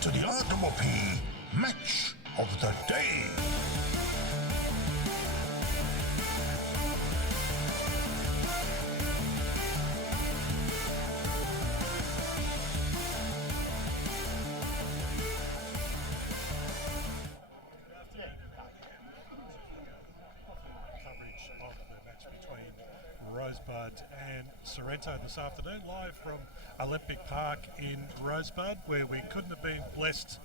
to the RPP Match of the Day. Coverage of the match between Rosebud and Sorrento this afternoon, live from Olympic Park in Rosebud, where we couldn't have been blessed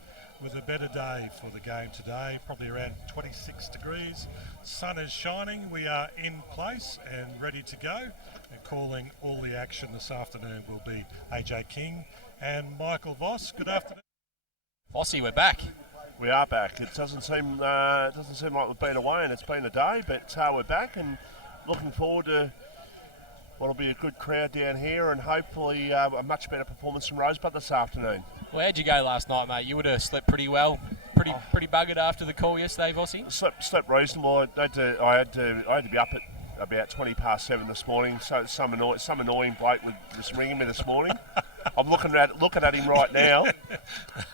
with a better day for the game today. Probably around 26 degrees. Sun is shining. We are in place and ready to go. And calling all the action this afternoon will be AJ King and Michael Voss. Good afternoon. Vossie, we're back. We are back. It doesn't seem like we've been away, and it's been a day, but we're back and looking forward to what'll be a good crowd down here, and hopefully a much better performance from Rosebud this afternoon. Well, how'd you go last night, mate? You would have slept pretty well. Pretty buggered after the call yesterday, Vossie. Slept reasonable. I had to be up at about 7:20 this morning. So some annoying bloke was ringing me this morning. I'm looking at him right now.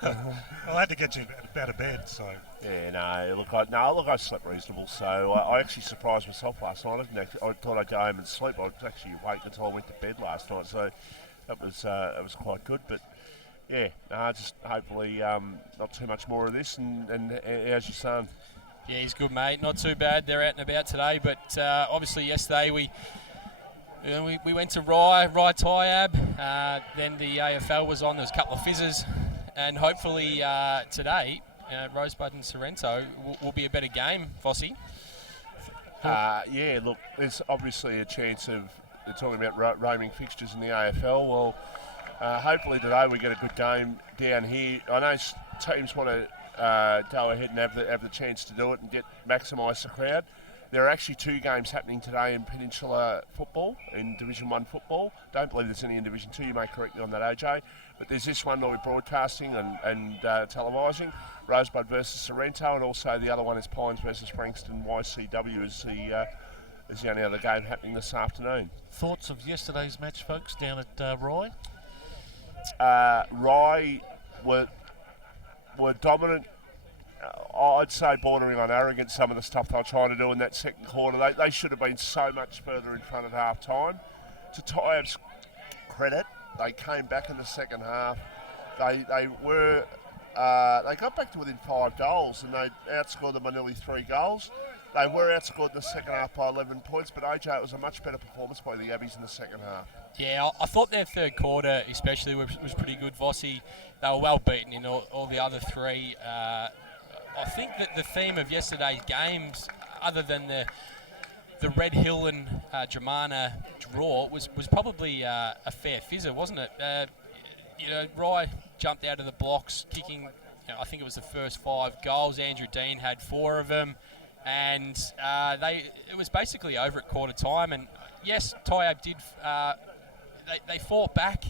I had to get you out of bed, so. Yeah, I slept reasonable. So I actually surprised myself last night. I thought I'd go home and sleep. I was actually awake until I went to bed last night. So that was quite good. But yeah, just hopefully not too much more of this. And how's your son? Yeah, he's good, mate. Not too bad. They're out and about today, but obviously yesterday we went to Rye Tyab. Then the AFL was on. There was a couple of fizzes, and hopefully today Rosebud and Sorrento will be a better game, Vossie. Yeah, look, there's obviously a chance of they're talking about roaming fixtures in the AFL. Well, hopefully today we get a good game down here. I know teams want to go ahead and have the chance to do it and maximise the crowd. There are actually 2 games happening today in Peninsula football, in Division 1 football. Don't believe there's any in Division 2, you may correct me on that, AJ. But there's this one that we're broadcasting and televising, Rosebud versus Sorrento, and also the other one is Pines versus Frankston. YCW is the only other game happening this afternoon. Thoughts of yesterday's match, folks, down at Rye? Rye were dominant. I'd say bordering on arrogant, some of the stuff they were trying to do in that second quarter. They should have been so much further in front at half time. To Tyab's credit, they came back in the second half. They got back to within 5 goals, and they outscored them by nearly 3 goals. They were outscored in the second half by 11 points, but AJ, it was a much better performance by the Abbies in the second half. Yeah, I thought their third quarter especially was pretty good, Vossie. They were well beaten in all the other 3. I think that the theme of yesterday's games, other than the Red Hill and Germana draw, was probably a fair fizzer, wasn't it? Rye jumped out of the blocks, kicking. I think it was the first 5 goals. Andrew Dean had 4 of them, and it was basically over at quarter time. And yes, Tyab did. They fought back.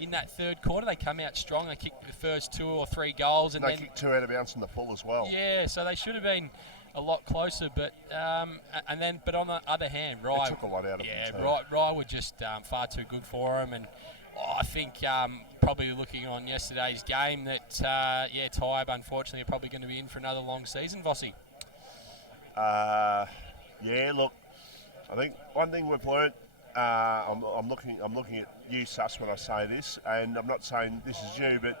In that third quarter, they come out strong. They kicked the first 2 or 3 goals, and they kicked 2 out of bounds in the full as well. Yeah, so they should have been a lot closer. But but on the other hand, Rye took a lot out of them. Yeah, Rye were just far too good for them, and I think probably looking on yesterday's game that Tyab unfortunately are probably going to be in for another long season, Vossie. Yeah, look, I think one thing we've learnt. I'm looking at you, Sus, when I say this, and I'm not saying this is you, but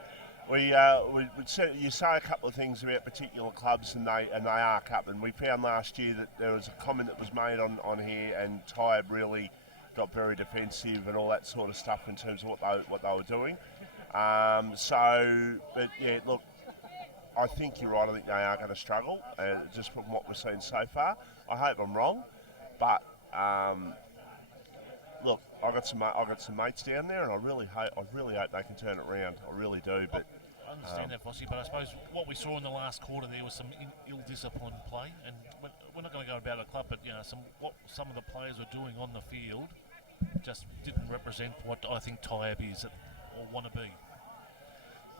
you say a couple of things about particular clubs, and they are up. And we found last year that there was a comment that was made on here, and Tyab really got very defensive and all that sort of stuff in terms of what they were doing. But yeah, look, I think you're right. I think they are going to struggle, just from what we've seen so far. I hope I'm wrong, but. Look, I got some mates down there, and I really hope they can turn it around. I really do. But I understand that, Vossie, but I suppose what we saw in the last quarter there was some ill-disciplined play, and we're not going to go about a club, but what some of the players were doing on the field just didn't represent what I think Tyab is or want to be.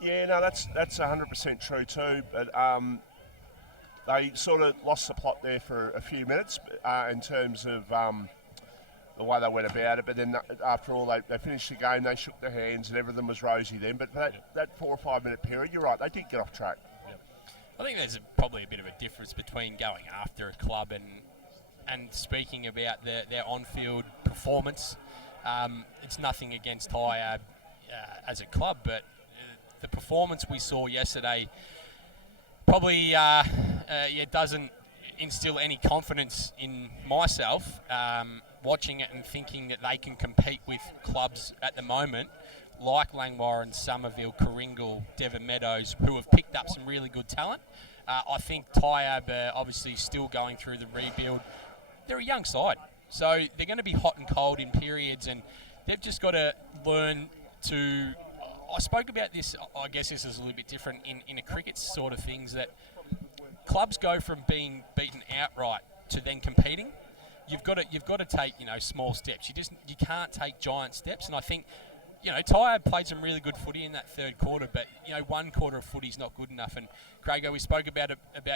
Yeah, no, that's 100% true too. But they sort of lost the plot there for a few minutes in terms of the way they went about it. But then after all, they finished the game, they shook their hands, and everything was rosy then. But that 4 or 5 minute period, you're right, they did get off track. I think there's probably a bit of a difference between going after a club and speaking about their on-field performance. It's nothing against Tyab as a club, but the performance we saw yesterday probably doesn't instill any confidence in myself watching it and thinking that they can compete with clubs at the moment like Langwarrin, Somerville, Coringal, Devon Meadows, who have picked up some really good talent. I think Tyab are obviously still going through the rebuild. They're a young side, so they're going to be hot and cold in periods, and they've just got to learn to... I spoke about this, I guess this is a little bit different in a cricket sort of things, that clubs go from being beaten outright to then competing. You've got to take small steps. You can't take giant steps, and I think Tyab played some really good footy in that third quarter, but 1 quarter of footy is not good enough. And Craigo, we spoke about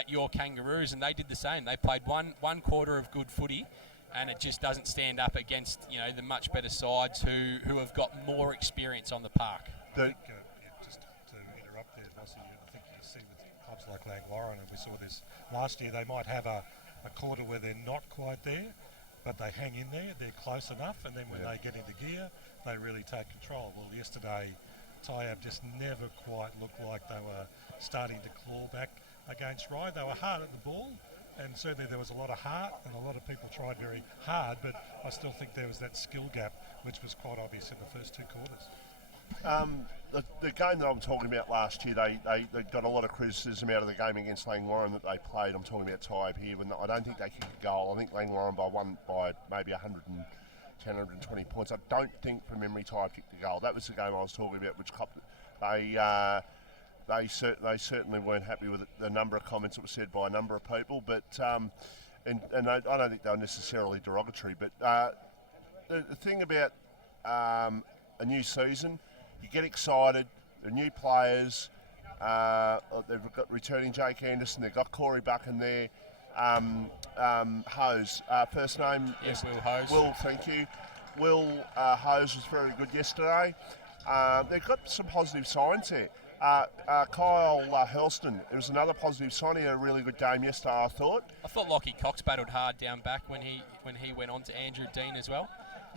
your Kangaroos, and they did the same. They played one quarter of good footy, and it just doesn't stand up against the much better sides who have got more experience on the park. I think, just to interrupt there, Vossi, I think you see with clubs like Langwarrin, and we saw this last year, they might have a quarter where they're not quite there, but they hang in there, they're close enough, and then when they get into gear, they really take control. Well, yesterday, Tyab just never quite looked like they were starting to claw back against Rye. They were hard at the ball, and certainly there was a lot of heart, and a lot of people tried very hard, but I still think there was that skill gap, which was quite obvious in the first 2 quarters. The game that I'm talking about last year, they got a lot of criticism out of the game against Langwarrin that they played. I'm talking about Tyab here. When I don't think they kicked a goal. I think Langwarrin by maybe 110, 120 points. I don't think, from memory, Tyab kicked a goal. That was the game I was talking about, which copped it. They certainly weren't happy with the number of comments that were said by a number of people. But and I don't think they were necessarily derogatory. But the thing about a new season, you get excited, the new players, they've got returning Jake Anderson, they've got Corey Buck in there, Hose, first name? Yes, Will Hose. Will, thank you. Will Hose was very good yesterday. They've got some positive signs there. Kyle Hurlston, it was another positive sign. He had a really good game yesterday, I thought. I thought Lockie Cox battled hard down back when he went on to Andrew Dean as well.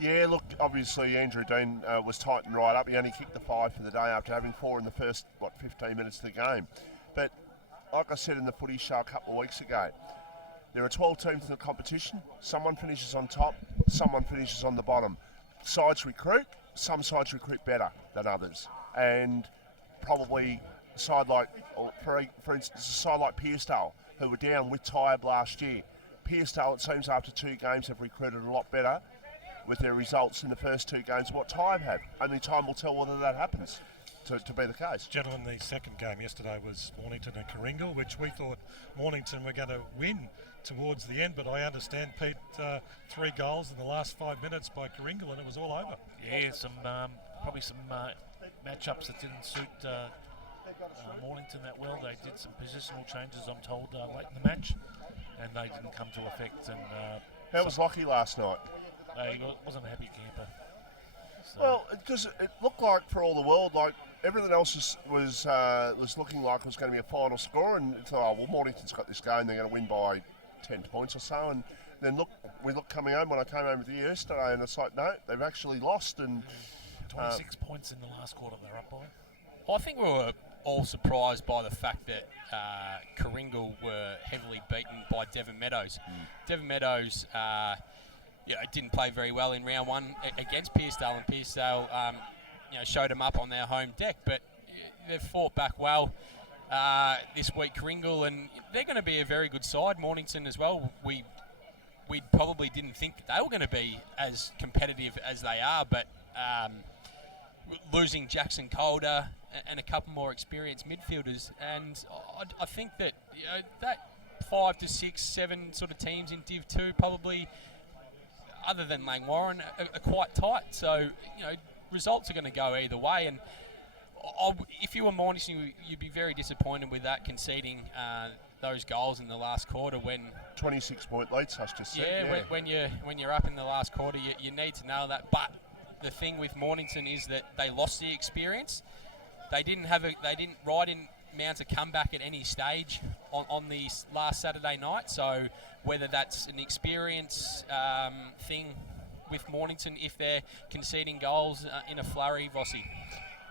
Yeah, look, obviously Andrew Dean was tightened right up. He only kicked the 5 for the day after having 4 in the first, 15 minutes of the game. But like I said in the footy show a couple of weeks ago, there are 12 teams in the competition. Someone finishes on top, someone finishes on the bottom. Sides recruit, some sides recruit better than others. And probably a side like, for instance, a side like Pearsdale, who were down with Tyab last year. Pearsdale, it seems, after 2 games have recruited a lot better with their results in the first 2 games what Tyab had. Only time will tell whether that happens to be the case. Gentlemen, the second game yesterday was Mornington and Coringal, which we thought Mornington were going to win towards the end, but I understand, Pete, 3 goals in the last 5 minutes by Coringal, and it was all over. Yeah, probably some matchups that didn't suit Mornington that well. They did some positional changes, I'm told, late in the match, and they didn't come to effect. And how was Lockie last night? He wasn't a happy camper. So. Well, because it looked like, for all the world, like everything else was looking like it was going to be a final score, and thought, Mornington's got this game, they're going to win by 10 points or so. And then we looked coming home when I came home with you yesterday, and it's like, no, they've actually lost. And 26 points in the last quarter they're up by. I think we were all surprised by the fact that Coringal were heavily beaten by Devon Meadows. Devon Meadows didn't play very well in round 1 against Pearsdale, and Pearsdale showed them up on their home deck, but they've fought back well this week, Coringal, and they're going to be a very good side. Mornington as well. We probably didn't think that they were going to be as competitive as they are, but losing Jackson Calder and a couple more experienced midfielders, and I think that that 5 to 6, 7 sort of teams in Div 2 probably, other than Langwarrin, are quite tight. So results are going to go either way, and if you were Mornington, you'd be very disappointed with that, conceding those goals in the last quarter when 26-point lead, Such just said. yeah. When you're up in the last quarter, you need to know that. But the thing with Mornington is that they lost the experience. They didn't ride in mount a comeback at any stage on the last Saturday night. So whether that's an experience thing with Mornington, if they're conceding goals in a flurry, Vossi.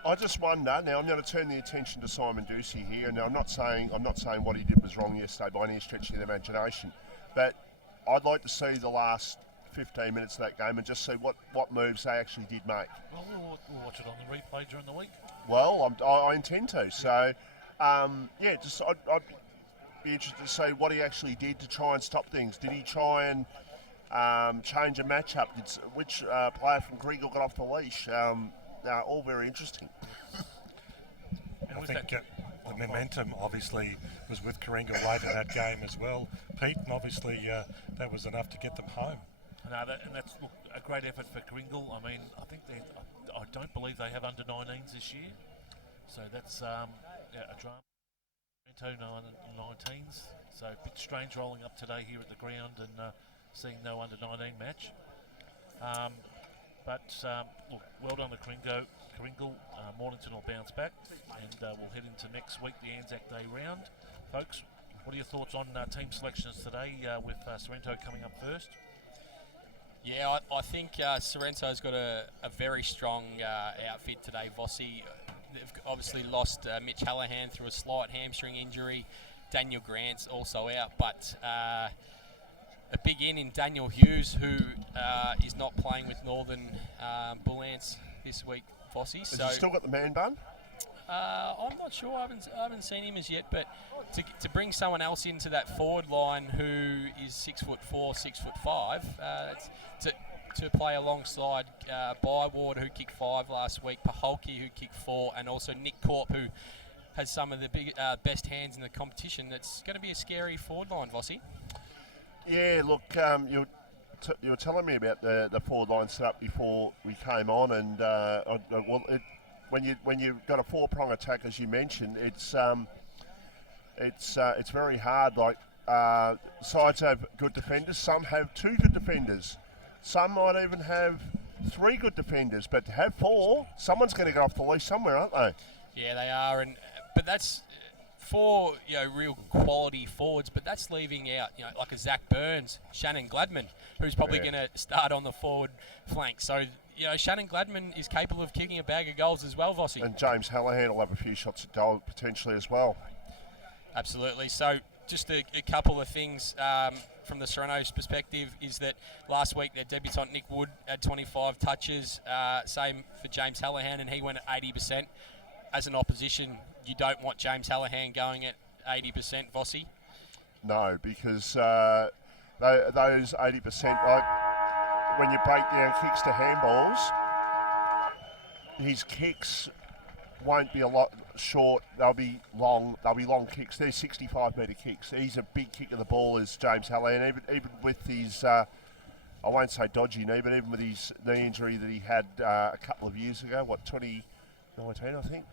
I just wonder. Now I'm going to turn the attention to Simon Ducey here, and I'm not saying what he did was wrong yesterday by any stretch of the imagination, but I'd like to see the last 15 minutes of that game and just see what moves they actually did make. Well, we'll watch it on the replay during the week. Well, I intend to. So, I'd be interested to see what he actually did to try and stop things. Did he try and change a matchup? Which player from Griggle got off the leash? All very interesting. I think the momentum obviously was with Karinga late in that game as well, Pete, and obviously that was enough to get them home. No, that's a great effort for Kringle. I mean, I don't believe they have under 19s this year, so that's a drama. Sorrento 19s, so a bit strange rolling up today here at the ground and seeing no under 19 match. But well done to Kringle. Mornington will bounce back, and we'll head into next week, the Anzac Day round. Folks, what are your thoughts on team selections today with Sorrento coming up first? Yeah, I think Sorrento's got a very strong outfit today, Vossi. They've obviously lost Mitch Hallahan through a slight hamstring injury. Daniel Grant's also out, but a big in Daniel Hughes, who is not playing with Northern Bullants this week, Vossi. Has he still got the man bun? I'm not sure. I haven't seen him as yet, but to bring someone else into that forward line who is 6'4", 6'5", to play alongside Byward, who kicked 5 last week, Paholke, who kicked 4, and also Nick Corp, who has some of the best hands in the competition. That's going to be a scary forward line, Vossi. Yeah, look, you were telling me about the forward line set up before we came on, and when you've got a 4-prong attack, as you mentioned, it's very hard. Like sides have good defenders, some have 2 good defenders, some might even have 3 good defenders. But to have 4, someone's going to get off the leash somewhere, aren't they? Yeah, they are, but that's 4 real quality forwards. But that's leaving out like a Zach Burns, Shannon Gladman, who's probably going to start on the forward flank. So. Shannon Gladman is capable of kicking a bag of goals as well, Vossi. And James Hallahan will have a few shots at goal potentially as well. Absolutely. So just a couple of things from the Sorrento's perspective is that last week their debutant Nick Wood had 25 touches. Same for James Hallahan, and he went at 80%. As an opposition, you don't want James Hallahan going at 80%, Vossi? No, because those 80%, like when you break down kicks to handballs, his kicks won't be a lot short. They'll be long kicks. They're 65-metre kicks. He's a big kick of the ball, is James Hallahan. Even with his, I won't say dodgy knee, but even with his knee injury that he had a couple of years ago, 2019, I think.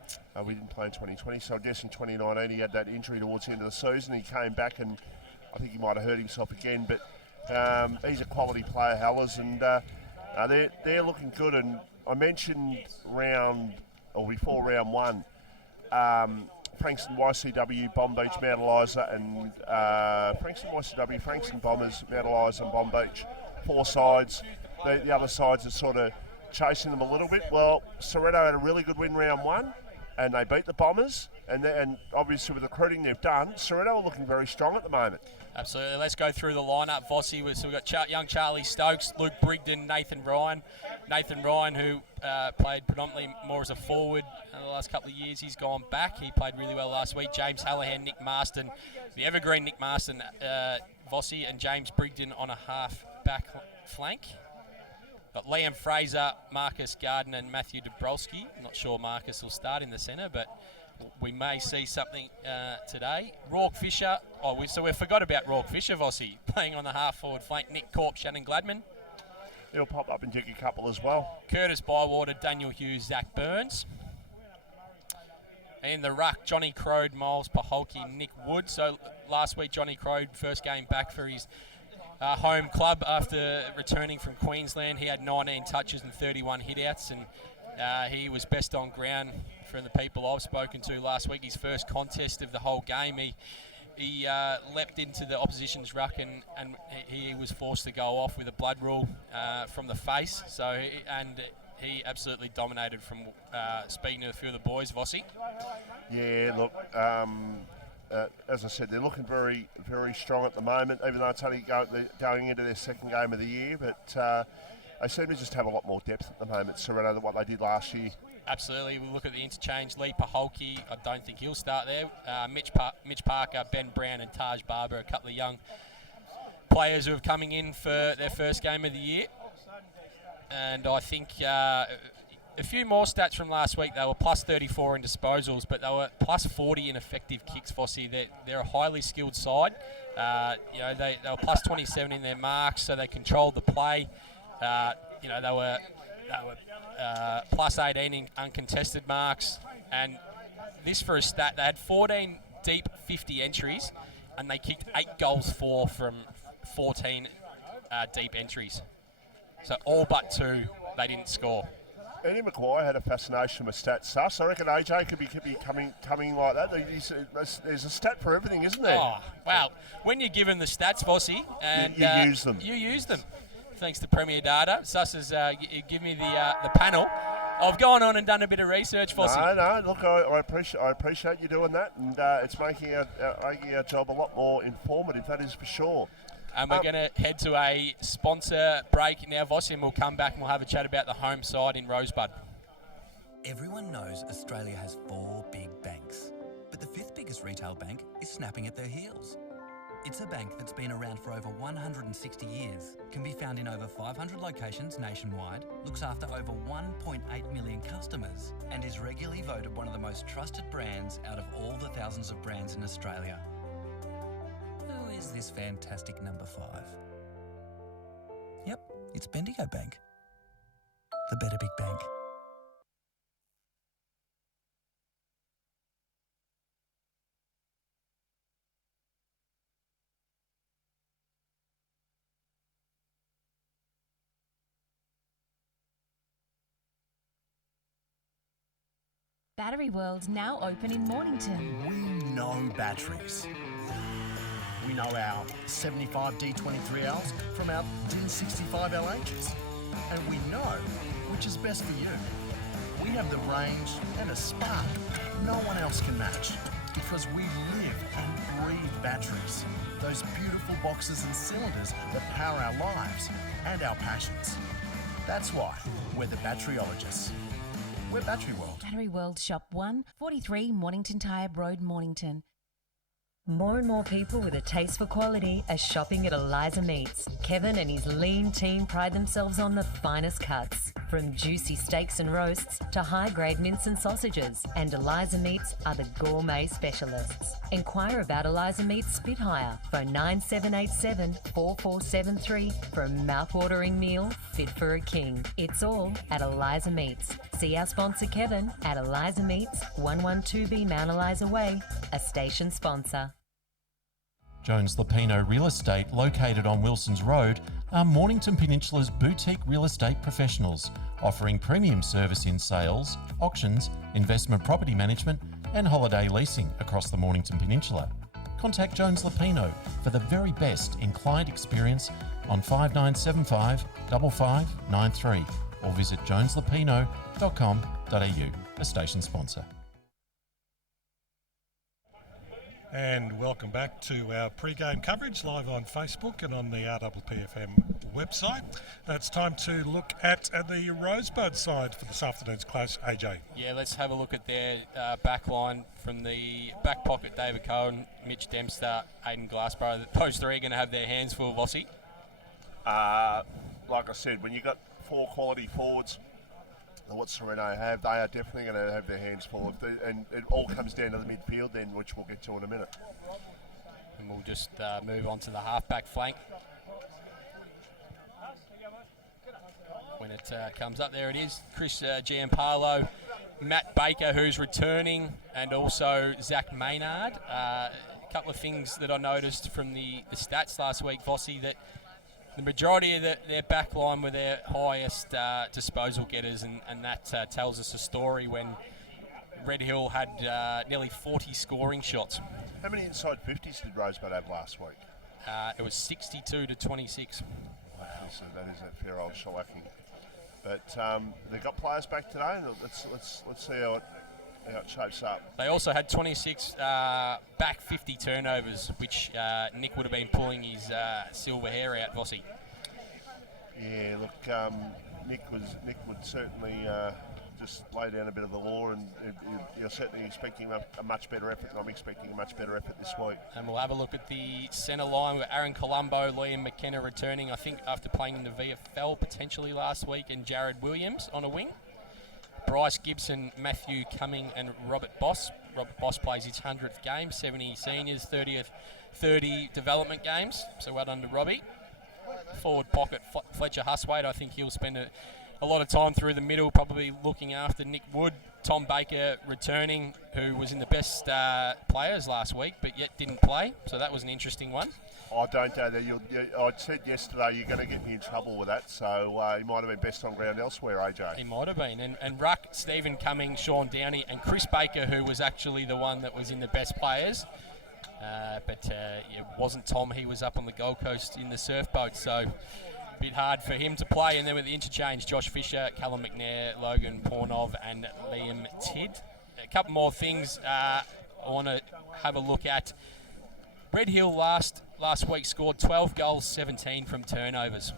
We didn't play in 2020, so I guess in 2019 he had that injury towards the end of the season. He came back and I think he might have hurt himself again, but he's a quality player, Hallers, and they're looking good. And I mentioned before round 1, Frankston YCW, Bomb Beach, Mount Eliza, and Frankston YCW, Frankston Bombers, Mount Eliza, and Bomb Beach. 4 sides. The other sides are sort of chasing them a little bit. Well, Sorrento had a really good win round 1, and they beat the Bombers. And obviously with the recruiting they've done, Sorrento are looking very strong at the moment. Absolutely. Let's go through the lineup, Vossi. We've got young Charlie Stokes, Luke Brigden, Nathan Ryan. Nathan Ryan, who played predominantly more as a forward in the last couple of years, he's gone back. He played really well last week. James Hallahan, Nick Marston, the evergreen Nick Marston, Vossi, and James Brigden on a half-back flank. Got Liam Fraser, Marcus Garden, and Matthew Dabrowski. Not sure Marcus will start in the centre, but we may see something today. Rourke Fisher. We forgot about Rourke Fisher, Vossi, playing on the half-forward flank. Nick Corp, Shannon Gladman. He'll pop up and kick a couple as well. Curtis Bywater, Daniel Hughes, Zach Burns. And the ruck, Johnny Crode, Miles Paholke, Nick Wood. So last week. Johnny Crow, first game back for his home club after returning from Queensland. He had 19 touches and 31 hitouts, and he was best on ground from the people I've spoken to last week. His first contest of the whole game, he leapt into the opposition's ruck and he was forced to go off with a blood rule from the face. So he absolutely dominated from speaking to a few of the boys, Vossi. Yeah, look, as I said, they're looking very, very strong at the moment, even though it's only going into their second game of the year. But they seem to just have a lot more depth at the moment, Sorrento, than what they did last year. Absolutely. We look at the interchange. Lee Paholke, I don't think he'll start there. Mitch Parker, Ben Brown and Taj Barber, a couple of young players who are coming in for their first game of the year. And I think a few more stats from last week. They were plus 34 in disposals, but they were plus 40 in effective kicks, Vossi. They're a highly skilled side. They were plus 27 in their marks, so they controlled the play. They were plus 18 in uncontested marks, and this for a stat, they had 14 deep 50 entries, and they kicked 8 goals from 14 deep entries. So all but 2 they didn't score. Eddie McGuire had a fascination with stats, Sus. I reckon AJ could be coming like that. There's a stat for everything, isn't there? Oh, wow. When you're given the stats, Vossi, and you use them. You use them. Thanks to Premier Data. Sus has given me the panel. I've gone on and done a bit of research, Vossi. No, look, I appreciate you doing that, and it's making our job a lot more informative, that is for sure. And we're going to head to a sponsor break now, Vossi, and we'll come back and we'll have a chat about the home side in Rosebud. Everyone knows Australia has 4 big banks, but the 5th biggest retail bank is snapping at their heels. It's a bank that's been around for over 160 years, can be found in over 500 locations nationwide, looks after over 1.8 million customers, and is regularly voted one of the most trusted brands out of all the thousands of brands in Australia. Who is this fantastic number 5? Yep, it's Bendigo Bank. The better big bank. Battery World now open in Mornington. We know batteries. We know our 75 D23Ls from our D65 LHs. And we know which is best for you. We have the range and a spark no one else can match, because we live and breathe batteries. Those beautiful boxes and cylinders that power our lives and our passions. That's why we're the batteryologists. We're Battery World. Battery World Shop 1, 43 Mornington Tyre Road, Mornington. More and more people with a taste for quality are shopping at Eliza Meats. Kevin and his lean team pride themselves on the finest cuts, from juicy steaks and roasts to high-grade mince and sausages. And Eliza Meats are the gourmet specialists. Inquire about Eliza Meats Spit Hire. Phone 9787 4473 for a mouth-watering meal fit for a king. It's all at Eliza Meats. See our sponsor Kevin at Eliza Meats, 112B Mount Eliza Way, a station sponsor. Jones Lapino Real Estate, located on Wilson's Road, are Mornington Peninsula's boutique real estate professionals, offering premium service in sales, auctions, investment property management and holiday leasing across the Mornington Peninsula. Contact Jones Lapino for the very best in client experience on 5975 5593 or visit joneslapino.com.au, a station sponsor. And welcome back to our pre-game coverage live on Facebook and on the rppfm website. It's time to look at the Rosebud side for this afternoon's close. AJ. Yeah, let's have a look at their back line from the back pocket. David Cohen, Mitch Dempster, Aidan Glassborough. Those 3 are going to have their hands full, Vossi. Like I said, when you've got 4 quality forwards, what Sorrento have, they are definitely going to have their hands full. And it all comes down to the midfield then, which we'll get to in a minute. And we'll just move on to the half-back flank. When it comes up, there it is. Chris Giampaolo, Matt Baker, who's returning, and also Zach Maynard. couple of things that I noticed from the stats last week, Vossi, that the majority of their back line were their highest disposal getters, and that tells us a story when Red Hill had nearly 40 scoring shots. How many inside 50s did Rosebud have last week? It was 62 to 26. Wow, so that is a fair old shellacking. But they've got players back today. Let's see how it shapes up. They also had 26 back 50 turnovers, which Nick would have been pulling his silver hair out, Vossi. Yeah, look, Nick would certainly just lay down a bit of the law, and you're certainly expecting a much better effort, and I'm expecting a much better effort this week. And we'll have a look at the centre line with Aaron Colombo, Liam McKenna returning, I think, after playing in the VFL potentially last week, and Jared Williams on a wing. Bryce Gibson, Matthew Cumming, and Robert Boss. Robert Boss plays his 100th game, 70 seniors, 30 development games, so well done to Robbie. Forward pocket, Fletcher Huswaite, I think he'll spend a lot of time through the middle, probably looking after Nick Wood. Tom Baker returning, who was in the best players last week, but yet didn't play, so that was an interesting one. I don't know that I said yesterday you're going to get me in trouble with that, so he might have been best on ground elsewhere, AJ. He might have been. And Ruck, Stephen Cumming, Sean Downey, and Chris Baker, who was actually the one that was in the best players. But it wasn't Tom. He was up on the Gold Coast in the surf boat, so a bit hard for him to play. And then with the interchange, Josh Fisher, Callum McNair, Logan Pornov, and Liam Tidd. A couple more things I want to have a look at. Red Hill last week scored 12 goals, 17 from turnovers.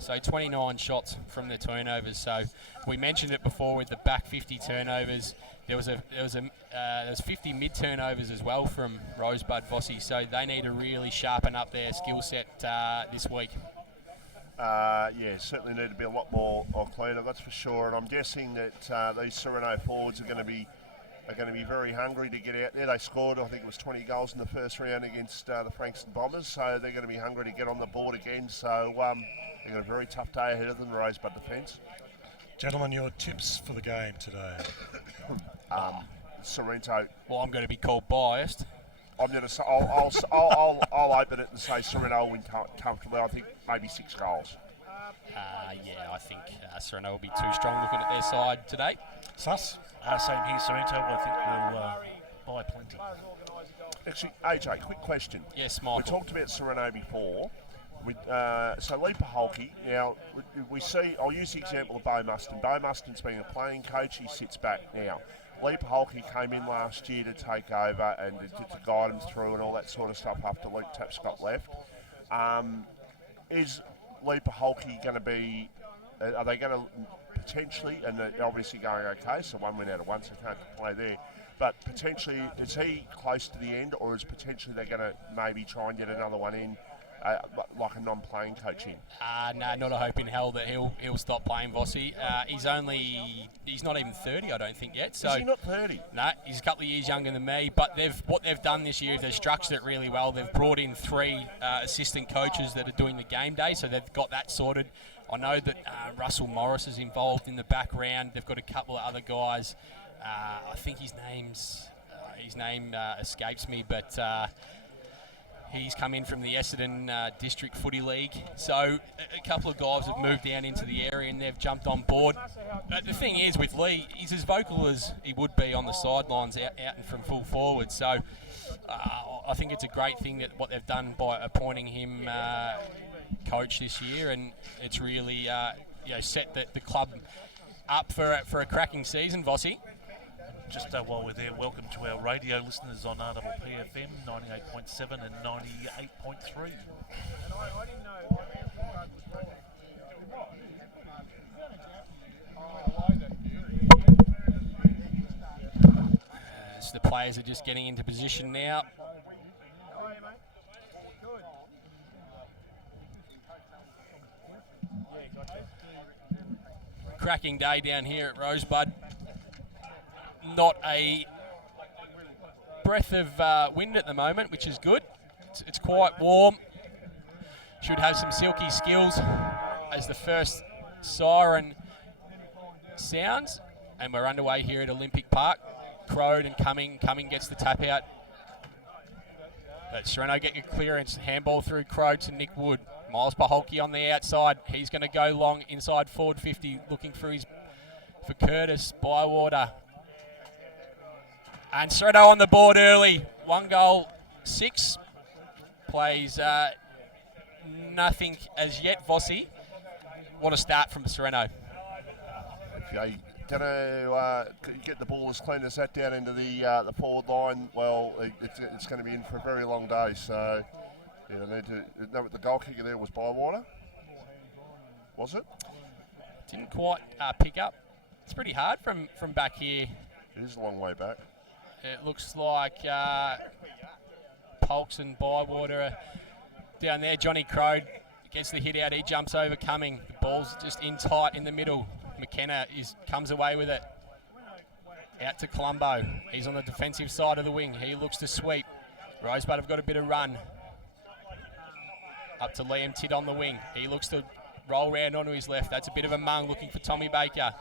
So 29 shots from the turnovers. So we mentioned it before with the back 50 turnovers. There was 50 mid turnovers as well from Rosebud, Vossi. So they need to really sharpen up their skill set this week. Yeah, certainly need to be a lot more cleaner, that's for sure. And I'm guessing that these Sorrento forwards are going to be very hungry to get out there. They scored, I think it was 20 goals in the first round against the Frankston Bombers, so they're going to be hungry to get on the board again. So they've got a very tough day ahead of them, the Rosebud defence. Gentlemen, your tips for the game today? Sorrento. Well, I'm going to be called biased. I'm going to say I'll open it and say Sorrento will win comfortably. I think maybe 6 goals. Yeah, I think Sorrento will be too strong looking at their side today. Sus? Same here, Sorrento. I think we'll buy plenty. Actually, AJ, quick question. Yes, Michael. We talked about Sorrento before. So Lee Paholke, now we see, I'll use the example of Bo Muston. Bo Muston's been a playing coach, he sits back now. Lee Paholke came in last year to take over and to guide them through and all that sort of stuff after Luke Tapscott left. Is Lee Paholke going to be, are they going to potentially, and they're obviously going okay, so 1 win out of 1, so can't play there, but potentially, is he close to the end, or is potentially they're going to maybe try and get another one in, like a non-playing coach in? No, not a hope in hell that he'll stop playing, Vossi. He's not even 30, I don't think yet. So is he not 30? No, he's a couple of years younger than me. But what they've done this year is they've structured it really well. They've brought in 3 assistant coaches that are doing the game day, so they've got that sorted. I know that Russell Morris is involved in the background. They've got a couple of other guys. I think his name escapes me, but he's come in from the Essendon District Footy League. So a couple of guys have moved down into the area and they've jumped on board. But the thing is with Lee, he's as vocal as he would be on the sidelines out and from full forward. So I think it's a great thing that what they've done by appointing him coach this year, and it's really set the club up for a cracking season, Vossi. Just while we're there, welcome to our radio listeners on rppfm 98.7 and 98.3. So the players are just getting into position now. Cracking day down here at Rosebud. Not a breath of wind at the moment, which is good. It's quite warm. Should have some silky skills as the first siren sounds. And we're underway here at Olympic Park. Crowed and Cumming. Cumming gets the tap out. But Sorrento get your clearance. Handball through Crow to Nick Wood. Miles Paholke on the outside. He's going to go long inside forward 50, looking for Curtis Bywater. And Sorrento on the board early. 1 goal, 6. Plays nothing as yet, Vossi. What a start from Sorrento. If you're going to get the ball as clean as that down into the forward line, well, it's going to be in for a very long day. So, yeah, they need to know what the goal kicker there was. Bywater, was it? Didn't quite pick up. It's pretty hard from back here. It is a long way back. It looks like Polks and Bywater are down there. Johnny Crow gets the hit out. He jumps over Cumming. The ball's just in tight in the middle. McKenna comes away with it. Out to Colombo. He's on the defensive side of the wing. He looks to sweep. Rosebud have got a bit of run. Up to Liam Tidd on the wing. He looks to roll round onto his left. That's a bit of a mung looking for Tommy Baker.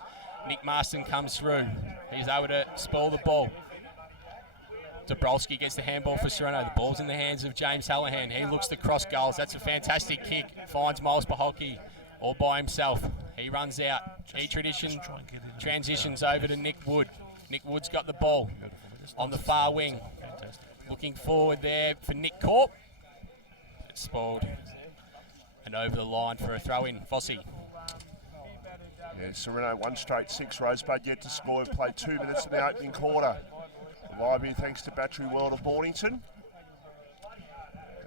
Nick Marston comes through. He's able to spoil the ball. Dabrowski gets the handball for Sorrento. The ball's in the hands of James Hallahan. He looks to cross goals. That's a fantastic kick. Finds Miles Paholke all by himself. He runs out. E-Tradition transitions over to Nick Wood. Nick Wood's got the ball on the far wing. Looking forward there for Nick Corp. It's spoiled. And over the line for a throw-in. Vossi. Yeah, Sorrento 1 straight 6. Rosebud yet to score. We've played 2 minutes in the opening quarter. Live here thanks to Battery World of Mornington.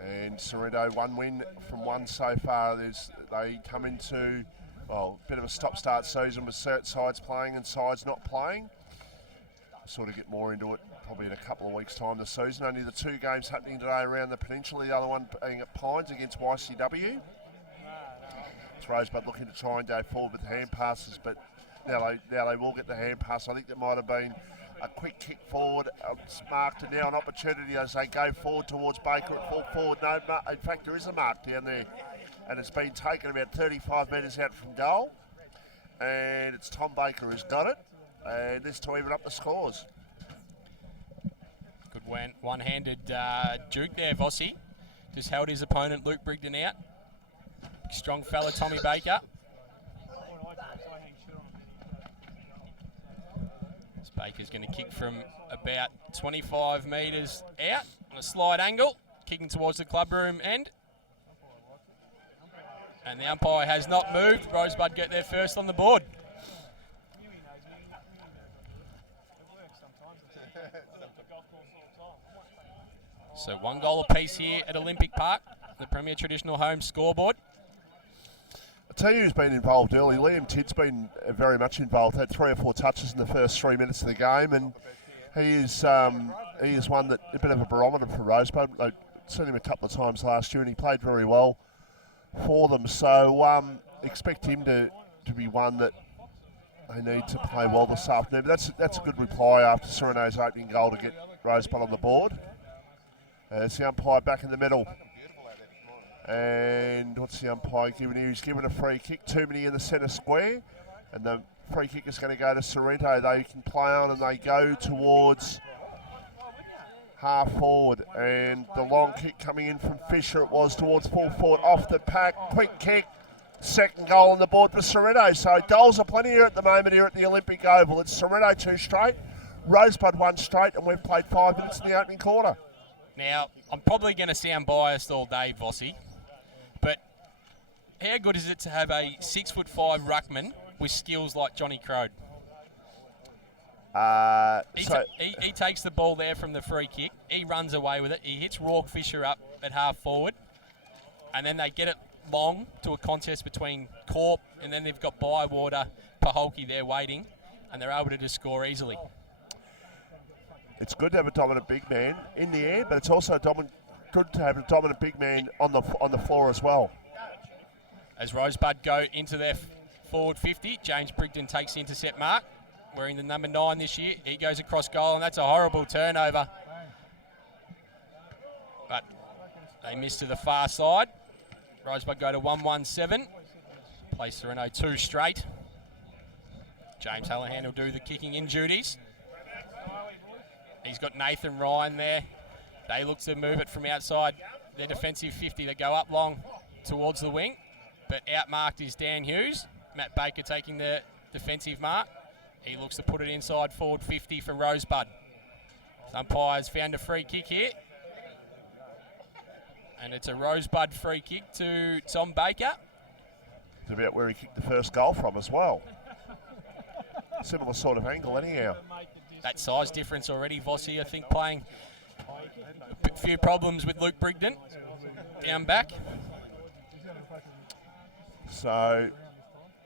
And Sorrento 1 win from 1 so far. They come into a bit of a stop-start season with certain sides playing and sides not playing. Sort of get more into it probably in a couple of weeks' time this season. Only the 2 games happening today around the peninsula. The other one being at Pines against YCW. It's Rosebud looking to try and go forward with hand passes, but now they will get the hand pass. I think there might have been a quick kick forward. It's marked, and now an opportunity as they go forward towards Baker at full forward. No, in fact, there is a mark down there, and it's been taken about 35 metres out from goal. And it's Tom Baker who's got it, and this to even up the scores. Good one-handed juke there, Vossi. Just held his opponent, Luke Brigden, out. Strong fella, Tommy Baker. This Baker's going to kick from about 25 metres out on a slide angle, kicking towards the clubroom end. And the umpire has not moved. Rosebud get there first on the board. So 1 goal apiece here at Olympic Park, the Premier Traditional Home scoreboard. I'll tell you who's been involved early. Liam Tidd's been very much involved. Had 3 or 4 touches in the first 3 minutes of the game, and he is one that a bit of a barometer for Rosebud. I've seen him a couple of times last year, and he played very well for them. So expect him to be one that they need to play well this afternoon. But that's a good reply after Sorrento's opening goal to get Rosebud on the board. It's the umpire back in the middle. And what's the umpire giving here? He's given a free kick. 2 minutes in the centre square. And the free kick is going to go to Sorrento. They can play on and they go towards half forward. And the long kick coming in from Fisher, it was towards full forward. Off the pack. Quick kick. Second goal on the board for Sorrento. So goals are plenty here at the moment here at the Olympic Oval. It's Sorrento 2 straight. Rosebud 1 straight. And we've played 5 minutes in the opening quarter. Now, I'm probably going to sound biased all day, Vossi, but how good is it to have a 6'5" ruckman with skills like Johnny Crow? He takes the ball there from the free kick. He runs away with it. He hits Rourke Fisher up at half forward, and then they get it long to a contest between Corp, and then they've got Bywater, Paholke there waiting, and they're able to just score easily. It's good to have a dominant big man in the air, but it's also good to have a dominant big man on the floor as well. As Rosebud go into their forward 50, James Brigden takes the intercept mark, wearing the number 9 this year. He goes across goal, and that's a horrible turnover. But they miss to the far side. Rosebud go to 1-1-7. Play Sorrento 2 straight. James Hallahan will do the kicking in duties. He's got Nathan Ryan there They look to move it from outside their defensive 50. They go up long towards the wing, but outmarked is Dan Hughes. Matt Baker taking the defensive mark. He looks to put it inside forward 50 for Rosebud. Umpires found a free kick here. And it's a Rosebud free kick to Tom Baker. It's about where he kicked the first goal from as well. Similar sort of angle anyhow. That size difference already, Vossi, I think, playing a few problems with Luke Brigden down back. So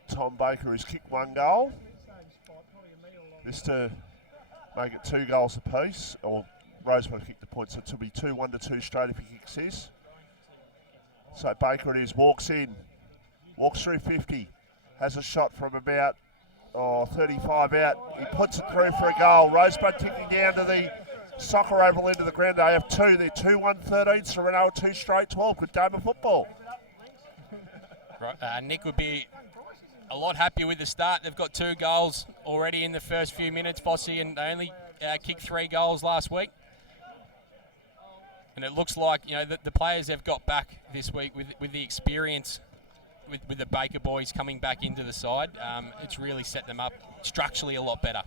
Tom Baker has kicked one goal. This to make it 2 goals apiece, or Rosebud kicked the point, so it will be 2-1 to 2 straight if he kicks this. So Baker it is, walks in, walks through 50, has a shot from about 35 out. He puts it through for a goal. Rosebud ticking down to the soccer oval end of the ground. They have 2. They're 2-1-13. Sorrento 2 straight 12. Good game of football. Right, Nick would be a lot happier with the start. They've got 2 goals already in the first few minutes, Vossi, and they only kicked 3 goals last week. And it looks like, you know, the players have got back this week with the experience with the Baker boys coming back into the side. It's really set them up structurally a lot better.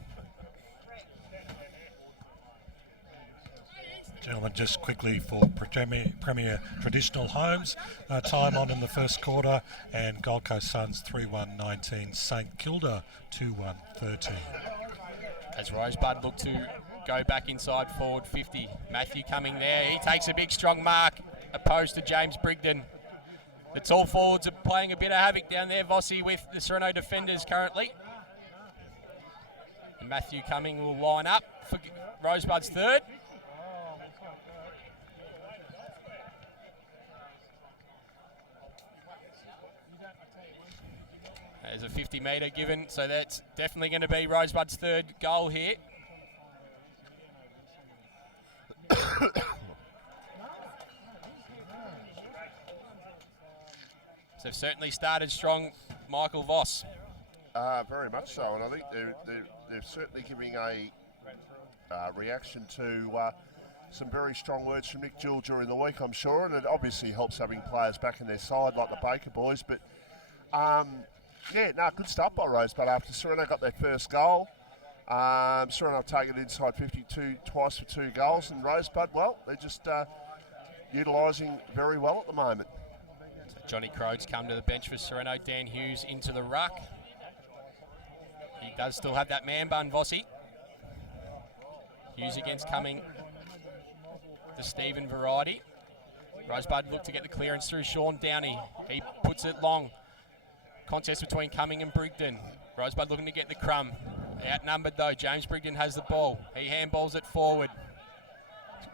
Gentlemen, just quickly for Premier Traditional Homes, time on in the first quarter, and Gold Coast Suns 3-1-19, St Kilda 2-1-13. As Rosebud look to go back inside forward 50. Matthew coming there. He takes a big strong mark opposed to James Brigden. The tall forwards are playing a bit of havoc down there, Vossi, with the Sorrento defenders currently. And Matthew Cumming will line up for Rosebud's third. There's a 50-metre given, so that's definitely going to be Rosebud's third goal here. So they've certainly started strong, Michael Voss. Very much so, and I think they're certainly giving a reaction to some very strong words from Nick Jewell during the week, I'm sure, and it obviously helps having players back in their side like the Baker boys. But good start by Rosebud after Sorrento got their first goal. Sorrento have taken inside 52 twice for 2 goals, and Rosebud, well, they're just utilising very well at the moment. So Johnny Crode's come to the bench for Sorrento. Dan Hughes into the ruck. He does still have that man bun, Vossi. Hughes against Cumming, the Stephen variety. Rosebud look to get the clearance through Sean Downey. He puts it long. Contest between Cumming and Brigden. Rosebud looking to get the crumb. Outnumbered though, James Brigden has the ball. He handballs it forward.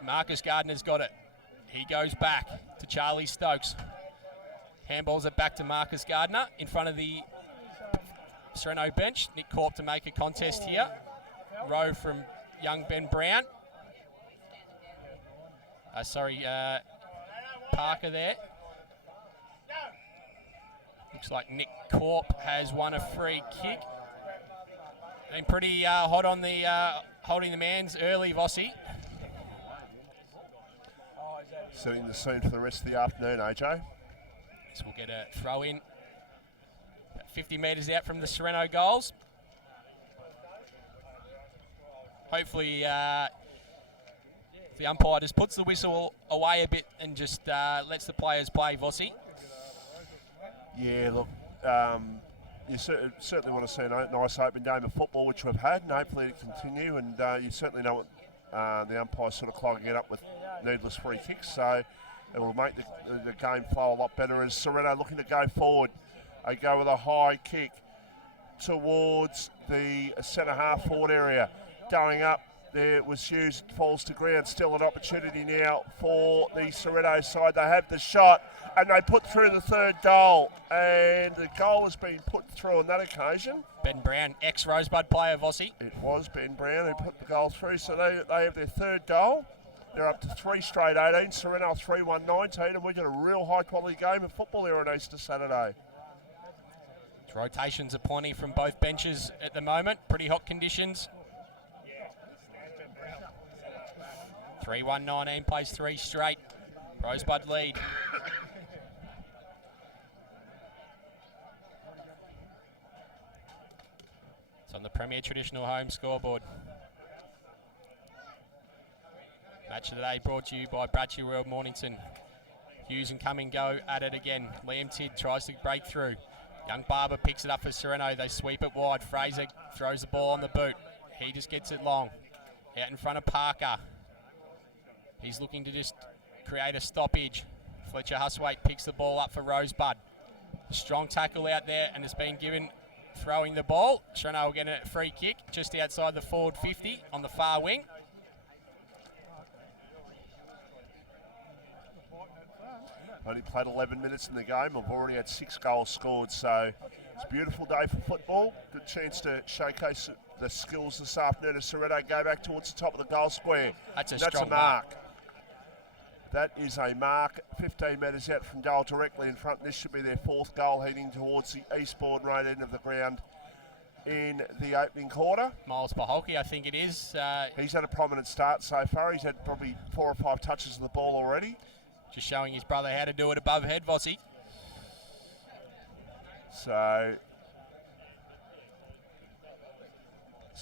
Marcus Gardner's got it. He goes back to Charlie Stokes. Handballs it back to Marcus Gardner in front of the Sorrento bench. Nick Corp to make a contest here. Row from young Ben Brown. Parker there. Looks like Nick Corp has won a free kick. Been pretty hot on the holding the mans early, Vossi. Setting the scene for the rest of the afternoon, AJ. So we'll get a throw in. About 50 metres out from the Sorrento goals. Hopefully the umpire just puts the whistle away a bit and just lets the players play, Vossi. Yeah, look, you certainly want to see a nice open game of football, which we've had, and hopefully it continue. And you certainly know what the umpire's sort of clogging it up with needless free kicks, so it will make the game flow a lot better. As Sorrento looking to go forward, they go with a high kick towards the centre half forward area. Going up, there was Hughes, falls to ground. Still an opportunity now for the Sorrento side. They have the shot, and they put through the third goal. And the goal has been put through on that occasion. Ben Brown, ex-Rosebud player, Vossi. It was Ben Brown who put the goal through. So they have their third goal. They're up to 3 straight 18. Sorrento 3-1-19, and we've got a real high-quality game of football here on Easter Saturday. Rotations are plenty from both benches at the moment. Pretty hot conditions. 3-1-19 plays 3 straight. Rosebud lead. It's on the Premier Traditional Home scoreboard. Match of the day brought to you by Battery World Mornington. Hughes and Cumming go at it again. Liam Tidd tries to break through. Young Barber picks it up for Sorrento. They sweep it wide. Fraser throws the ball on the boot. He just gets it long. Out in front of Parker. He's looking to just create a stoppage. Fletcher Huswaite picks the ball up for Rosebud. Strong tackle out there, and it's been given throwing the ball. Sorrento will get a free kick just outside the forward 50 on the far wing. Only played 11 minutes in the game. I've already had 6 goals scored, so it's a beautiful day for football. Good chance to showcase the skills this afternoon as Sorrento go back towards the top of the goal square. That's a mark. That is a mark, 15 metres out from goal, directly in front. This should be their 4th goal, heading towards the eastbourne right end of the ground in the opening quarter. Miles Paholke, I think it is. He's had a prominent start so far. He's had probably 4 or 5 touches of the ball already. Just showing his brother how to do it above head, Vossi. So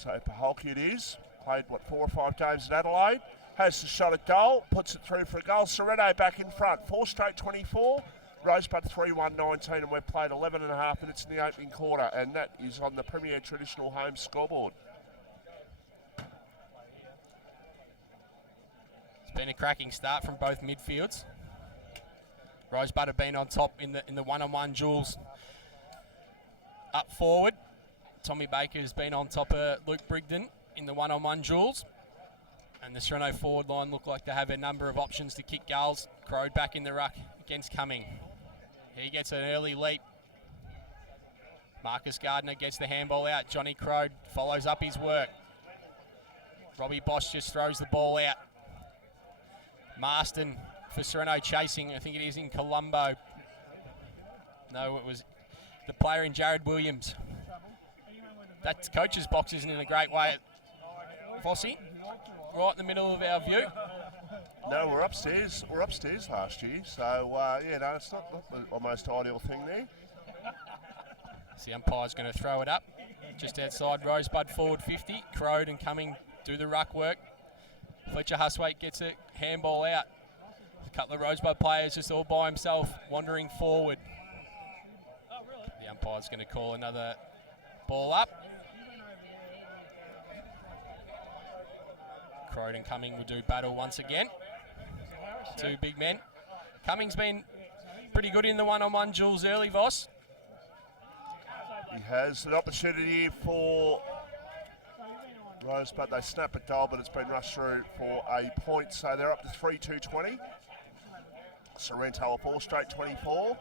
Paholke it is. Played, 4 or 5 games in Adelaide. Has the shot at goal, puts it through for a goal. Sorrento back in front, 4 straight 24. Rosebud 3-1-19, and we've played 11 and a half minutes in the opening quarter, and that is on the Premier Traditional Home scoreboard. It's been a cracking start from both midfields. Rosebud have been on top in the one-on-one duels. Up forward, Tommy Baker has been on top of Luke Brigden in the one-on-one duels. And the Sorrento forward line look like they have a number of options to kick goals. Crowd back in the ruck against Cumming. He gets an early leap. Marcus Gardner gets the handball out. Johnny Crowd follows up his work. Robbie Bosch just throws the ball out. Marston for Sorrento chasing. I think it is in Colombo. No, it was the player in Jared Williams. That coach's box isn't in a great way. Vossi, right in the middle of our view. No, we're upstairs. We're upstairs last year, so it's not the most ideal thing there. The umpire's going to throw it up just outside Rosebud forward 50. Crowd and Cumming do the ruck work. Fletcher Huswaite gets a handball out. A couple of Rosebud players just all by himself wandering forward. The umpire's going to call another ball up. Crowd and Cumming will do battle once again. 2 big men. Cumming's been pretty good in the one-on-one duels early, Voss. He has an opportunity for Rosebud. They snap a goal, but it's been rushed through for a point. So they're up to 3-2-20. Sorrento a 4 straight 24.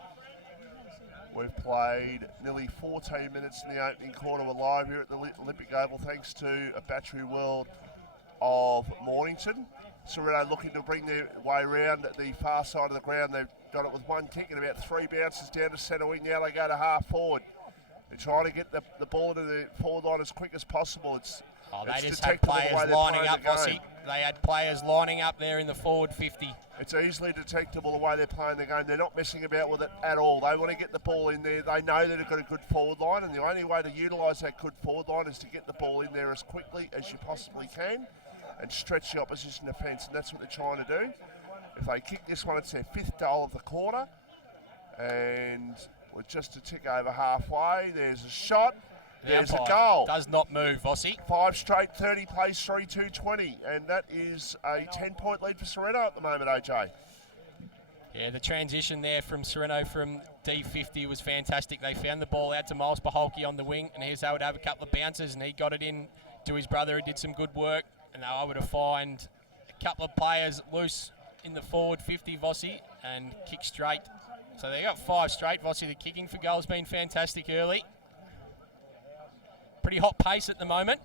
We've played nearly 14 minutes in the opening quarter. We're live here at the Olympic Oval thanks to a Battery World of Mornington. Sorrento looking to bring their way around the far side of the ground. They've got it with 1 kick and about 3 bounces down to centre wing. Now they go to half forward. They're trying to get the ball into the forward line as quick as possible. They just had players lining up, Vossi. They had players lining up there in the forward 50. It's easily detectable the way they're playing the game. They're not messing about with it at all. They want to get the ball in there. They know that they've got a good forward line, and the only way to utilise that good forward line is to get the ball in there as quickly as you possibly can and stretch the opposition defence, and that's what they're trying to do. If they kick this one, it's their 5th goal of the quarter, and we're just a tick over halfway. There's a shot. There's a goal. Does not move, Vossi. 5 straight 30 plays 3-2-20, and that is a 10-point lead for Sorrento at the moment, AJ. Yeah, the transition there from Sorrento from D50 was fantastic. They found the ball out to Miles Paholke on the wing, and he's able to have a couple of bounces, and he got it in to his brother who did some good work, and they were able to find a couple of players loose in the forward 50, Vossi, and kick straight. So they got 5 straight. Vossi, the kicking for goal has been fantastic early. Pretty hot pace at the moment.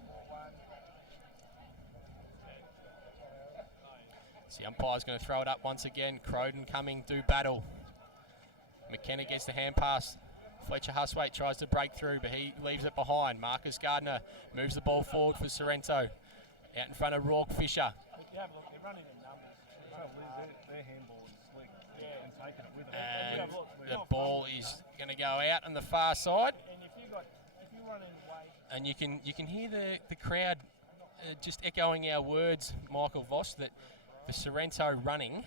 So the umpire's going to throw it up once again. Crowden Cumming do battle. McKenna gets the hand pass. Fletcher Huswaite tries to break through, but he leaves it behind. Marcus Gardner moves the ball forward for Sorrento. Out in front of Rourke Fisher. Their handball is slick and taking it with them. And the ball is going to go out on the far side. And you can hear the crowd just echoing our words, Michael Voss, that the Sorrento running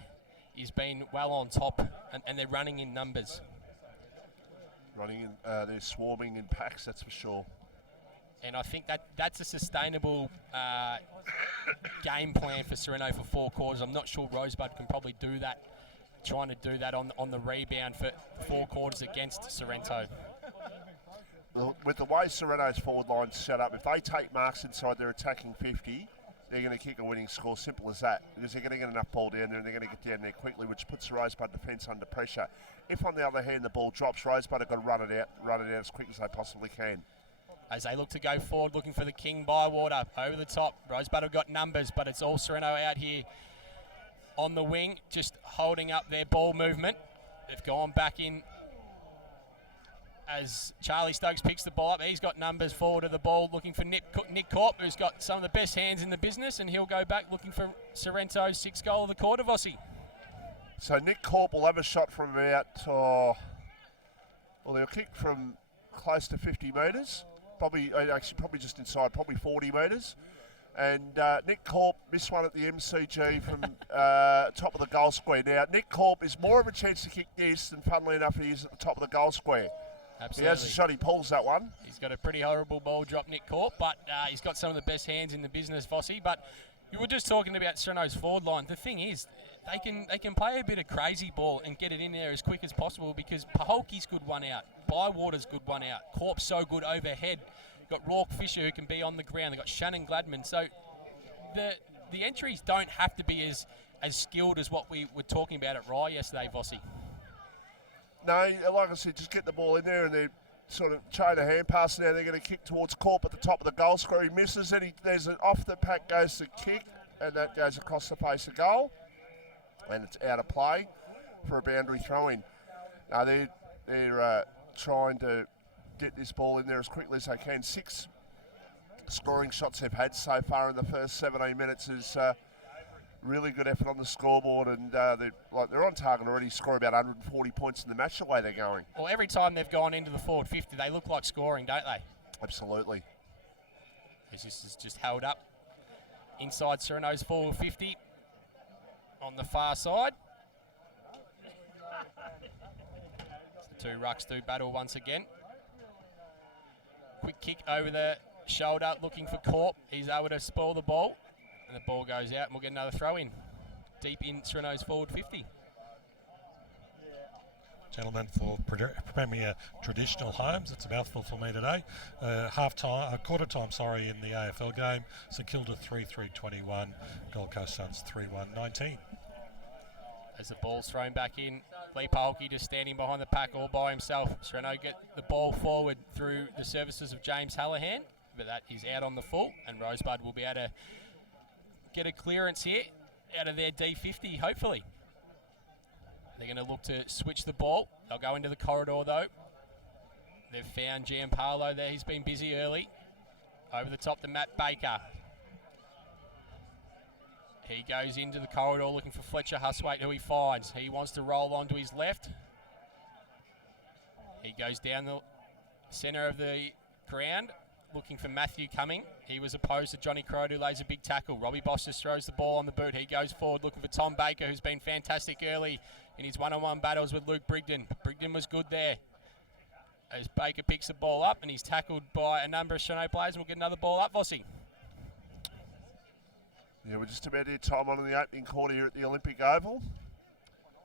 is been well on top, and they're running in numbers. They're swarming in packs, that's for sure. And I think that's a sustainable game plan for Sorrento for 4 quarters. I'm not sure Rosebud can probably do that, trying to do that on the rebound for 4 quarters against Sorrento. With the way Sorrento's forward line's set up, if they take marks inside their attacking 50, they're going to kick a winning score, simple as that, because they're going to get enough ball down there and they're going to get down there quickly, which puts the Rosebud defence under pressure. If, on the other hand, the ball drops, Rosebud have got to run it out as quick as they possibly can. As they look to go forward, looking for the King Bywater over the top. Rosebud have got numbers, but it's all Sorrento out here on the wing, just holding up their ball movement. They've gone back in as Charlie Stokes picks the ball up. He's got numbers forward of the ball, looking for Nick Corp, who's got some of the best hands in the business, and he'll go back looking for Sorrento's 6th goal of the quarter, Vossi. So Nick Corp will have a shot from about, they'll kick from close to 50 metres, probably just inside, probably 40 metres. And Nick Corp missed one at the MCG from top of the goal square. Now, Nick Corp is more of a chance to kick this than, funnily enough, he is at the top of the goal square. Absolutely. He has a shot, he pulls that one. He's got a pretty horrible ball drop, Nick Corp, but he's got some of the best hands in the business, Vossi. But you were just talking about Sorrento's forward line. The thing is, they can play a bit of crazy ball and get it in there as quick as possible, because Paholke's good one out, Bywater's good one out, Corp's so good overhead. You've got Rourke Fisher who can be on the ground. They've got Shannon Gladman. So the entries don't have to be as skilled as what we were talking about at Rye yesterday, Vossi. No, like I said, just get the ball in there and they're sort of chain a hand pass now. They're going to kick towards Corp at the top of the goal square. He misses it. There's an off the pack goes the kick, and that goes across the face of goal. And it's out of play for a boundary throw-in. Now they're trying to get this ball in there as quickly as they can. 6 scoring shots they've had so far in the first 17 minutes is really good effort on the scoreboard, and they're on target already to score about 140 points in the match the way they're going. Well, every time they've gone into the forward 50, they look like scoring, don't they? Absolutely. This is just held up inside Sorrento's forward 50 on the far side. The 2 rucks do battle once again. Quick kick over the shoulder, looking for Corp. He's able to spoil the ball. And the ball goes out, and we'll get another throw in. Deep in Sorrento's forward 50. Gentlemen, for Premier Traditional Homes, it's a mouthful for me today. Quarter time, in the AFL game. St Kilda 3-3-21, Gold Coast Suns 3-1-19. As the ball's thrown back in, Lee Paholke just standing behind the pack all by himself. Sorrento get the ball forward through the services of James Hallahan, but that is out on the full, and Rosebud will be able to get a clearance here out of their D50, hopefully. They're going to look to switch the ball. They'll go into the corridor, though. They've found Gianpaolo there. He's been busy early. Over the top to Matt Baker. He goes into the corridor looking for Fletcher Huswaite, who he finds. He wants to roll on to his left. He goes down the centre of the ground, looking for Matthew Cumming. He was opposed to Johnny Crowd, who lays a big tackle. Robbie Boss just throws the ball on the boot. He goes forward looking for Tom Baker, who's been fantastic early in his one-on-one battles with Luke Brigden. Brigden was good there. As Baker picks the ball up, and he's tackled by a number of Sorrento players, and we'll get another ball up, Vossi. Yeah, we're just about at time on in the opening quarter here at the Olympic Oval.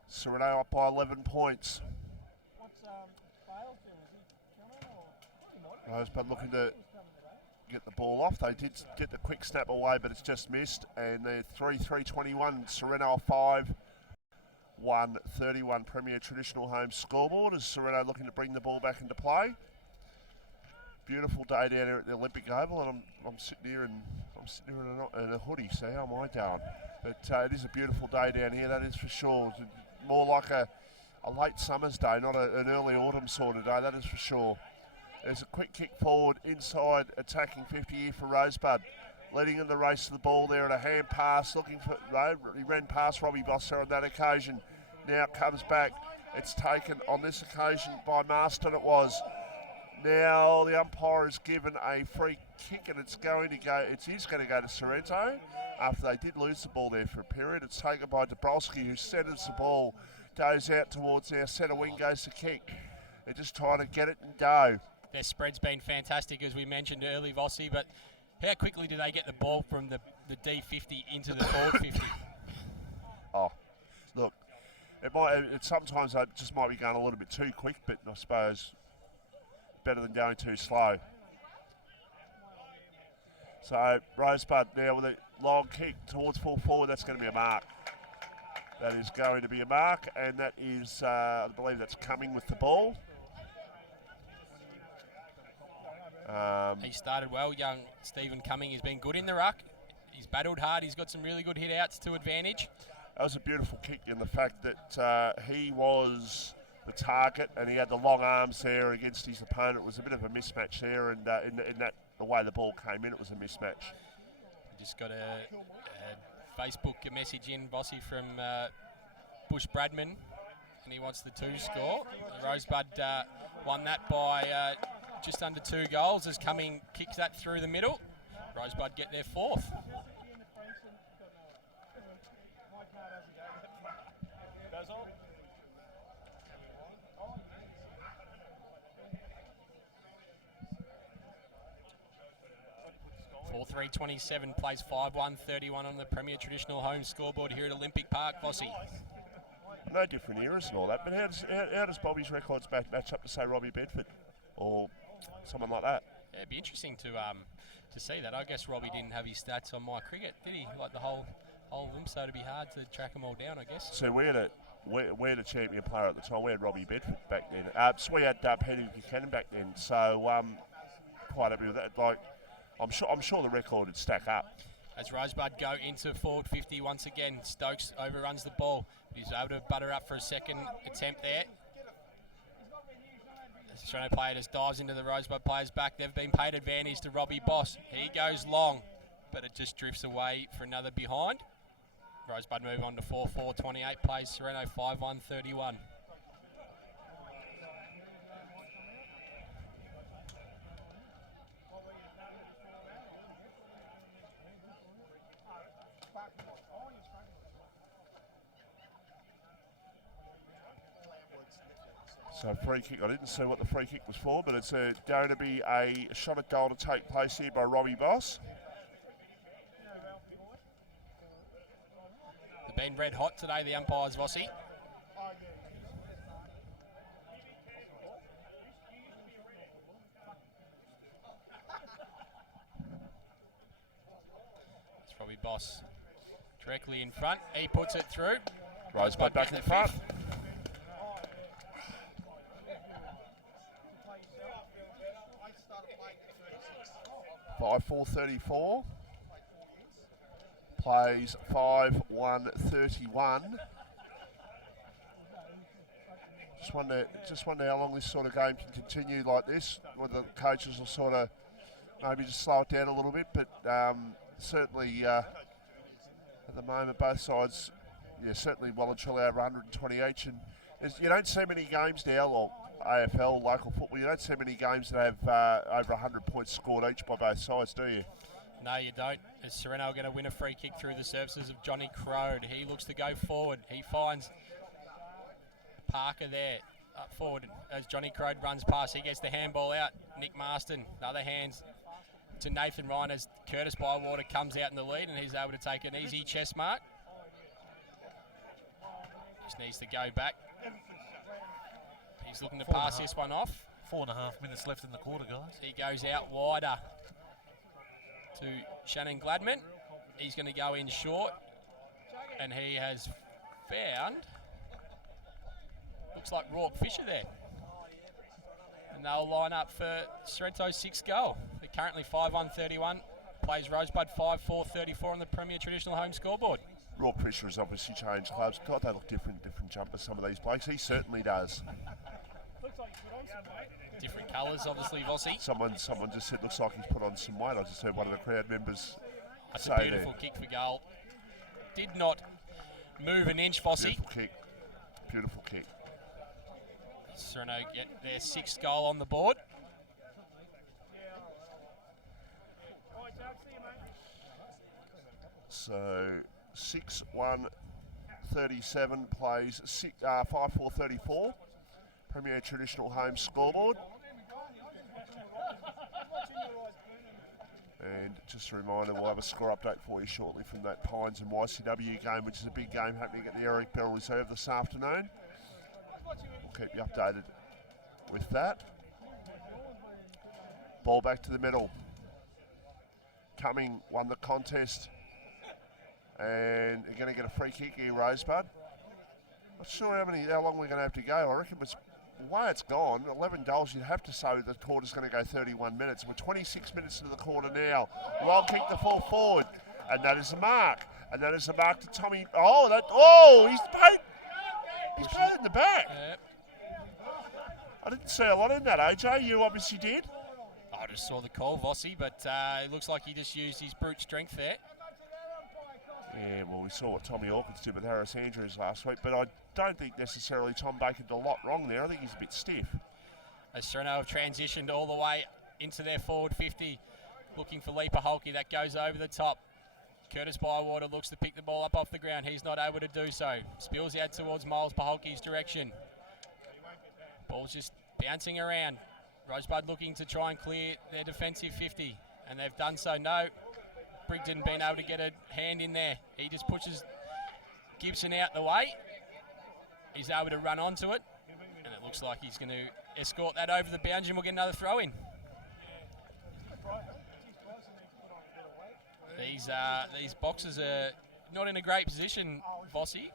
Sorrento up by 11 points. Rosebud looking to get the ball off. They did get the quick snap away, but it's just missed. And they're 3-3-21. Sorrento 5-1-31 Premier Traditional Home scoreboard as Sorrento looking to bring the ball back into play. Beautiful day down here at the Olympic Oval, and I'm sitting here in a hoodie. So how am I doing? But it is a beautiful day down here. That is for sure. More like a late summer's day, not an early autumn sort of day. That is for sure. There's a quick kick forward inside attacking 50 here for Rosebud. leading in the race to the ball there at a hand pass, looking for, no, he ran past Robbie Bosser on that occasion. Now comes back. It's taken on this occasion by Marston, it was. Now the umpire has given a free kick and it is going to go to Sorrento after they did lose the ball there for a period. It's taken by Dabrowski, who centres the ball, goes out towards our centre wing, goes to kick. They're just trying to get it and go. Their spread's been fantastic, as we mentioned early, Vossi, but how quickly do they get the ball from the D50 into the forward 50? Oh, look, it sometimes they just might be going a little bit too quick, but I suppose better than going too slow. So Rosebud now with a long kick towards full forward. That's going to be a mark. That is going to be a mark, and that is, I believe that's coming with the ball. He started well, young Stephen Cumming. He's been good in the ruck. He's battled hard. He's got some really good hit-outs to advantage. That was a beautiful kick in the fact that he was the target and he had the long arms there against his opponent. It was a bit of a mismatch there, and in that the way the ball came in, it was a mismatch. Just got a Facebook message in, Vossi, from Bush Bradman, and he wants the 2 score. Rosebud won that by just under 2 goals as Cumming kicks that through the middle. Rosebud get their 4th. For 3:27 plays 5-1-31 on the Premier Traditional Home scoreboard here at Olympic Park, Vossi. No different eras and all that, but how does Bobby's records match up to, say, Robbie Bedford or someone like that? Yeah, it'd be interesting to see that. I guess Robbie didn't have his stats on My Cricket, did he? Like the whole of them, so it'd be hard to track them all down, I guess. So we're the champion player at the time. We had Robbie Bedford back then. So we had Peter Buchanan back then. So quite happy with that. Like, I'm sure the record would stack up. As Rosebud go into forward 50 once again, Stokes overruns the ball. He's able to butter up for a second attempt there. The Sorrento player just dives into the Rosebud players back. They've been paid advantage to Robbie Boss. He goes long, but it just drifts away for another behind. Rosebud move on to 4-4-28, plays Sorrento 5-1-31. So free kick, I didn't see what the free kick was for, but it's going to be a shot at goal to take place here by Robbie Boss. They've been red hot today, the umpires, Vossi. It's Robbie Boss directly in front. He puts it through. Rosebud back in front. 5-4-34. Plays 5-1-31. Just wonder how long this sort of game can continue like this. Whether the coaches will sort of maybe just slow it down a little bit, but certainly at the moment both sides, certainly well and truly over 120 each. And you don't see many games now, or AFL, local football, you don't see many games that have over 100 points scored each by both sides, do you? No, you don't. As Sorrento are going to win a free kick through the services of Johnny Crode. He looks to go forward. He finds Parker there, up forward. As Johnny Crode runs past, he gets the handball out. Nick Marston, other hands to Nathan Ryan as Curtis Bywater comes out in the lead and he's able to take an easy chest mark. Just needs to go back. He's looking to pass this one off. 4.5 minutes left in the quarter, guys. He goes out wider to Shannon Gladman. He's going to go in short, and he has found, looks like Rourke Fisher there. And they'll line up for Sorrento's 6th goal. They're currently 5-1-31, plays Rosebud 5-4-34 on the Premier Traditional Home scoreboard. Rourke Fisher has obviously changed clubs. God, they look different jumpers, some of these blokes. He certainly does. Different colours, obviously, Vossi. Someone just said, looks like he's put on some weight. I just heard one of the crowd members That's So a beautiful kick for goal. Did not move an inch, Fossey. Beautiful kick. Beautiful kick. Sorrento get their 6th goal on the board. So 6-1-37 plays 5-4-34. Premier Traditional Home scoreboard. And just a reminder, we'll have a score update for you shortly from that Pines and YCW game, which is a big game happening at the Eric Bell Reserve this afternoon. We'll keep you updated with that. Ball back to the middle. Cumming won the contest. And you're going to get a free kick here, Rosebud. Not sure how long we're going to have to go. I reckon the way it's gone, 11 goals, you'd have to say the quarter's going to go 31 minutes. We're 26 minutes into the quarter now. Long kick to full forward. And that is a mark. And that is a mark to Tommy. He's paid in the back. Yep. I didn't see a lot in that, AJ. You obviously did. I just saw the call, Vossi, but it looks like he just used his brute strength there. Yeah, well, we saw what Tommy Hawkins did with Harris Andrews last week, but I don't think necessarily Tom Baker did a lot wrong there. I think he's a bit stiff. As Sorrento have transitioned all the way into their forward 50, looking for Leaper Holke. That goes over the top. Curtis Bywater looks to pick the ball up off the ground. He's not able to do so. Spills out towards Miles Paholke's direction. Ball's just bouncing around. Rosebud looking to try and clear their defensive 50, and they've done so. No, Brigden been able to get a hand in there. He just pushes Gibson out the way. He's able to run onto it, and it looks like he's going to escort that over the boundary, and we'll get another throw in. These boxers are not in a great position, Vossi.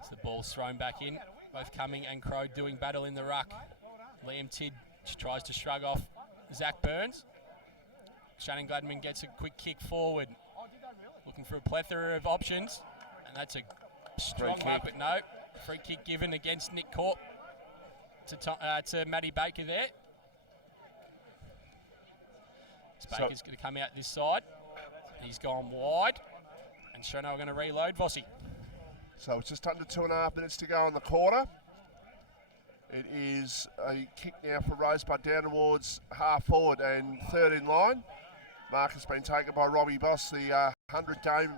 As the ball's thrown back in, both Cumming and Crow doing battle in the ruck. Liam Tidd tries to shrug off Zach Burns. Shannon Gladman gets a quick kick forward, looking for a plethora of options, and that's a strong mark, but no. Free kick given against Nick Corp to Matty Baker there. Baker's going to come out this side. He's gone wide, and Sorrento are going to reload. Vossi. So it's just under 2.5 minutes to go in the quarter. It is a kick now for Rosebud down towards half forward and third in line. Mark has been taken by Robbie Boss, the 100-game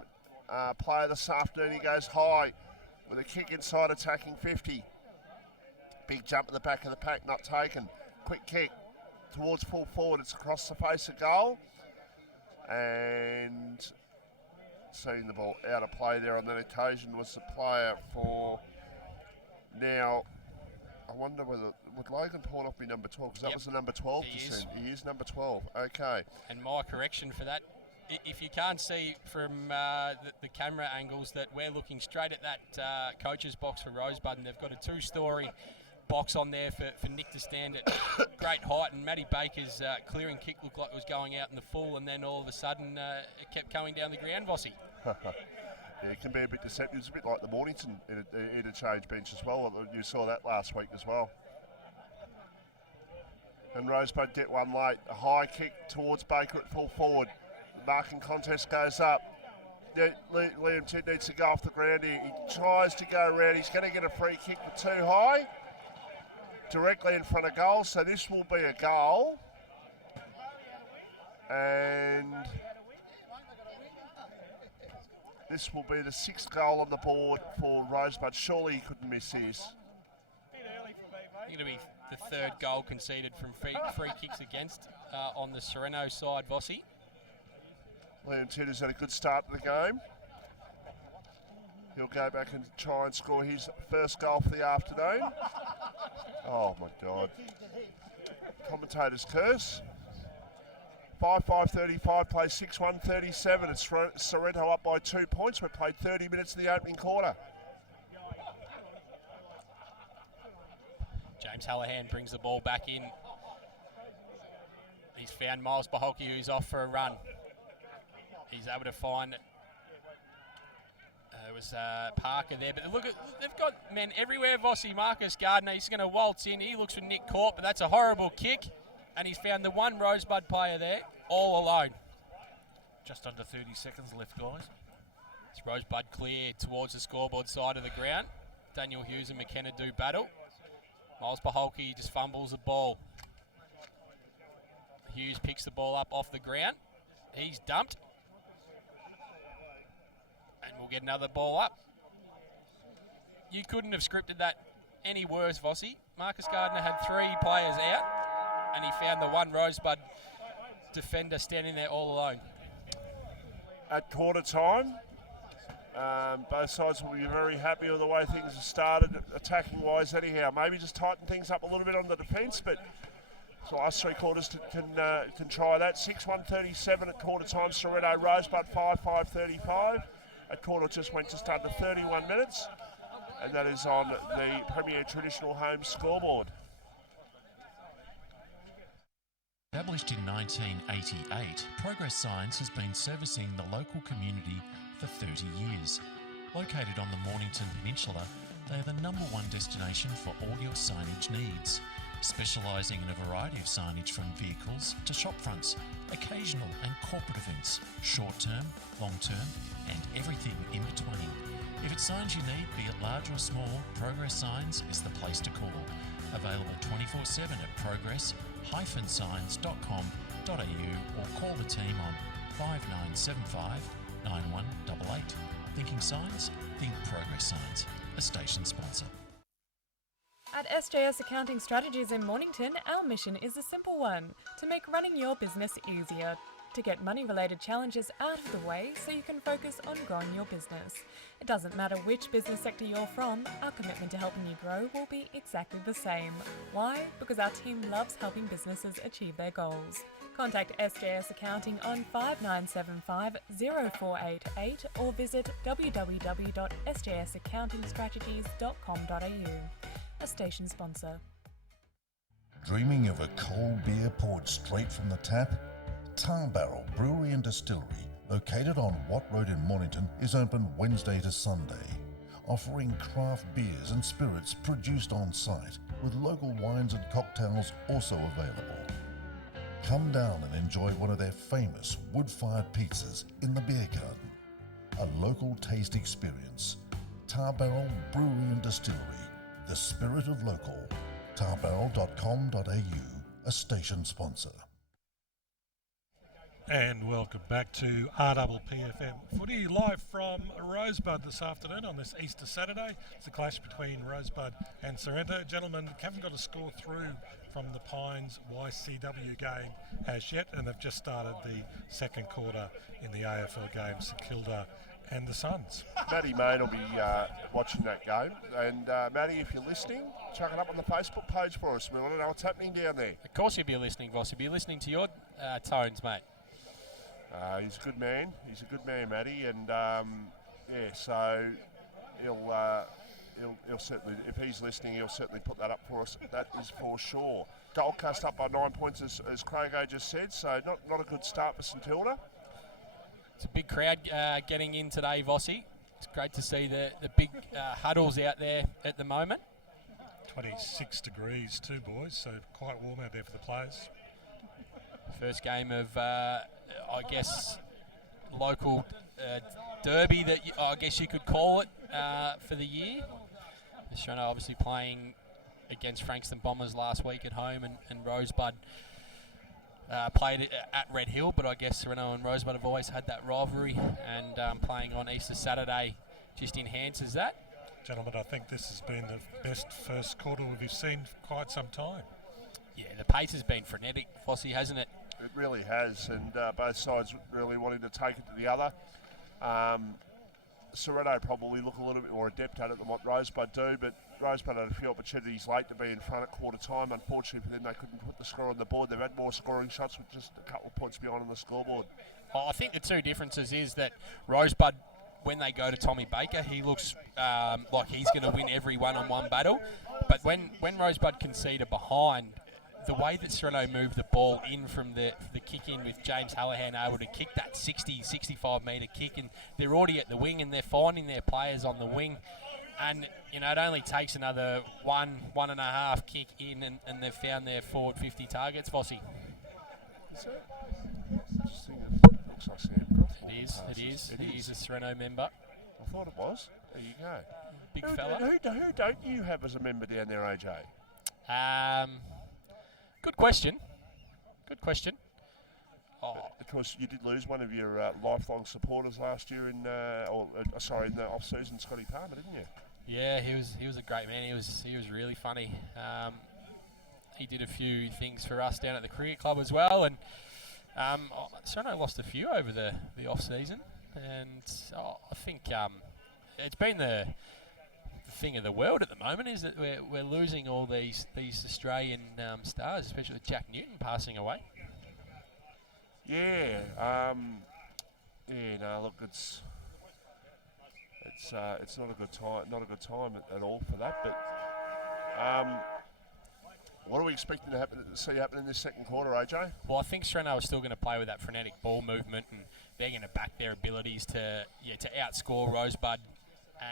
player this afternoon. He goes high with a kick inside attacking 50. Big jump at the back of the pack, not taken. Quick kick towards full forward. It's across the face of goal. And seeing the ball out of play there on that occasion was the player for now. I wonder would Logan Pornoff be number 12? Because that was the number 12 descent. He is number 12. Okay. And my correction for that, if you can't see from the camera angles that we're looking straight at that coach's box for Rosebud, and they've got a 2-story box on there for Nick to stand at great height, and Matty Baker's clearing kick looked like it was going out in the full, and then all of a sudden it kept coming down the ground, Vossi. Yeah, it can be a bit deceptive. It's a bit like the Mornington interchange bench as well. You saw that last week as well. And Rosebud get one late. A high kick towards Baker at full forward. The marking contest goes up. Liam Tidd needs to go off the ground here. He tries to go around. He's going to get a free kick but too high. Directly in front of goal. So this will be a goal. And this will be the 6th goal on the board for Rosebud. Surely he couldn't miss this. I think it'll be the 3rd goal conceded from free kicks against on the Sorrento side, Vossi. Liam Tidd has had a good start to the game. He'll go back and try and score his first goal for the afternoon. Oh my God. Commentator's curse. 5-5-35, play 6-1-37. It's Sorrento up by 2 points. We've played 30 minutes of the opening quarter. James Hallahan brings the ball back in. He's found Miles Paholke, who's off for a run. He's able to find there was Parker there. But look, they've got men everywhere. Vossi, Marcus Gardner, he's going to waltz in. He looks for Nick Court, but that's a horrible kick. And he's found the one Rosebud player there, all alone. Just under 30 seconds left, guys. It's Rosebud clear towards the scoreboard side of the ground. Daniel Hughes and McKenna do battle. Miles Paholke just fumbles the ball. Hughes picks the ball up off the ground. He's dumped. And we'll get another ball up. You couldn't have scripted that any worse, Vossi. Marcus Gardner had 3 players out, and he found the one Rosebud defender standing there all alone. At quarter time, both sides will be very happy with the way things have started attacking-wise anyhow. Maybe just tighten things up a little bit on the defence, but the last 3 quarters can try that. 6-1-37 at quarter time. Sorrento Rosebud 5-5-35. At quarter just went just under 31 minutes, and that is on the Premier Traditional Home scoreboard. Established in 1988, Progress Signs has been servicing the local community for 30 years. Located on the Mornington Peninsula, they are the #1 destination for all your signage needs, specialising in a variety of signage from vehicles to shop fronts, occasional and corporate events, short-term, long-term, and everything in between. If it's signs you need, be it large or small, Progress Signs is the place to call. Available 24/7 at progress-signs.com.au or call the team on 5975 9188. Thinking signs? Think Progress Signs, a station sponsor. At SJS Accounting Strategies in Mornington, our mission is a simple one: to make running your business easier, to get money-related challenges out of the way so you can focus on growing your business. It doesn't matter which business sector you're from, our commitment to helping you grow will be exactly the same. Why? Because our team loves helping businesses achieve their goals. Contact SJS Accounting on 5975 0488 or visit www.sjsaccountingstrategies.com.au. A station sponsor. Dreaming of a cold beer poured straight from the tap? Tar Barrel Brewery and Distillery, located on Watt Road in Mornington, is open Wednesday to Sunday, offering craft beers and spirits produced on site, with local wines and cocktails also available. Come down and enjoy one of their famous wood-fired pizzas in the beer garden. A local taste experience. Tar Barrel Brewery and Distillery, the spirit of local. tarbarrel.com.au, a station sponsor. And welcome back to rppfm footy, live from Rosebud this afternoon on this Easter Saturday. It's a clash between Rosebud and Sorrento. Gentlemen, haven't got a score through from the Pines YCW game as yet, and they've just started the second quarter in the AFL game, St Kilda and the Suns. Matty Main will be watching that game. And Matty, if you're listening, chuck it up on the Facebook page for us. We want to know what's happening down there. Of course you'll be listening, Voss. You'll be listening to your tones, mate. He's a good man. He's a good man, Matty, and so he'll certainly, if he's listening, he'll certainly put that up for us. That is for sure. Gold Coast up by 9 points, as Crago just said. So not a good start for St Kilda. It's a big crowd getting in today, Vossi. It's great to see the big huddles out there at the moment. 26 degrees too, boys, so quite warm out there for the players. First game of, I guess, local derby that I guess you could call it for the year. Sorrento obviously playing against Frankston Bombers last week at home, and Rosebud played at Red Hill, but I guess Sorrento and Rosebud have always had that rivalry, and playing on Easter Saturday just enhances that. Gentlemen, I think this has been the best first quarter we've seen for quite some time. Yeah, the pace has been frenetic, Fossey, hasn't it? It really has, and both sides really wanting to take it to the other. Sorrento probably look a little bit more adept at it than what Rosebud do, but Rosebud had a few opportunities late to be in front at quarter time. Unfortunately for them, they couldn't put the score on the board. They've had more scoring shots with just a couple of points behind on the scoreboard. I think the two differences is that Rosebud, when they go to Tommy Baker, he looks like he's going to win every one-on-one battle. But when Rosebud conceded behind, the way that Sorrento moved the ball in from the kick in with James Hallahan able to kick that 60, 65 metre kick, and they're already at the wing and they're finding their players on the wing. And, it only takes another one and a half kick in and they've found their forward 50 targets, Vossi. Is it? Looks like Sam Croft. It is. He's a Sorrento member. I thought it was. There you go. Big fella. Who don't you have as a member down there, AJ? Good question. Oh. Because you did lose one of your lifelong supporters last year in the off-season, Scotty Palmer, didn't you? Yeah, he was a great man. He was really funny. He did a few things for us down at the cricket club as well, and Sorrento lost a few over the off-season, and I think it's been the thing of the world at the moment is that we're losing all these Australian stars, especially with Jack Newton passing away. Yeah. Look, it's not a good time. Not a good time at all for that. But what are we expecting to see happen in this second quarter, AJ? Well, I think Sorrento is still going to play with that frenetic ball movement, and they're going to back their abilities to outscore Rosebud.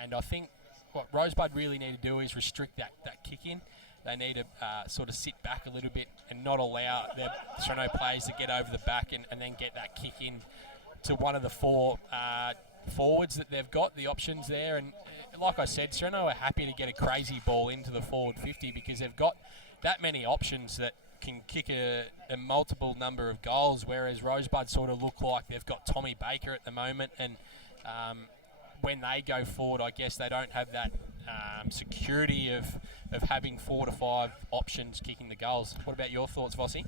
And I think what Rosebud really need to do is restrict that kick in. They need to sort of sit back a little bit and not allow their Sorrento players to get over the back and then get that kick in to one of the four forwards that they've got, the options there. And like I said, Sorrento are happy to get a crazy ball into the forward 50 because they've got that many options that can kick a multiple number of goals, whereas Rosebud sort of look like they've got Tommy Baker at the moment, and when they go forward, I guess they don't have that security of having 4 to 5 options kicking the goals. What about your thoughts, Vossi?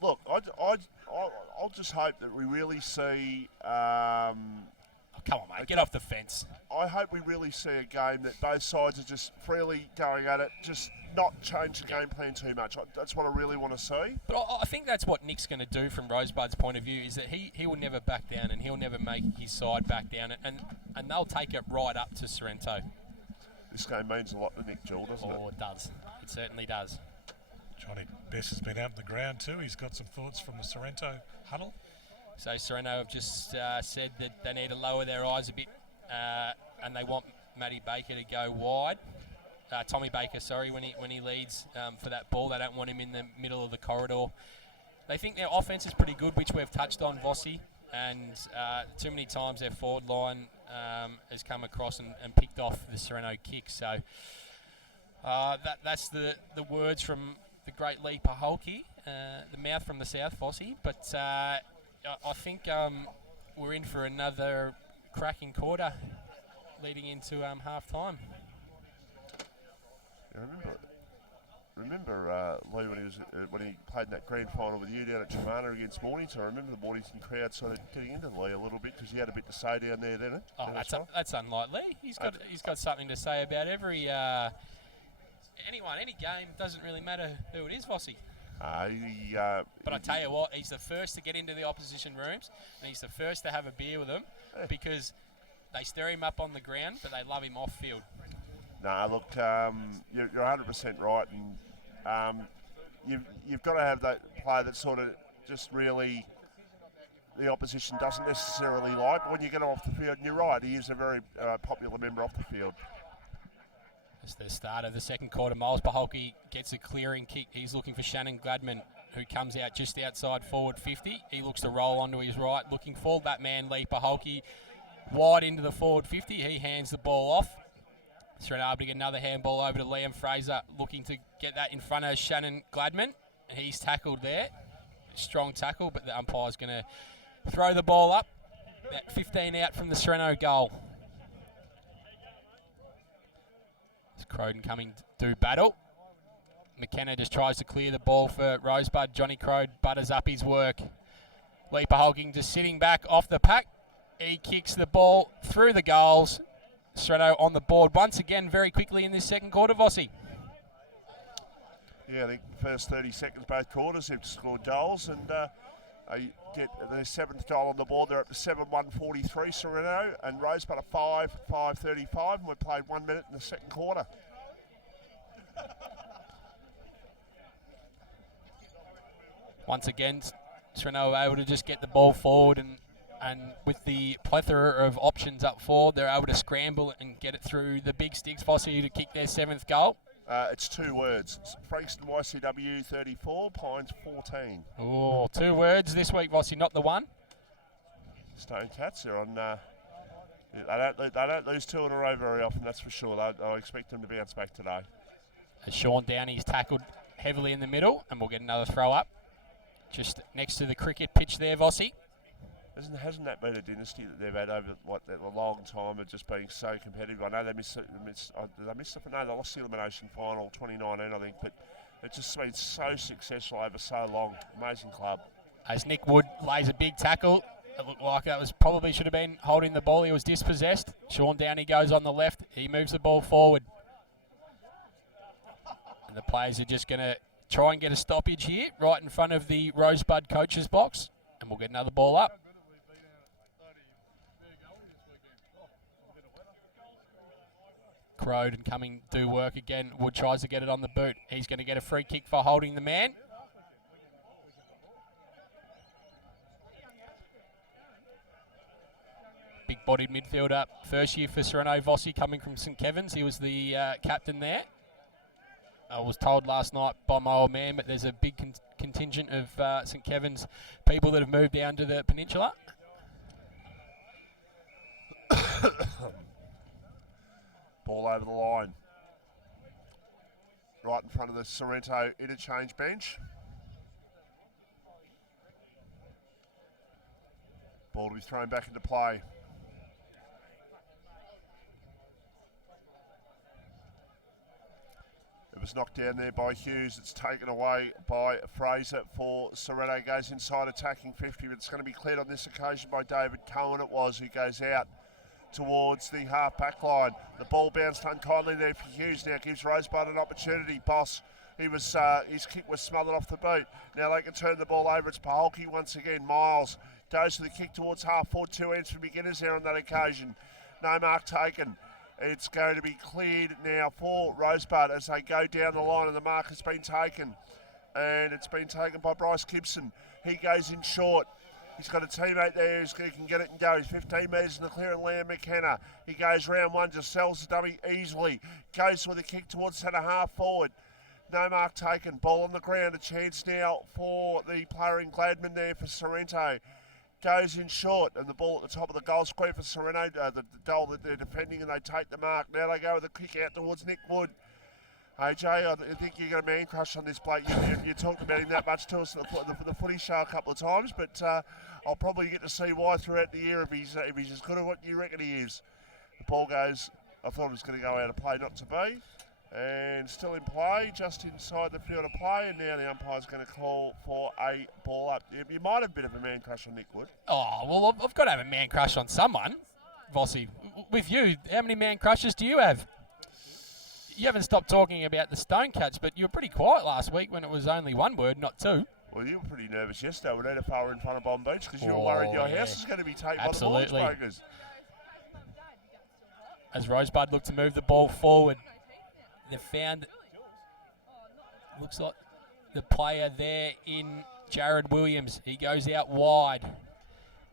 Look, I'll just hope that we really see. Come on, mate, get off the fence. I hope we really see a game that both sides are just freely going at it, just not change the game plan too much. That's what I really want to see. But I think that's what Nick's going to do from Rosebud's point of view, is that he will never back down and he'll never make his side back down, and they'll take it right up to Sorrento. This game means a lot to Nick Jewell, doesn't it? Oh, it does. It certainly does. Johnny Bess has been out on the ground too. He's got some thoughts from the Sorrento huddle. So Sorrento have just said that they need to lower their eyes a bit, and they want Matty Baker to go wide. Tommy Baker, sorry, when he leads for that ball. They don't want him in the middle of the corridor. They think their offense is pretty good, which we've touched on, Vossi, and too many times their forward line has come across and picked off the Sorrento kick. So that's the words from the great Lee Paholke, the mouth from the south, Vossi. But I think we're in for another cracking quarter leading into half-time. Remember Lee, when he played in that grand final with you down at Chumana against Mornington. I remember the Mornington crowd sort of getting into Lee a little bit because he had a bit to say down there, didn't it? Oh, that's unlike Lee. He's got something to say about every any game. Doesn't really matter who it is, Vossi. But I tell you what, he's the first to get into the opposition rooms, and he's the first to have a beer with them because they stir him up on the ground, but they love him off field. No, look, you're 100% right, and you've got to have that player that sort of just really the opposition doesn't necessarily like. But when you get him off the field, and you're right, he is a very popular member off the field. It's the start of the second quarter. Miles Paholke gets a clearing kick. He's looking for Shannon Gladman, who comes out just outside forward 50. He looks to roll onto his right, looking for that man, Lee Paholke, wide into the forward 50. He hands the ball off. Sorrento able to get another handball over to Liam Fraser, looking to get that in front of Shannon Gladman. He's tackled there. Strong tackle, but the umpire's going to throw the ball up. About 15 out from the Sorrento goal. It's Croden coming to do battle. McKenna just tries to clear the ball for Rosebud. Johnny Crode butters up his work. Lee Paholke just sitting back off the pack. He kicks the ball through the goals. Sorrento on the board once again very quickly in this second quarter, Vossi. Yeah, I think first 30 seconds, both quarters, they've scored goals, and they get their seventh goal on the board. They're up to 7-1-43, Sorrento, and Rosebud are 5-5-35, and we've played 1 minute in the second quarter. Once again, Sorrento able to just get the ball forward, and with the plethora of options up forward, they're able to scramble and get it through the big sticks, Vossi, to kick their 7th goal. It's 2 words. Frankston YCW 34, Pines 14. Oh, 2 words this week, Vossi, not the one. Stone Cats are on. They don't lose 2 in a row very often, that's for sure. I expect them to bounce back today. As Sean Downey's tackled heavily in the middle, and we'll get another throw up just next to the cricket pitch there, Vossi. Hasn't that been a dynasty that they've had over a long time of just being so competitive? I know they lost the elimination final 2019, I think, but it's just been so successful over so long. Amazing club. As Nick Wood lays a big tackle, it looked like that was probably should have been holding the ball. He was dispossessed. Sean Downey goes on the left. He moves the ball forward. And the players are just going to try and get a stoppage here right in front of the Rosebud coach's box. And we'll get another ball up. Crowden coming do work again. Wood tries to get it on the boot. He's going to get a free kick for holding the man. Big-bodied midfielder, first year for Sorrento, Vossi, coming from St Kevin's. He was the captain there. I was told last night by my old man, but there's a big contingent of St Kevin's people that have moved down to the peninsula. Ball over the line. Right in front of the Sorrento interchange bench. Ball to be thrown back into play. It was knocked down there by Hughes. It's taken away by Fraser for Sorrento. Goes inside attacking 50, but it's going to be cleared on this occasion by David Cohen. It was, who goes out towards the half-back line. The ball bounced unkindly there for Hughes. Now gives Rosebud an opportunity. Boss, his kick was smothered off the boot. Now they can turn the ball over. It's Paholke once again. Miles goes to the kick towards half-forward. 2 ends for beginners there on that occasion. No mark taken. It's going to be cleared now for Rosebud as they go down the line, and the mark has been taken. And it's been taken by Bryce Gibson. He goes in short. He's got a teammate there who can get it and go. He's 15 metres in the clear, and Liam McKenna. He goes round one, just sells the dummy easily. Goes with a kick towards centre half forward. No mark taken. Ball on the ground. A chance now for the player in Gladman there for Sorrento. Goes in short, and the ball at the top of the goal square for Sorrento, the goal that they're defending, and they take the mark. Now they go with a kick out towards Nick Wood. AJ, I think you got a man crush on this bloke. You talked about him that much to us at the footy show a couple of times, but I'll probably get to see why throughout the year if he's as good at what you reckon he is. The ball goes, I thought it was going to go out of play, not to be. And still in play, just inside the field of play, and now the umpire's going to call for a ball up. You might have a bit of a man crush on Nick Wood. Oh, well, I've got to have a man crush on someone, Vossi. With you, how many man crushes do you have? You haven't stopped talking about the Stone Cats, but you were pretty quiet last week when it was only 1 word, not 2. Well, you were pretty nervous yesterday when Edifar were in front of Bomb Beach because you were worried your house was going to be taken by the mortgage brokers. As Rosebud looked to move the ball forward, they found, looks like the player there in Jared Williams. He goes out wide.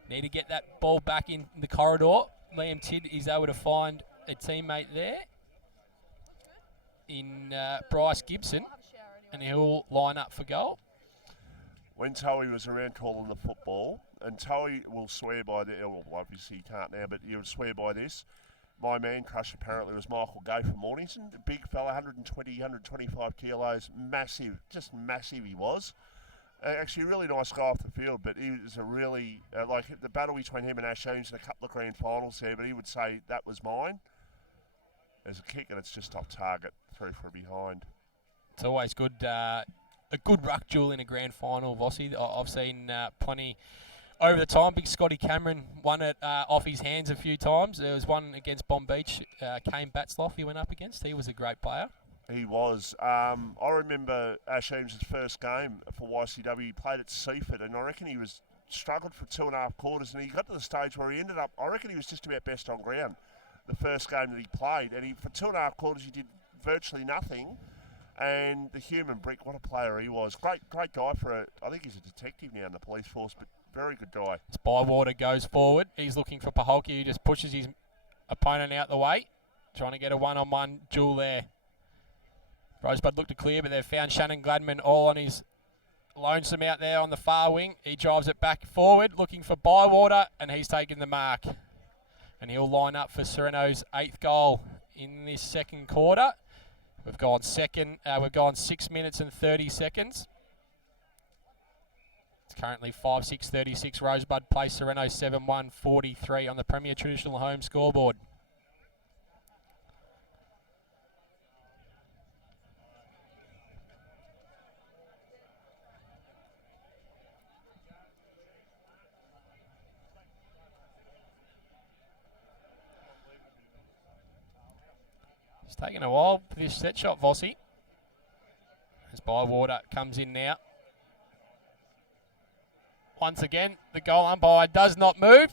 Need to get that ball back in the corridor. Liam Tidd is able to find a teammate there in Bryce Gibson, and he'll line up for goal. When Towie was around calling the football, and Towie will swear by the, well, obviously he can't now, but he would swear by this. My man crush apparently was Michael Gay from Mornington. A big fella, 120, 125 kilos, massive, just massive he was. Actually a really nice guy off the field, but he was a really, like the battle between him and Ash Eames in a couple of grand finals there, but he would say that was mine. There's a kick and it's just off target, through for a behind. It's always good, a good ruck duel in a grand final, Vossi. I've seen plenty over the time. Big Scotty Cameron won it off his hands a few times. There was one against Bomb Beach, Kane Batsloff he went up against. He was a great player. He was. I remember Ash Eames' first game for YCW. He played at Seaford, and I reckon he was struggled for 2.5 quarters, and he got to the stage where he ended up, I reckon he was just about best on ground the first game that he played, and for 2.5 quarters he did virtually nothing, And the human brick, what a player he was. Great guy I think he's a detective now in the police force, but very good guy. As Bywater goes forward, he's looking for Paholke, who just pushes his opponent out the way, trying to get a one-on-one duel there. Rosebud looked to clear, but they've found Shannon Gladman all on his lonesome out there on the far wing. He drives it back forward, looking for Bywater, and he's taken the mark. And he'll line up for Sorrento's 8th goal in this second quarter. We've gone 6 minutes and 30 seconds. It's currently 5-6-36. Rosebud plays Sorrento 7-1-43 on the Premier Traditional Home scoreboard. It's taken a while for this set shot, Vossi. As Bywater comes in now. Once again, the goal umpire does not move.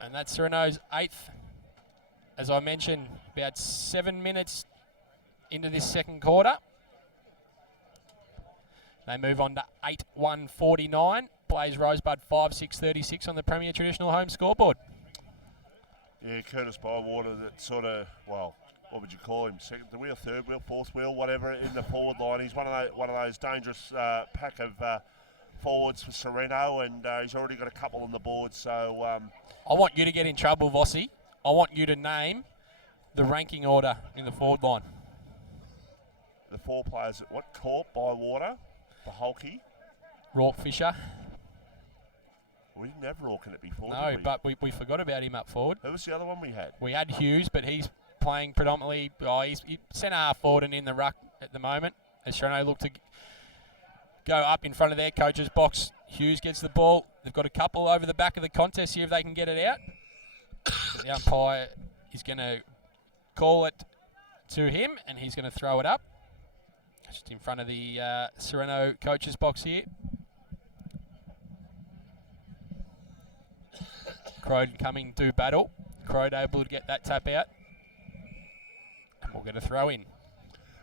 And that's Sorrento's 8th. As I mentioned, about 7 minutes into this second quarter. They move on to 8-1-49. Plays Rosebud 5-6-36 on the Premier Traditional Home scoreboard. Yeah, Curtis Bywater, that sort of, well, what would you call him? Second wheel, third wheel, fourth wheel, whatever, in the forward line. He's one of those dangerous pack of forwards for Sorrento, and he's already got a couple on the board. So I want you to get in trouble, Vossi. I want you to name the ranking order in the forward line. The 4 players at what? Corp, Bywater, Paholke, Rourke Fisher. We didn't have Rourke in it before, No, did we? but we forgot about him up forward. Who was the other one we had? We had Hughes, but he's playing predominantly, he's centre half forward and in the ruck at the moment. As Sorrento look to go up in front of their coach's box. Hughes gets the ball. They've got a couple over the back of the contest here if they can get it out. The umpire is going to call it to him, and he's going to throw it up. Just in front of the Sorrento coach's box here. Crode coming to battle. Crode able to get that tap out. And we'll get a throw in.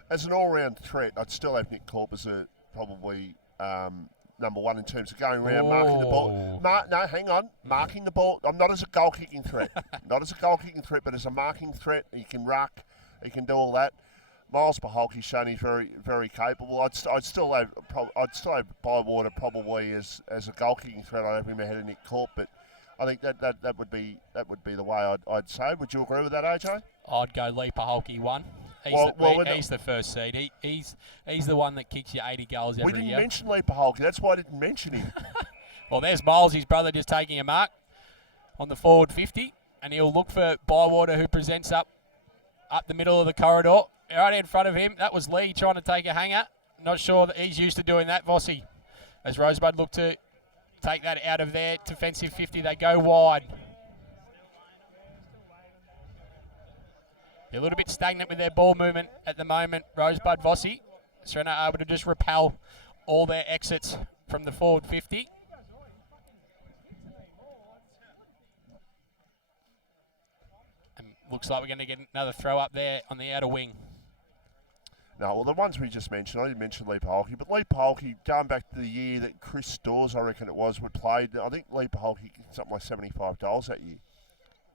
As an all-round threat, I'd still have Nick Corp as probably number 1 in terms of going around, marking the ball. No, hang on. Marking the ball. I'm not as a goal-kicking threat. Not as a goal-kicking threat, but as a marking threat. He can ruck. He can do all that. Miles Paholke's shown he's very, very capable. I'd still have Bywater probably as a goal-kicking threat. I'd have him ahead of Nick Corp, but I think that would be the way I'd say. Would you agree with that, AJ? I'd go Lee Paholke 1. He's the first seed. He's the one that kicks you 80 goals every year. We didn't mention Lee Paholke. That's why I didn't mention him. Well, there's Miles, his brother, just taking a mark on the forward 50, and he'll look for Bywater, who presents up the middle of the corridor. Right in front of him, that was Lee trying to take a hanger. Not sure that he's used to doing that, Vossi. As Rosebud look to take that out of their defensive 50, they go wide. They're a little bit stagnant with their ball movement at the moment, Rosebud, Vossi. Sorrento able to just repel all their exits from the forward 50. And looks like we're going to get another throw up there on the outer wing. No, well, the ones we just mentioned, I didn't mention Lee Paholke, but Lee Paholke, going back to the year that Chris Stores, I reckon it was, played, I think Lee Paholke kicked something like 75 goals that year.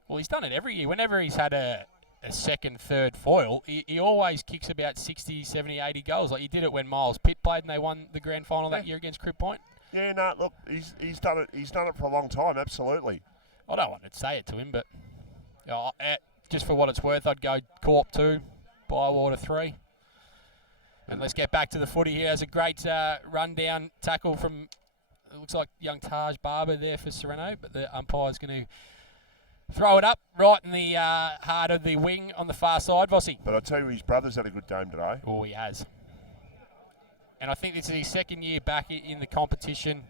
Well, he's done it every year. Whenever he's had a second, third foil, he always kicks about 60, 70, 80 goals. Like he did it when Miles Pitt played and they won the grand final that year against Crib Point. Yeah, no, look, he's done it. He's done it for a long time, absolutely. I don't want to say it to him, but just for what it's worth, I'd go Corp 2, Bywater 3. And let's get back to the footy here. There's a great rundown tackle from, it looks like young Taj Barber there for Sorrento, but the umpire's going to throw it up right in the heart of the wing on the far side, Vossi. But I tell you, his brother's had a good game today. Oh, he has. And I think this is his second year back in the competition.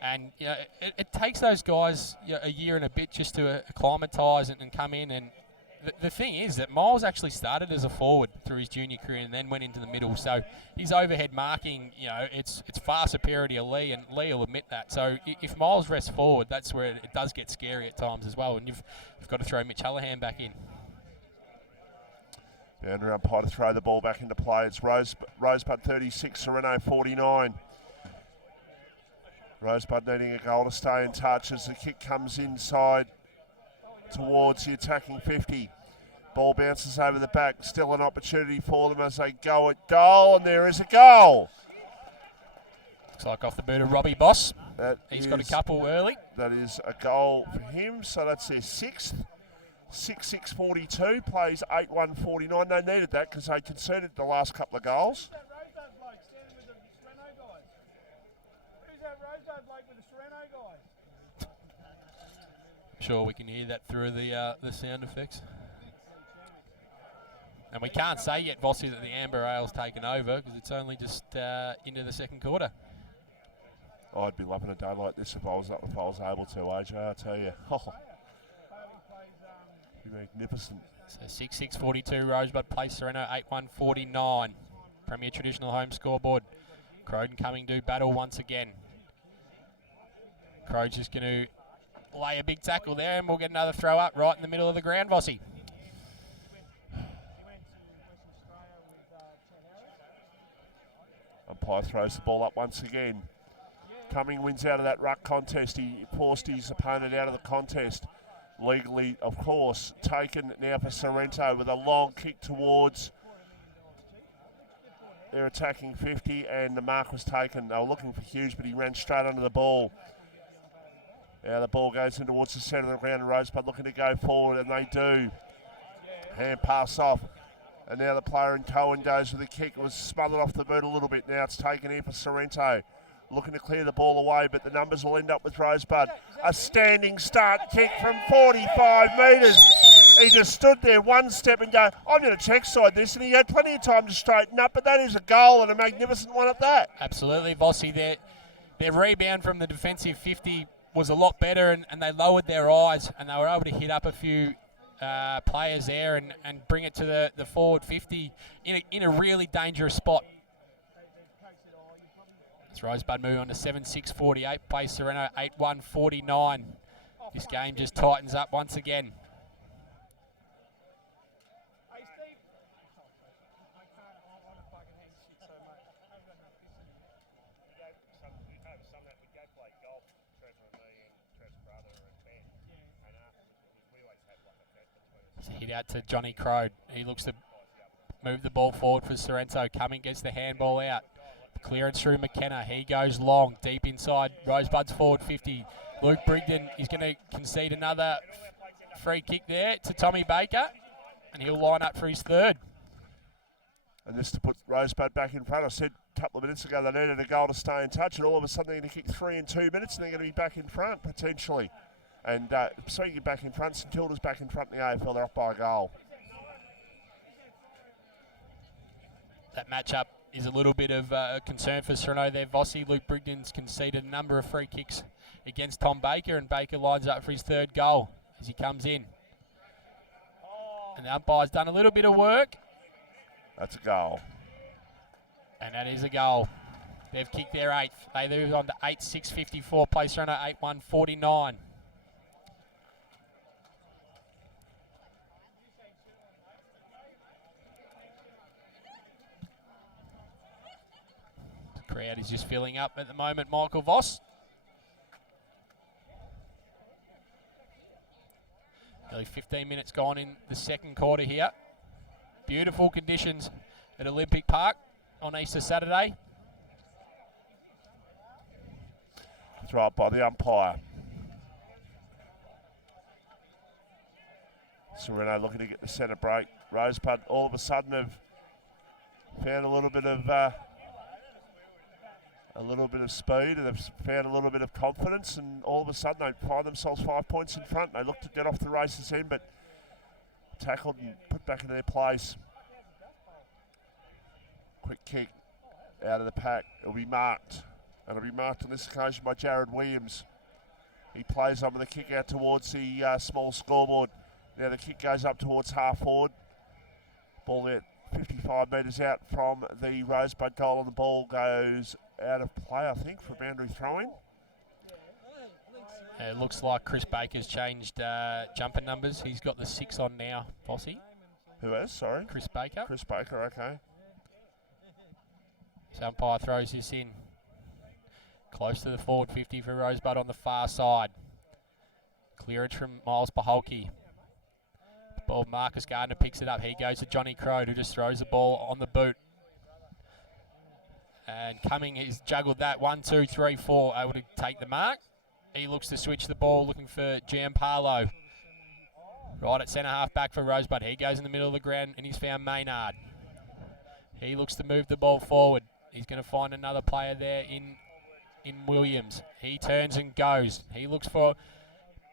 And you know, it takes those guys a year and a bit just to acclimatise and come in. And the thing is that Miles actually started as a forward through his junior career and then went into the middle. So his overhead marking, it's far superior to Lee, and Lee will admit that. So if Miles rests forward, that's where it does get scary at times as well. And you've got to throw Mitch Hallahan back in. Boundary umpire to throw the ball back into play. It's Rosebud 36, Sorrento 49. Rosebud needing a goal to stay in touch as the kick comes inside towards the attacking 50. Ball bounces over the back. Still an opportunity for them as they go at goal, and there is a goal. Looks like off the boot of Robbie Boss. He's got a couple early. That is a goal for him, so that's their sixth. 6-6-42, plays 8-1-49. They needed that because they conceded the last couple of goals. Sure, we can hear that through the sound effects. And we can't say yet, Vossi, that the Amber Ale's taken over because it's only just into the second quarter. I'd be loving a day like this if I was able to, AJ, I tell you. Be magnificent. So 6-6-42, Rosebud plays Sorrento 8-1-49. Premier Traditional Home scoreboard. Croydon coming to battle once again. Croydon's just going to lay a big tackle there and we'll get another throw up right in the middle of the ground, Vossi. Umpire throws the ball up once again. Cumming wins out of that ruck contest. He forced his opponent out of the contest. Legally, of course, taken now for Sorrento with a long kick towards their attacking 50, and the mark was taken. They were looking for Hughes, but he ran straight under the ball. Now the ball goes in towards the centre of the ground, and Rosebud looking to go forward, and they do. Hand pass off. And now the player in Cohen goes with the kick. It was smothered off the boot a little bit. Now it's taken here for Sorrento. Looking to clear the ball away, but the numbers will end up with Rosebud. A standing start kick from 45 metres. He just stood there one step and go, I'm going to check side this, and he had plenty of time to straighten up, but that is a goal and a magnificent one at that. Absolutely, Vossi. Their rebound from the defensive 50 was a lot better, and they lowered their eyes, and they were able to hit up a few players there and bring it to the forward 50 in a really dangerous spot. It's Rosebud moving on to 7-6-48, plays Sorrento 8-1-49. This game just tightens up once again. It's a hit out to Johnny Crode. He looks to move the ball forward for Sorrento. Cumming gets the handball out. Clearance through McKenna. He goes long, deep inside Rosebud's forward 50. Luke Brigden is going to concede another free kick there to Tommy Baker, and he'll line up for his third. And this to put Rosebud back in front. I said a couple of minutes ago they needed a goal to stay in touch, and all of a sudden they're going to kick 3 in 2 minutes, and they're going to be back in front potentially. And speaking of back in front, St Kilda's back in front in the AFL. They're up by a goal. That matchup is a little bit of a concern for Sorrento there. Vossi, Luke Brigden's conceded a number of free kicks against Tom Baker, and Baker lines up for his third goal as he comes in. And the umpire's done a little bit of work. That's a goal. And that is a goal. They've kicked their 8th. They move on to 8-6-54, place Sorrento 8-1-49. Crowd is just filling up at the moment, Michael Voss. Nearly 15 minutes gone in the second quarter here. Beautiful conditions at Olympic Park on Easter Saturday. It's right by the umpire. Sorrento looking to get the centre break. Rosebud all of a sudden have found a little bit of speed, and they've found a little bit of confidence, and all of a sudden they find themselves 5 points in front. They look to get off the races end, but tackled and put back in their place. Quick kick out of the pack. It'll be marked, and it'll be marked on this occasion by Jared Williams. He plays on with the kick out towards the small scoreboard. Now the kick goes up towards half forward. Ball at 55 metres out from the Rosebud goal, and the ball goes out of play, I think, for boundary throwing. It looks like Chris Baker's changed jumper numbers. He's got the 6 on now, Vossi. Who has? Sorry. Chris Baker. Chris Baker, okay. So umpire throws this in. Close to the forward 50 for Rosebud on the far side. Clearance from Miles Paholke. Ball, Marcus Gardner picks it up. He goes to Johnny Crode, who just throws the ball on the boot. And Cumming has juggled that 1, 2, 3, 4, able to take the mark. He looks to switch the ball, looking for Gianpaolo. Right at centre half back for Rosebud. He goes in the middle of the ground and he's found Maynard. He looks to move the ball forward. He's going to find another player there in Williams. He turns and goes. He looks for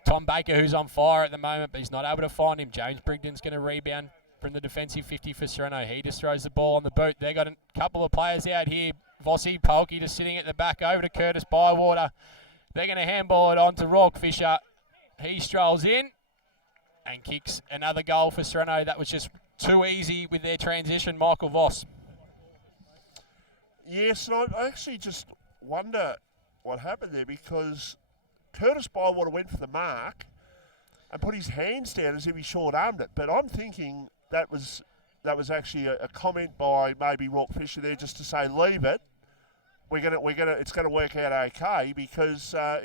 Tom Baker, who's on fire at the moment, but he's not able to find him. James Brigden's going to rebound from the defensive 50 for Sorrento. He just throws the ball on the boot. They've got a couple of players out here. Vossi, Polky just sitting at the back, over to Curtis Bywater. They're going to handball it on to Rourke Fisher. He strolls in and kicks another goal for Sorrento. That was just too easy with their transition, Michael Voss. Yes, and I actually just wonder what happened there, because Curtis Bywater went for the mark and put his hands down as if he short-armed it. But I'm thinking that was actually a comment by maybe Rourke Fisher there, just to say, leave it. It's gonna work out okay, because I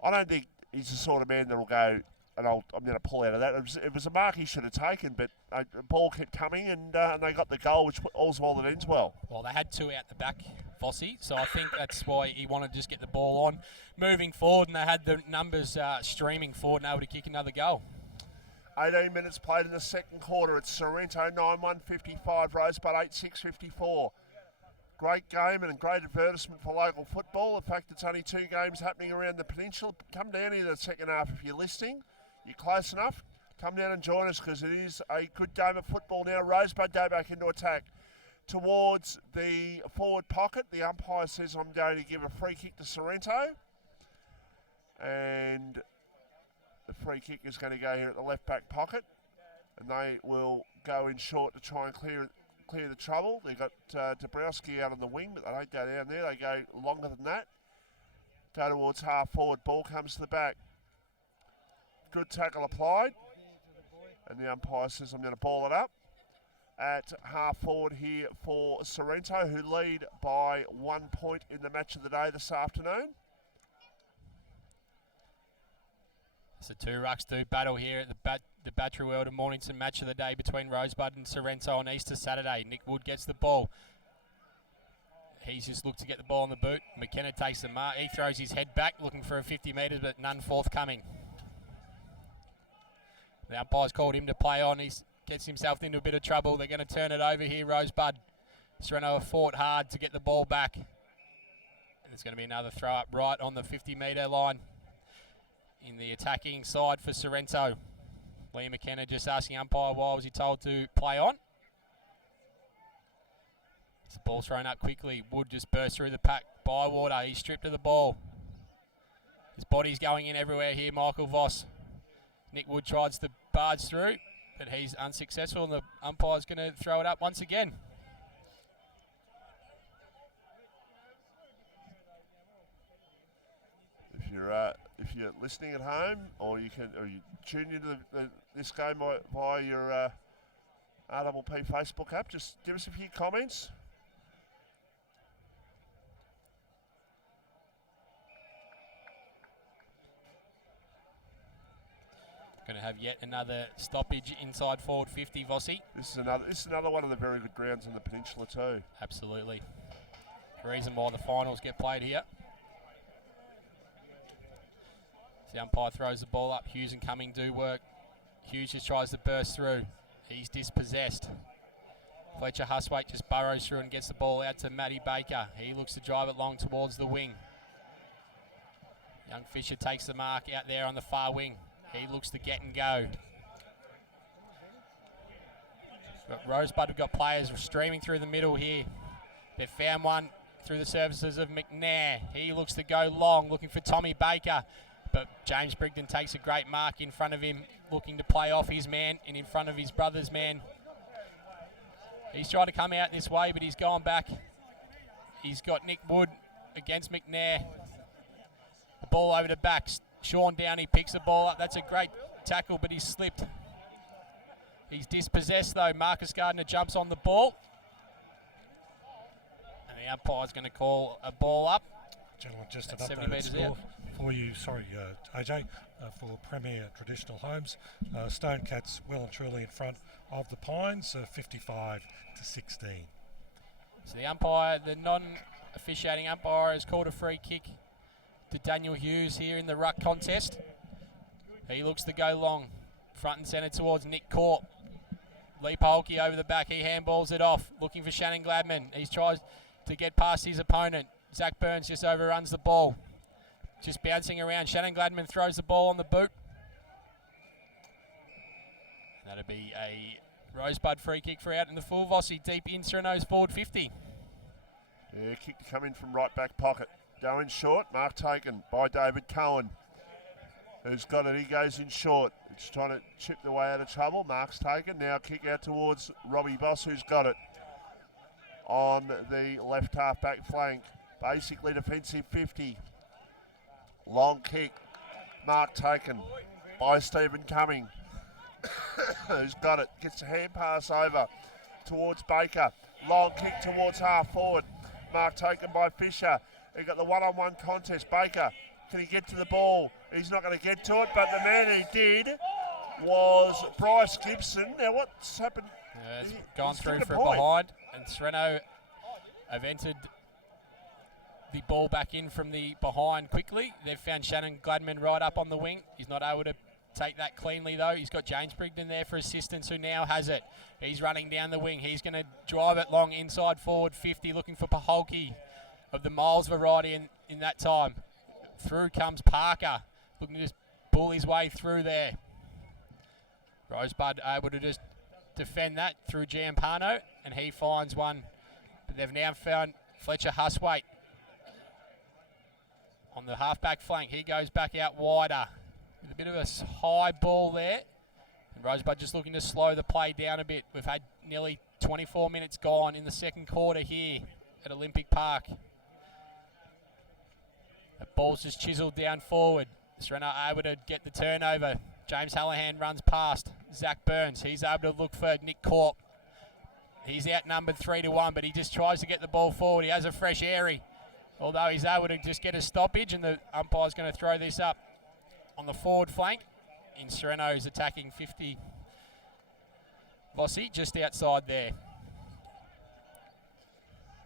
don't think he's the sort of man that'll go, and I'm going to pull out of that. It was a mark he should have taken, but the ball kept coming, and they got the goal, which all's well that ends well. Well, they had two out the back, Vossi, so I think that's why he wanted to just get the ball on, moving forward, and they had the numbers streaming forward and able to kick another goal. 18 minutes played in the second quarter. It's Sorrento 9-1-55, Rosebud 8-6-54. Great game and a great advertisement for local football. The fact it's only 2 games happening around the peninsula. Come down here the second half if you're listening. You're close enough. Come down and join us, because it is a good game of football now. Rosebud go back into attack towards the forward pocket. The umpire says I'm going to give a free kick to Sorrento. And the free kick is going to go here at the left back pocket. And they will go in short to try and clear the trouble. They've got Dabrowski out on the wing, but they don't go down there. They go longer than that. Go towards half forward. Ball comes to the back. Good tackle applied. And the umpire says I'm going to ball it up. At half forward here for Sorrento, who lead by 1 point in the match of the day this afternoon. So 2 rucks do battle here at the Battery World and Mornington match of the day between Rosebud and Sorrento on Easter Saturday. Nick Wood gets the ball. He's just looked to get the ball on the boot. McKenna takes the mark. He throws his head back looking for a 50 metres, but none forthcoming. The umpire's called him to play on. He gets himself into a bit of trouble. They're going to turn it over here, Rosebud. Sorrento have fought hard to get the ball back. And there's going to be another throw up right on the 50-metre line in the attacking side for Sorrento. Liam McKenna just asking umpire why was he told to play on. The ball's thrown up quickly. Wood just burst through the pack. Bywater, he's stripped of the ball. His body's going in everywhere here, Michael Voss. Nick Wood tries to barge through, but he's unsuccessful, and the umpire's going to throw it up once again. If you're listening at home, or you tune into this game via your RPP Facebook app, just give us a few comments. Going to have yet another stoppage inside forward 50, Vossi. This is another one of the very good grounds on the peninsula too. Absolutely. The reason why the finals get played here. The umpire throws the ball up. Hughes and Cumming do work. Hughes just tries to burst through. He's dispossessed. Fletcher Huswaite just burrows through and gets the ball out to Matty Baker. He looks to drive it long towards the wing. Young Fisher takes the mark out there on the far wing. He looks to get and go. But Rosebud have got players streaming through the middle here. They've found one through the services of McNair. He looks to go long, looking for Tommy Baker. But James Brigden takes a great mark in front of him, looking to play off his man and in front of his brother's man. He's trying to come out this way, but he's gone back. He's got Nick Wood against McNair. The ball over the back. Sean Downey picks the ball up. That's a great tackle, but he's slipped. He's dispossessed though. Marcus Gardner jumps on the ball. And the umpire's going to call a ball up. Gentlemen, just an 70 updated metres score out. for you, AJ, for Premier Traditional Homes. Stone Cats well and truly in front of the Pines, 55 to 16. So the umpire, the non-officiating umpire, has called a free kick to Daniel Hughes here in the ruck contest. He looks to go long, front and centre towards Nick Corp. Lee Polke over the back, he handballs it off, looking for Shannon Gladman. He tries to get past his opponent. Zach Burns just overruns the ball. Just bouncing around. Shannon Gladman throws the ball on the boot. That'll be a Rosebud free kick for out in the full. Vossi deep in Sereno's forward 50. Yeah, kick to come in from right back pocket. Going short, mark taken by David Cohen. Who's got it? He goes in short. It's trying to chip the way out of trouble. Mark's taken. Now kick out towards Robbie Boss, who's got it on the left half back flank. Basically defensive 50. Long kick. Mark taken by Stephen Cumming. Who's got it? Gets a hand pass over towards Baker. Long kick towards half forward. Mark taken by Fisher. He got the one-on-one contest. Baker, can he get to the ball? He's not going to get to it, but the man who did was Bryce Gibson. Now what's happened? Yeah, it's gone through for a behind, and Sereno have entered the ball back in from the behind quickly. They've found Shannon Gladman right up on the wing. He's not able to take that cleanly though. He's got James Brigden there for assistance, who now has it. He's running down the wing. He's going to drive it long inside forward 50, looking for Paholke of the Miles variety in that time. Through comes Parker, looking to just pull his way through there. Rosebud able to just defend that through Giampano, and he finds one. But they've now found Fletcher Huswaite on the half-back flank. He goes back out wider with a bit of a high ball there. And Rosebud just looking to slow the play down a bit. We've had nearly 24 minutes gone in the second quarter here at Olympic Park. The ball's just chiselled down forward. Sereno able to get the turnover. James Hallahan runs past Zach Burns. He's able to look for Nick Corp. He's outnumbered 3-1, but he just tries to get the ball forward. He has a fresh airy, although he's able to just get a stoppage, and the umpire's going to throw this up on the forward flank. In Sereno's attacking 50. Vossi just outside there.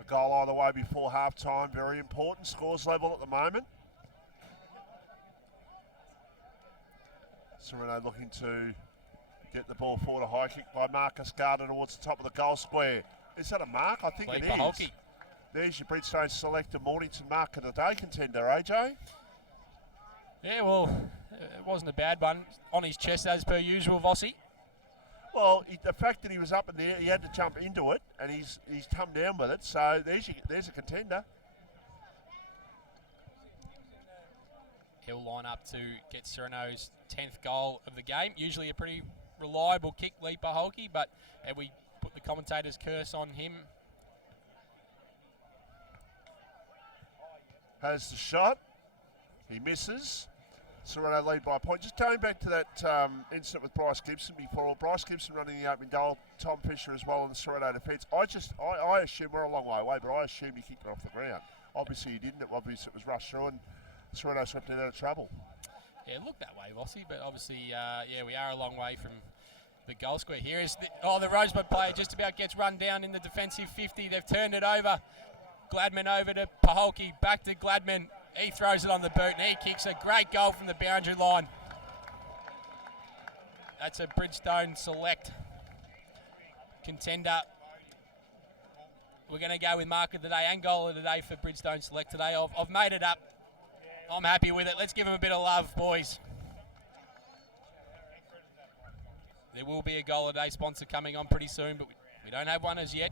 A goal either way before half-time, very important. Scores level at the moment. Sereno looking to get the ball forward. A high kick by Marcus Gardner towards the top of the goal square. Is that a mark? I think it is. Paholke. There's your Bridgestone Select Mornington mark of the day contender, AJ. Yeah, well, it wasn't a bad one. On his chest as per usual, Vossi. Well, the fact that he was up in there, he had to jump into it, and he's come down with it. So there's a contender. He'll line up to get Sereno's 10th goal of the game. Usually a pretty reliable kick, Lee Paholke, but we put the commentator's curse on him. Has the shot. He misses. Sereno lead by a point. Just going back to that incident with Bryce Gibson before. Bryce Gibson running the opening goal. Tom Fisher as well in the Sereno defence. I assume we're a long way away, but I assume he kicked it off the ground. Obviously he didn't. Obviously it was rushed through, and Sereno swept it out of trouble. Yeah, it looked that way, Vossi, but obviously, we are a long way from the goal square. Here is the Rosebud player just about gets run down in the defensive 50. They've turned it over. Gladman over to Paholke, back to Gladman. He throws it on the boot, and he kicks a great goal from the boundary line. That's a Bridgestone Select contender. We're going to go with mark of the day and goal of the day for Bridgestone Select today. I've made it up. I'm happy with it. Let's give him a bit of love, boys. There will be a goal of the day sponsor coming on pretty soon, but we don't have one as yet.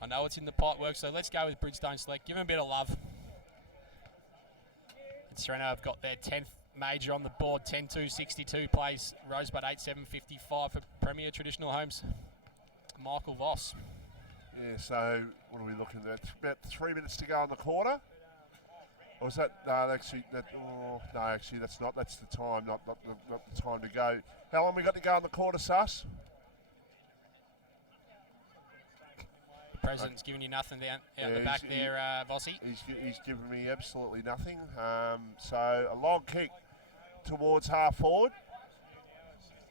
I know it's in the pipe work, so let's go with Bridgestone Select. Give him a bit of love. And Sereno have got their 10th major on the board. 10-2-62 plays Rosebud 8-7-55 for Premier Traditional Homes. Michael Voss. Yeah, so what are we looking at? About 3 minutes to go on the quarter. Or is that, no, actually, that's not. That's the time, not the time to go. How long we got to go on the quarter, Sus? president's giving you nothing down out the back there, Vossi. He's given me absolutely nothing. So a long kick towards half forward,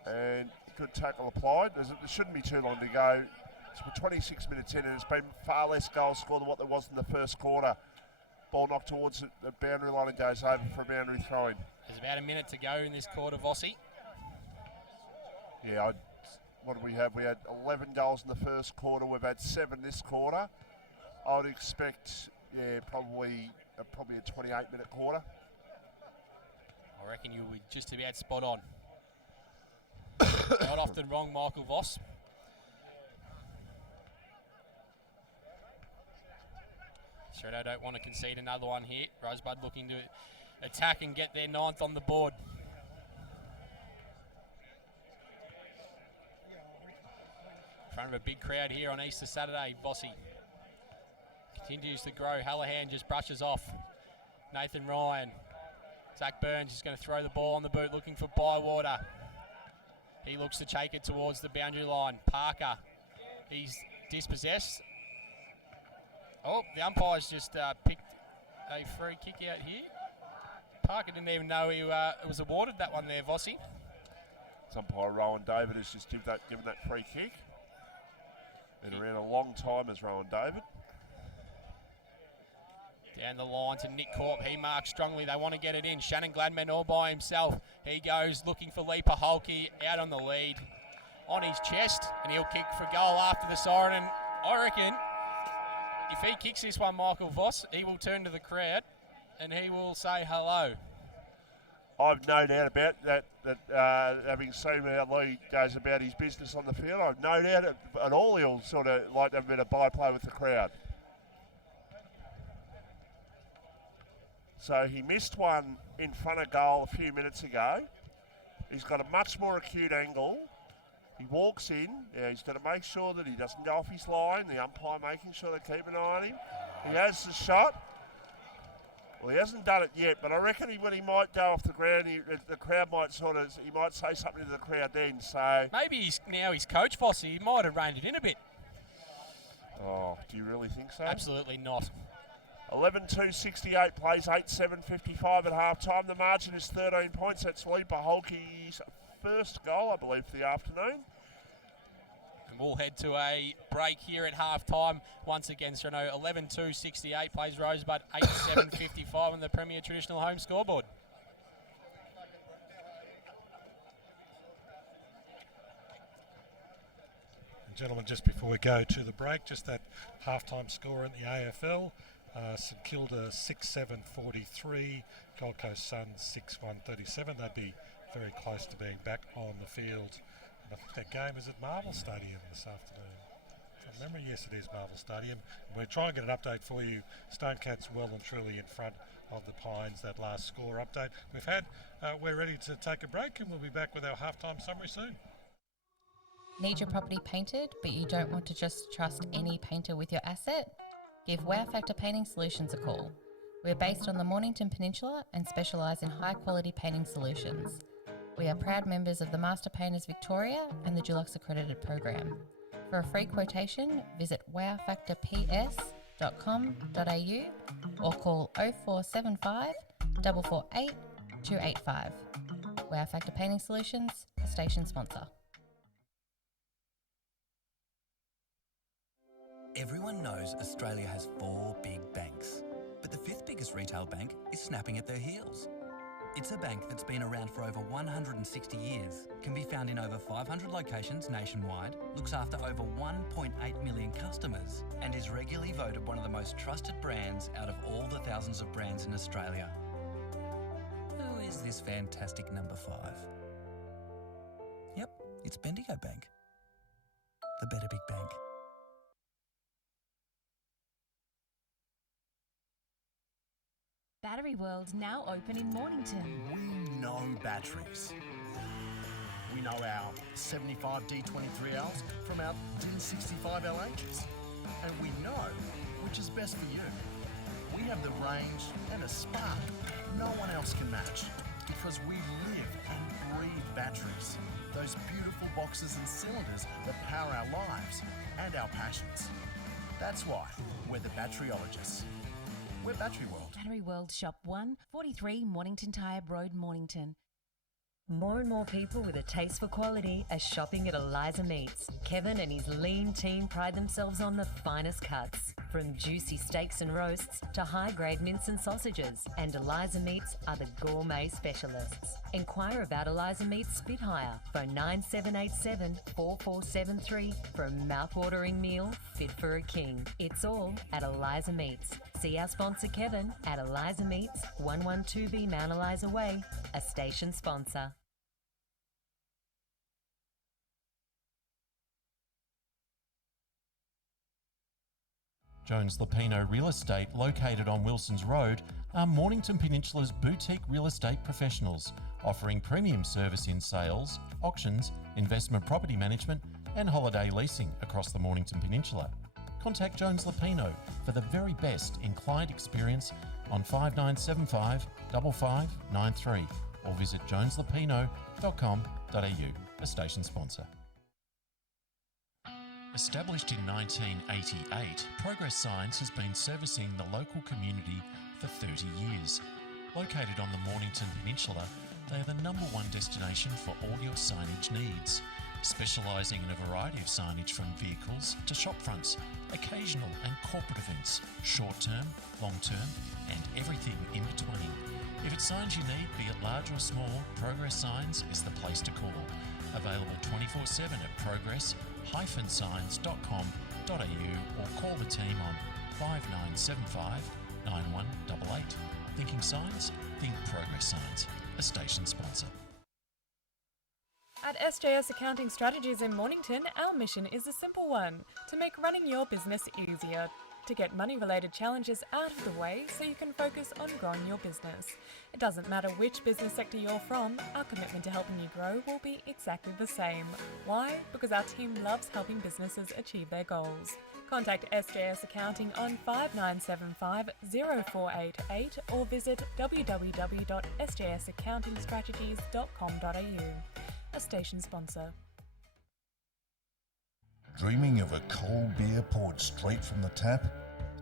and good tackle applied. There shouldn't be too long to go. It's 26 minutes in, and it's been far less goals scored than what there was in the first quarter. Ball knocked towards the boundary line and goes over for a boundary throw-in. There's about a minute to go in this quarter, Vossi. Yeah, what did we have? We had 11 goals in the first quarter. We've had 7 this quarter. I would expect, probably a 28-minute quarter. I reckon you'll be just about spot on. Not often wrong, Michael Voss. Sorrento don't want to concede another one here. Rosebud looking to attack and get their 9th on the board. In front of a big crowd here on Easter Saturday, Vossi continues to grow. Hallahan just brushes off Nathan Ryan. Zach Burns is going to throw the ball on the boot, looking for Bywater. He looks to take it towards the boundary line. Parker, he's dispossessed. Oh, the umpire's just picked a free kick out here. Parker didn't even know he was awarded that one there, Vossi. Umpire Rowan David has just given that free kick. Been around a long time as Rowan David. Down the line to Nick Corp. He marks strongly. They want to get it in. Shannon Gladman all by himself. He goes looking for Leaper Holke out on the lead. On his chest, and he'll kick for goal after the siren. And I reckon if he kicks this one, Michael Voss, he will turn to the crowd and he will say hello. I've no doubt about that having seen how Lee goes about his business on the field, I've no doubt at all he'll sort of like to have a bit of byplay with the crowd. So he missed one in front of goal a few minutes ago. He's got a much more acute angle. He walks in. He's got to make sure that he doesn't go off his line. The umpire making sure they keep an eye on him. He has the shot. Well, he hasn't done it yet, but I reckon when he might go off the ground, the crowd might he might say something to the crowd then. So maybe now he's coach Vossi. He might have reined it in a bit. Oh, do you really think so? Absolutely not. 11-2-68 plays 8-7-55 at half-time. The margin is 13 points. That's Leaper Holke's first goal, I believe, for the afternoon. And we'll head to a break here at half-time. Once again, Sorrento 11-2-68 plays Rosebud 8-7-55 on the Premier Traditional Home scoreboard. And gentlemen, just before we go to the break, just that half-time score in the AFL. St Kilda 6-7-43, Gold Coast Suns 6-1-37. They'd be very close to being back on the field. And I think that game is at Marvel Stadium this afternoon. From memory, yes, it is Marvel Stadium. And we're trying to get an update for you. Stonecat's well and truly in front of the Pines, that last score update we've had. We're ready to take a break, and we'll be back with our halftime summary soon. Need your property painted, but you don't want to just trust any painter with your asset? Give Wow Factor Painting Solutions a call. We're based on the Mornington Peninsula and specialise in high-quality painting solutions. We are proud members of the Master Painters Victoria and the Dulux Accredited Program. For a free quotation, visit wowfactorps.com.au or call 0475 448 285. Wow Factor Painting Solutions, a station sponsor. Everyone knows Australia has 4 big banks, but the 5th biggest retail bank is snapping at their heels. It's a bank that's been around for over 160 years, can be found in over 500 locations nationwide, looks after over 1.8 million customers, and is regularly voted one of the most trusted brands out of all the thousands of brands in Australia. Who is this fantastic number 5? Yep, it's Bendigo Bank. The better big bank. Battery World now open in Mornington. We know batteries. We know our 75 D23Ls from our D65 LHs. And we know which is best for you. We have the range and a spark no one else can match, because we live and breathe batteries. Those beautiful boxes and cylinders that power our lives and our passions. That's why we're the batteryologists. We're Battery World. Battery World Shop 1, 43 Mornington Tyre Road, Mornington. More and more people with a taste for quality are shopping at Eliza Meats. Kevin and his lean team pride themselves on the finest cuts, from juicy steaks and roasts to high-grade mince and sausages. And Eliza Meats are the gourmet specialists. Inquire about Eliza Meats Spit Hire. Phone 9787 4473 for a mouth-watering meal fit for a king. It's all at Eliza Meats. See our sponsor Kevin at Eliza Meats, 112B Mount Eliza Way, a station sponsor. Jones Lapino Real Estate, located on Wilson's Road, are Mornington Peninsula's boutique real estate professionals, offering premium service in sales, auctions, investment property management and holiday leasing across the Mornington Peninsula. Contact Jones Lapino for the very best in client experience on 5975 5593 or visit joneslapino.com.au, a station sponsor. Established in 1988, Progress Signs has been servicing the local community for 30 years. Located on the Mornington Peninsula, they are the #1 destination for all your signage needs, specialising in a variety of signage from vehicles to shop fronts, occasional and corporate events, short-term, long-term and everything in between. If it's signs you need, be it large or small, Progress Signs is the place to call. Available 24/7 at progress-signs.com.au or call the team on 5975 9188. Thinking signs? Think Progress Signs, a station sponsor. At SJS Accounting Strategies in Mornington, our mission is a simple one: to make running your business easier, to get money-related challenges out of the way so you can focus on growing your business. It doesn't matter which business sector you're from, our commitment to helping you grow will be exactly the same. Why? Because our team loves helping businesses achieve their goals. Contact SJS Accounting on 5975 0488 or visit www.sjsaccountingstrategies.com.au. A station sponsor. Dreaming of a cold beer poured straight from the tap?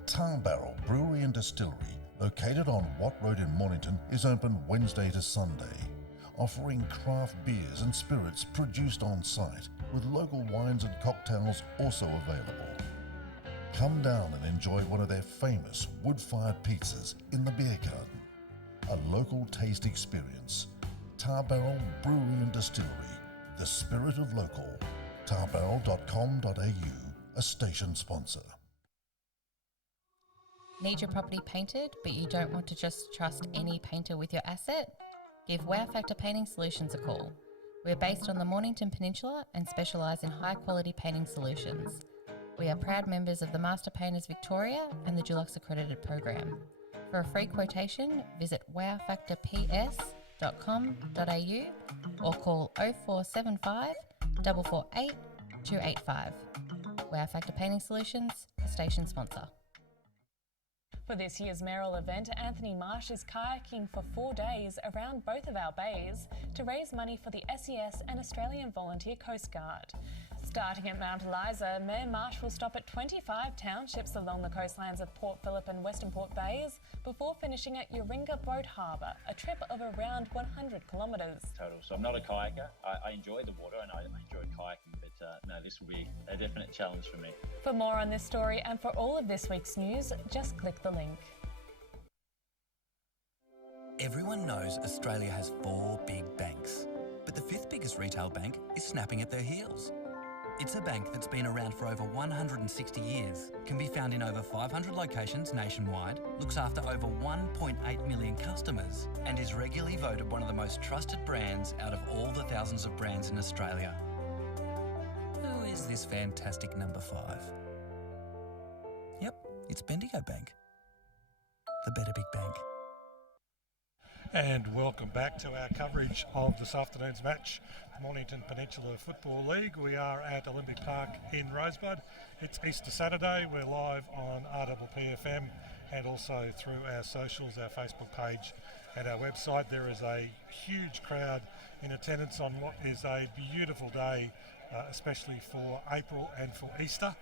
Tar Barrel Brewery and Distillery, located on Watt Road in Mornington, is open Wednesday to Sunday, offering craft beers and spirits produced on site, with local wines and cocktails also available. Come down and enjoy one of their famous wood-fired pizzas in the beer garden. A local taste experience. Tar Barrel Brewery and Distillery, the spirit of local. tarbarrel.com.au, a station sponsor. Need your property painted, but you don't want to just trust any painter with your asset? Give Wow Factor Painting Solutions a call. We're based on the Mornington Peninsula and specialise in high-quality painting solutions. We are proud members of the Master Painters Victoria and the Dulux Accredited Program. For a free quotation, visit wowfactorps.com.au or call 0475 448 285. Wow Factor Painting Solutions, a station sponsor. For this year's mayoral event, Anthony Marsh is kayaking for 4 days around both of our bays to raise money for the SES and Australian Volunteer Coast Guard. Starting at Mount Eliza, Mayor Marsh will stop at 25 townships along the coastlines of Port Phillip and Western Port Bays before finishing at Uringa Boat Harbour, a trip of around 100 kilometres. Total. So I'm not a kayaker. I enjoy the water and I enjoy kayaking, but no, this will be a definite challenge for me. For more on this story and for all of this week's news, just click the link. Everyone knows Australia has 4 big banks, but the 5th biggest retail bank is snapping at their heels. It's a bank that's been around for over 160 years, can be found in over 500 locations nationwide, looks after over 1.8 million customers, and is regularly voted one of the most trusted brands out of all the thousands of brands in Australia. Who is this fantastic number 5? Yep, it's Bendigo Bank. The better big bank. And welcome back to our coverage of this afternoon's match, Mornington Peninsula Football League. We are at Olympic Park in Rosebud. It's Easter Saturday. We're live on rppfm and also through our socials, our Facebook page and our website. There is a huge crowd in attendance on what is a beautiful day, especially for April and for Easter.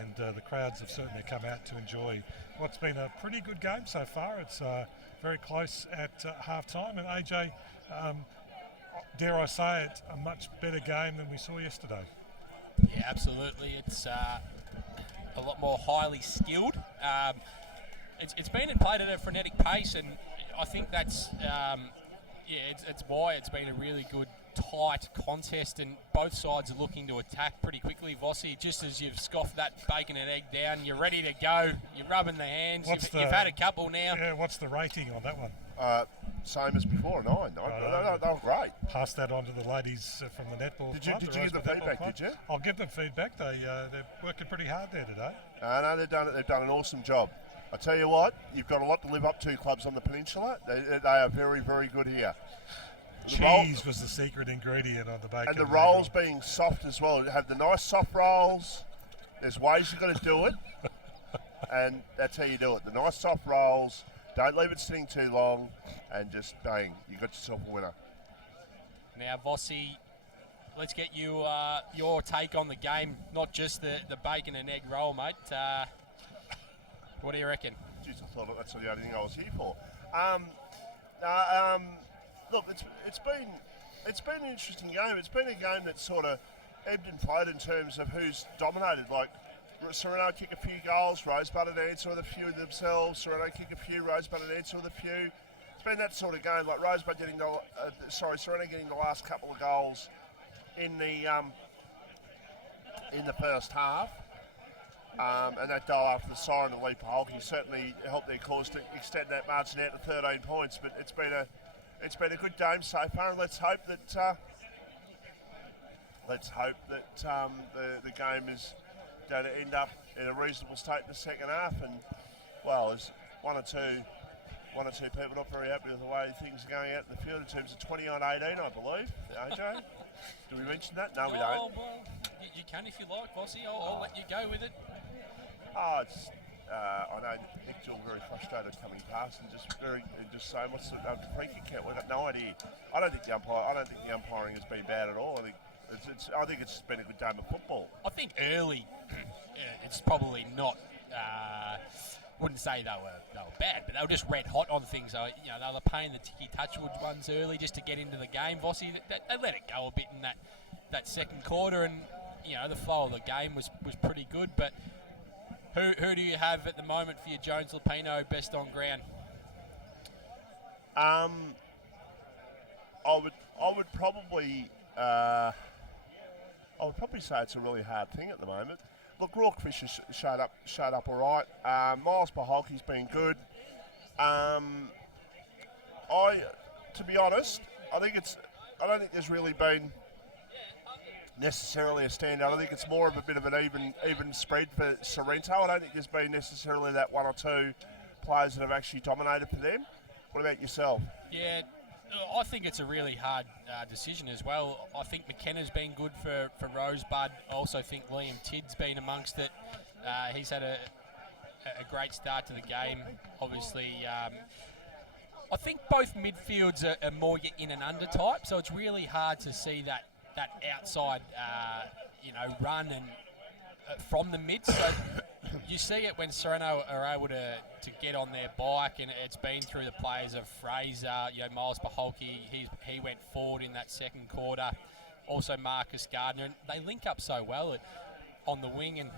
and the crowds have certainly come out to enjoy what's been a pretty good game so far. It's very close at half-time, and AJ, dare I say it, a much better game than we saw yesterday. Yeah, absolutely. It's a lot more highly skilled. It's been played at a frenetic pace, and I think that's it's why it's been a really good, tight contest, and both sides are looking to attack pretty quickly. Vossi, just as you've scoffed that bacon and egg down, you're ready to go. You're rubbing the hands. You've had a couple now. Yeah, what's the rating on that one? Same as before, 9. They were great. Pass that on to the ladies from the netball club. Did you give them feedback, did you? I'll give them feedback. They're working pretty hard there today. No, they've done an awesome job. I tell you what, you've got a lot to live up to, clubs on the peninsula. They are very, very good here. Cheese was the secret ingredient on the bacon. And the rolls being soft as well. You have the nice soft rolls. There's ways you've got to do it. And that's how you do it. The nice soft rolls. Don't leave it sitting too long. And just bang, you got yourself a winner. Now, Vossi, let's get you your take on the game. Not just the bacon and egg roll, mate. What do you reckon? Jeez, I thought that's the only thing I was here for. Look, it's been an interesting game. It's been a game that's sort of ebbed and flowed in terms of who's dominated. Like Sorrento kick a few goals, Rosebud and answer with a few themselves. Sorrento kick a few, Rosebud and answer with a few. It's been that sort of game. Like Rosebud getting Sorrento getting the last couple of goals in the first half. And that goal after the siren of Lee Paholke certainly helped their cause to extend that margin out to 13 points. But it's been a good game so far, and let's hope that the game is going to end up in a reasonable state in the second half. And well, there's one or two people not very happy with the way things are going out in the field in terms of 20-18, I believe. AJ, do we mention that? No, we don't. Well, you can if you like, Vossi. I'll let you go with it. I know Nick Gill very frustrated coming past and just saying, "What's the free kick count?" We've got no idea. I don't think the umpiring has been bad at all. I think it's been a good game of football. I think early, it's probably not. Wouldn't say they were bad, but they were just red hot on things. So, they were paying the Tiki Touchwood ones early just to get into the game. Vossi, they let it go a bit in that second quarter, and the flow of the game was pretty good. But who do you have at the moment for your Jones Lupino best on ground? I would probably say it's a really hard thing at the moment. Look, Rourkefish has showed up all right. Miles Paholke's been good. To be honest, I don't think there's really been necessarily a standout. I think it's more of a bit of an even spread for Sorrento. I don't think there's been necessarily that one or two players that have actually dominated for them. What about yourself? Yeah, I think it's a really hard decision as well. I think McKenna's been good for Rosebud. I also think Liam Tidd's been amongst it. He's had a great start to the game. Obviously, I think both midfields are more in and under type, so it's really hard to see that outside, run and from the mid. So you see it when Sorrento are able to get on their bike, and it's been through the players of Fraser, Miles Paholke. He went forward in that second quarter. Also Marcus Gardner, and they link up so well on the wing, and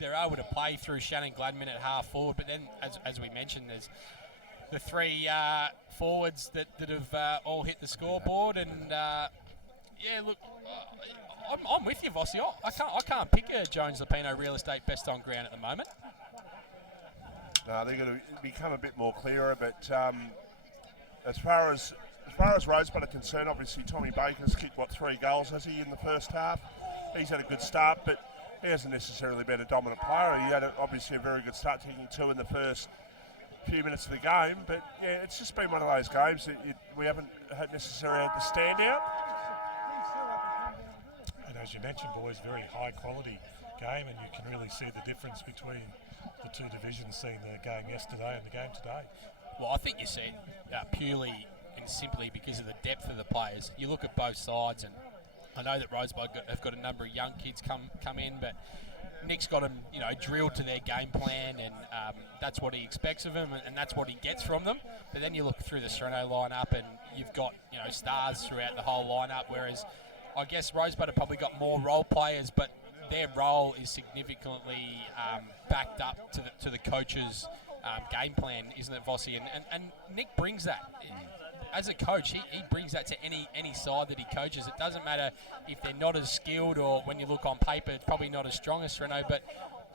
they're able to play through Shannon Gladman at half forward. But then, as we mentioned, there's the three forwards that have all hit the scoreboard, and look, I'm with you, Vossi. I can't pick a Jones Lupino real estate best on ground at the moment. No, they're going to become a bit more clearer. But as far as Rosebud are concerned, obviously Tommy Baker's kicked 3 goals, has he, in the first half? He's had a good start, but he hasn't necessarily been a dominant player. He had obviously a very good start, taking 2 in the first few minutes of the game. But yeah, it's just been one of those games that we haven't necessarily had the standout. And as you mentioned, boys, very high quality game, and you can really see the difference between the two divisions, seeing the game yesterday and the game today. Well, I think you see it purely and simply because of the depth of the players. You look at both sides, and I know that Rosebud have got a number of young kids come in, but Nick's got him, drilled to their game plan, and that's what he expects of them, and that's what he gets from them. But then you look through the Sorrento lineup, and you've got stars throughout the whole lineup. Whereas I guess Rosebud have probably got more role players, but their role is significantly backed up to the coach's game plan, isn't it, Vossi? And Nick brings that. As a coach, he brings that to any side that he coaches. It doesn't matter if they're not as skilled, or when you look on paper, it's probably not as strong as Sorrento, but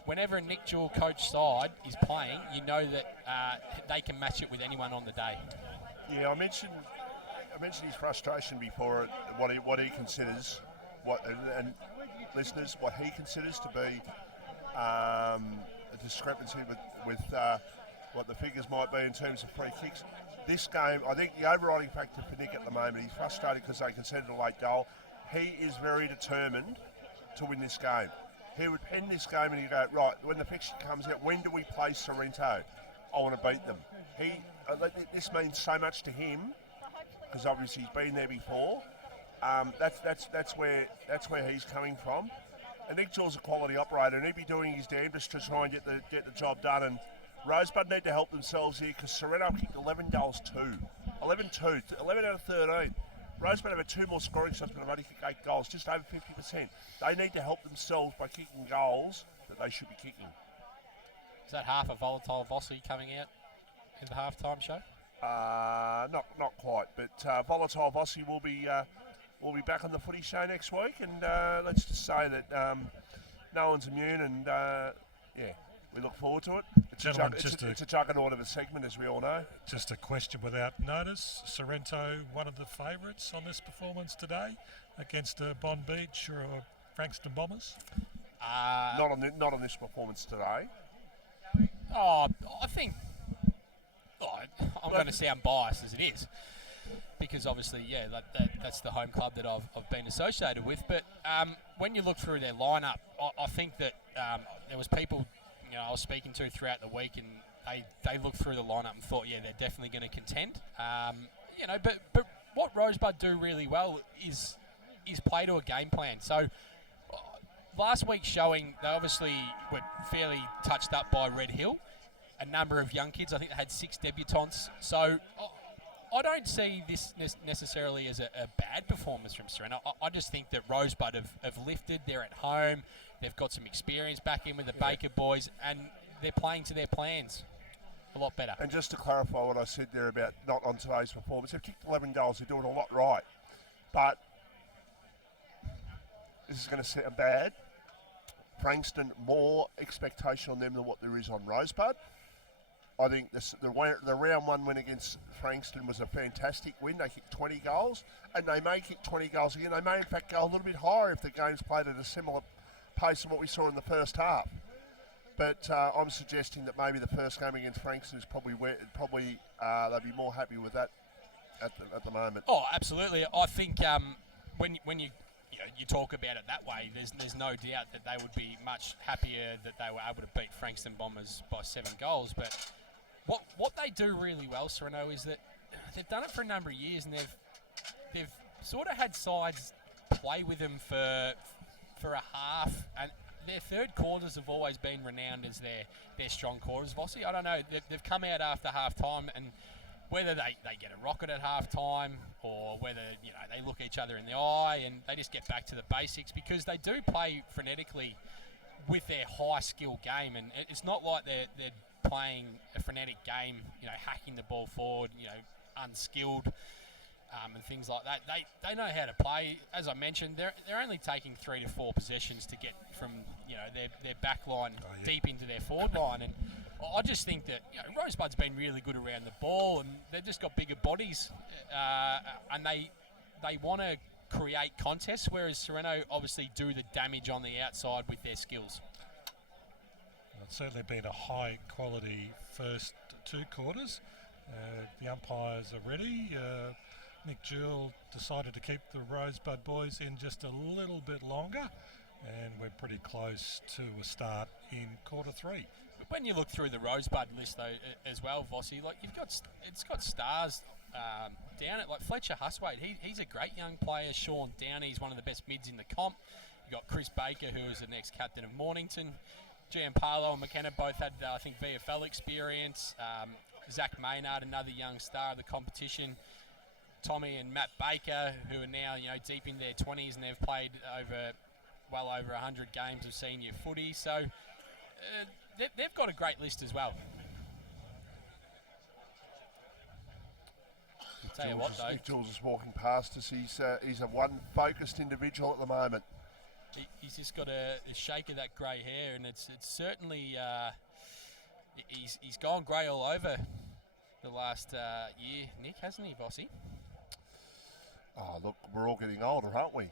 whenever a Nick Jewell coach side is playing, you know that they can match it with anyone on the day. Yeah, I mentioned his frustration before, what he considers, and listeners, what he considers to be a discrepancy with what the figures might be in terms of free kicks. This game, I think the overriding factor for Nick at the moment, he's frustrated because they conceded a late goal. He is very determined to win this game. He would pen this game and he'd go, right, when the fixture comes out, when do we play Sorrento? I want to beat them. This means so much to him because obviously he's been there before. That's where he's coming from. And Nick Jewell's a quality operator, and he'd be doing his damnedest to try and get the job done. And Rosebud need to help themselves here because Sorrento kicked 11 goals too. 11-2, 11 out of 13. Rosebud have had 2 more scoring shots, but have only kicked 8 goals, just over 50%. They need to help themselves by kicking goals that they should be kicking. Is that half a volatile Vossi coming out in the halftime show? Not quite, but volatile Vossi will be back on the footy show next week, and let's just say that no one's immune, and we look forward to it. It's a juggernaut of a segment, as we all know. Just a question without notice. Sorrento, one of the favourites on this performance today against Bond Beach or Frankston Bombers? Not on this performance today. I think I'm going to sound biased as it is, because obviously, that's the home club that I've been associated with. But when you look through their lineup, I think that there was people I was speaking to throughout the week, and they looked through the lineup and thought, they're definitely going to contend. But what Rosebud do really well is play to a game plan. So last week's showing, they obviously were fairly touched up by Red Hill. A number of young kids, I think they had 6 debutants. So I don't see this necessarily as a bad performance from Sorrento. I just think that Rosebud have lifted. They're at home. They've got some experience back in with the Baker boys, and they're playing to their plans a lot better. And just to clarify what I said there about not on today's performance, they've kicked 11 goals. They're doing a lot right. But this is going to sound bad. Frankston, more expectation on them than what there is on Rosebud. I think the round 1 win against Frankston was a fantastic win. They kicked 20 goals, and they may kick 20 goals again. They may, in fact, go a little bit higher if the game's played at a similar pace to what we saw in the first half. But I'm suggesting that maybe the first game against Frankston is probably they'll be more happy with that at the moment. Oh, absolutely. I think when you talk about it that way, there's no doubt that they would be much happier that they were able to beat Frankston Bombers by 7 goals. But what they do really well, Sorrento, is that they've done it for a number of years, and they've sort of had sides play with them for a half, and their third quarters have always been renowned as their strong quarters. Vossi, I don't know, they've come out after half time, and whether they get a rocket at half time or whether they look each other in the eye and they just get back to the basics, because they do play frenetically with their high skill game, and it's not like they're playing a frenetic game, hacking the ball forward, unskilled, and things like that. They know how to play. As I mentioned, they're only taking 3 to 4 possessions to get from their back line deep into their forward line, and I just think that Rosebud's been really good around the ball, and they've just got bigger bodies, and they want to create contests, whereas Sorrento obviously do the damage on the outside with their skills. It's certainly been a high quality first 2 quarters. The umpires are ready. Nick Jewell decided to keep the Rosebud boys in just a little bit longer, and we're pretty close to a start in quarter 3. But when you look through the Rosebud list, though, as well, Vossi, it's got stars down it, like Fletcher Huswaite. He's a great young player. Sean Downey's one of the best mids in the comp. You've got Chris Baker, who is the next captain of Mornington. Gianpaolo and McKenna both had, I think, VFL experience. Zach Maynard, another young star of the competition. Tommy and Matt Baker, who are now, deep in their 20s, and they've played well over 100 games of senior footy. So they've got a great list as well. I'll tell you what, though. If Jules is walking past us, he's a one-focused individual at the moment. He's just got a shake of that grey hair, and it's certainly he's gone grey all over the last year, Nick, hasn't he, Bossy? Oh, look, we're all getting older, aren't we?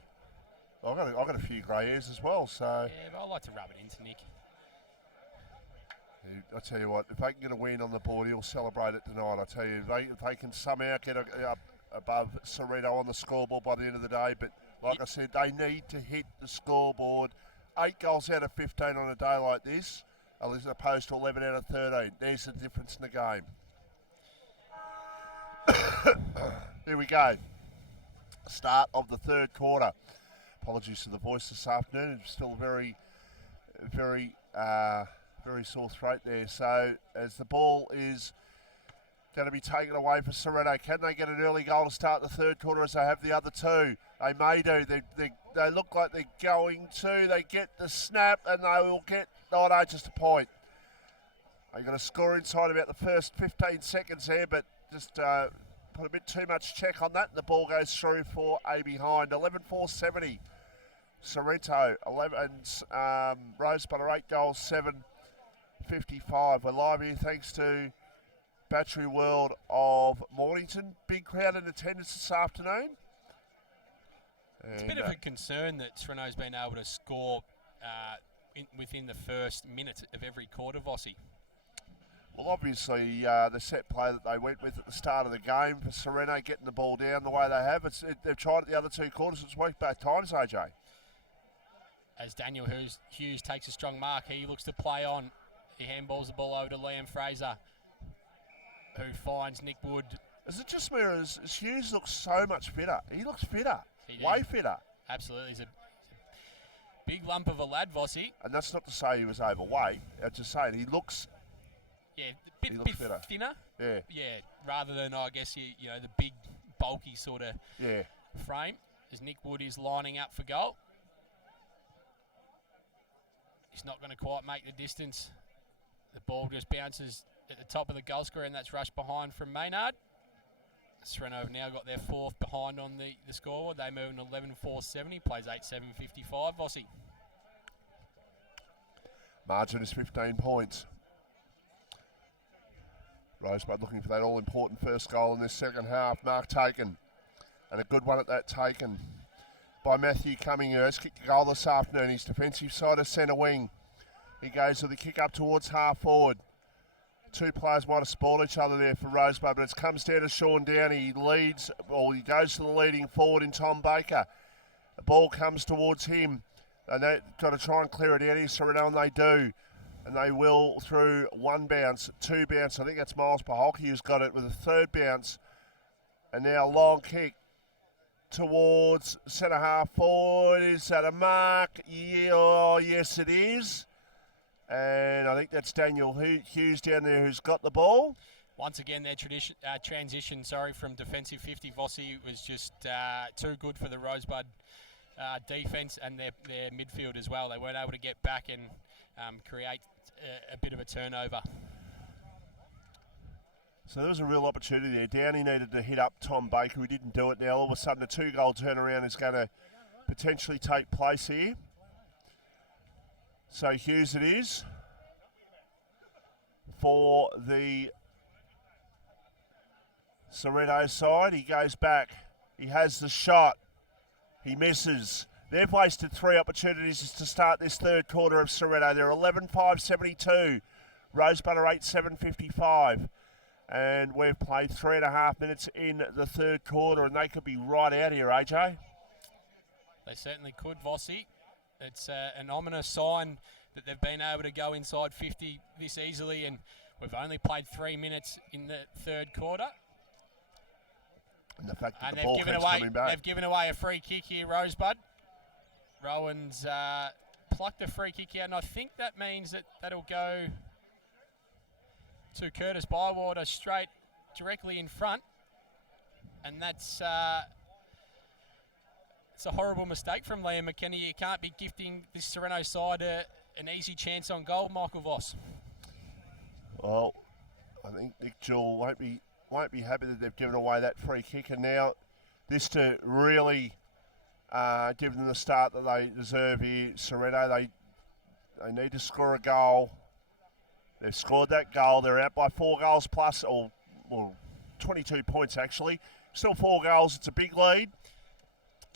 I've got a few grey hairs as well, so... Yeah, but I like to rub it into Nick. I tell you what, if they can get a win on the board, he'll celebrate it tonight. I tell you, if they can somehow get up above Sorrento on the scoreboard by the end of the day, but like I said, they need to hit the scoreboard. 8 goals out of 15 on a day like this, as opposed to 11 out of 13. There's the difference in the game. Here we go. Start of the third quarter. Apologies for the voice this afternoon. It's still very sore throat there. So as the ball is going to be taken away for Sorrento, can they get an early goal to start the third quarter as they have the other two? They may do. They look like they're going to. They get the snap and they will get, just a point. They're going to score inside about the first 15 seconds there, but just put a bit too much check on that, and the ball goes through for a behind. 11-4-70. Sorrento 11 and Rosebud are 8 goals, 7-55. We're live here thanks to Battery World of Mornington. Big crowd in attendance this afternoon. It's a bit of a concern that Sorrento's been able to score within the first minute of every quarter, Vossi. Well, obviously, the set play that they went with at the start of the game for Sorrento, getting the ball down the way they have, they've tried it the other two quarters. It's worked both times, AJ. As Daniel Hughes takes a strong mark, he looks to play on. He handballs the ball over to Liam Fraser, who finds Nick Wood. Is it just me, or as Hughes looks so much fitter? He looks fitter, way fitter. Absolutely. He's a big lump of a lad, Vossi. And that's not to say he was overweight. I'm just saying he looks... Yeah, a bit thinner. Yeah. Yeah, rather than, I guess, the big, bulky sort of frame. As Nick Wood is lining up for goal. He's not going to quite make the distance. The ball just bounces at the top of the goal square, and that's rushed behind from Maynard. Sorrento have now got their fourth behind on the scoreboard. They move in 11-4-70, plays 8-7-55. Vossi. Margin is 15 points. Rosebud looking for that all-important first goal in this second half. Mark taken, and a good one at that, taken by Matthew Cumminghurst. Kicked the goal this afternoon. His defensive side of centre wing. He goes with the kick up towards half forward. Two players might have spoiled each other there for Rosebud, but it comes down to Sean Downey. He leads, or he goes to the leading forward in Tom Baker. The ball comes towards him, and they've got to try and clear it out here, Sorrento, and they do. And they will through one bounce, two bounce. I think that's Miles Paholke who's got it with a third bounce. And now a long kick towards centre half forward. Is that a mark? Yeah, oh, yes, it is. And I think that's Daniel Hughes down there who's got the ball. Once again, their transition, from defensive 50, Vossi, was just too good for the Rosebud defence and their midfield as well. They weren't able to get back and create a bit of a turnover. So there was a real opportunity there. Downey needed to hit up Tom Baker, who didn't do it. Now all of a sudden a 2-goal turnaround is going to potentially take place here. So Hughes it is for the Sorrento side. He goes back. He has the shot. He misses. They've wasted 3 opportunities to start this third quarter of Sorrento. They're 11-5-72. Rosebud are 8-7-55. And we've played 3.5 minutes in the third quarter, and they could be right out here, AJ. They certainly could, Vossi. It's an ominous sign that they've been able to go inside 50 this easily, and we've only played 3 minutes in the third quarter. And the fact that the ball keeps coming back. They've given away a free kick here, Rosebud. Rowan's plucked a free kick out, and I think that means that'll go to Curtis Bywater straight directly in front. And that's it's a horrible mistake from Liam McKenna. You can't be gifting this Sorrento side an easy chance on goal, Michael Voss. Well, I think Nick Jewell won't be happy that they've given away that free kick, and now this to really give them the start that they deserve here. Sorrento, they need to score a goal. They've scored that goal. They're out by 4 goals plus, or 22 points actually. Still 4 goals. It's a big lead.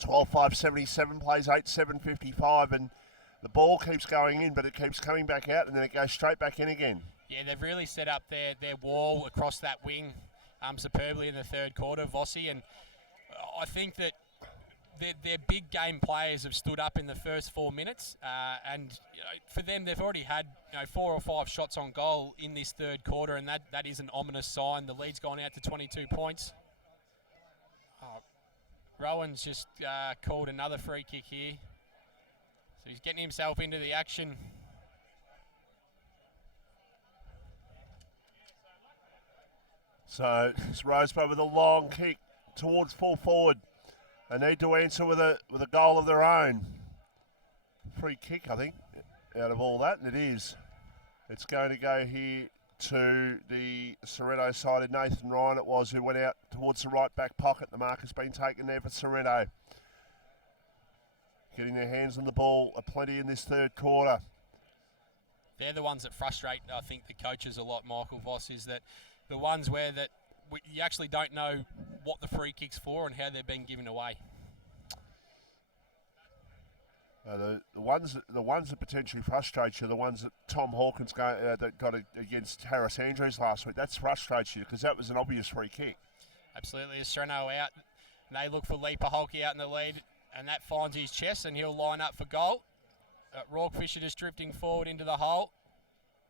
12-5-77 plays 8-7-55, and the ball keeps going in, but it keeps coming back out, and then it goes straight back in again. Yeah, they've really set up their wall across that wing superbly in the third quarter, Vossi, and I think that their big game players have stood up in the first 4 minutes, and for them, they've already had 4 or 5 shots on goal in this third quarter, and that is an ominous sign. The lead's gone out to 22 points. Rowan's just called another free kick here. So he's getting himself into the action. So it's Rosebud with a long kick towards full forward. They need to answer with a goal of their own. Free kick, I think, out of all that, and it is. It's going to go here to the Sorrento side. Nathan Ryan it was, who went out towards the right back pocket. The mark has been taken there for Sorrento. Getting their hands on the ball aplenty in this third quarter. They're the ones that frustrate, I think, the coaches a lot, Michael Voss, is that the ones where you actually don't know what the free kick's for and how they're being given away. The ones that potentially frustrate you, the ones that Tom Hawkins that got against Harris Andrews last week, that frustrates you because that was an obvious free kick. Absolutely. Sorrento out, and they look for Leaper Holke out in the lead, and that finds his chest, and he'll line up for goal. Rourke Fisher just drifting forward into the hole.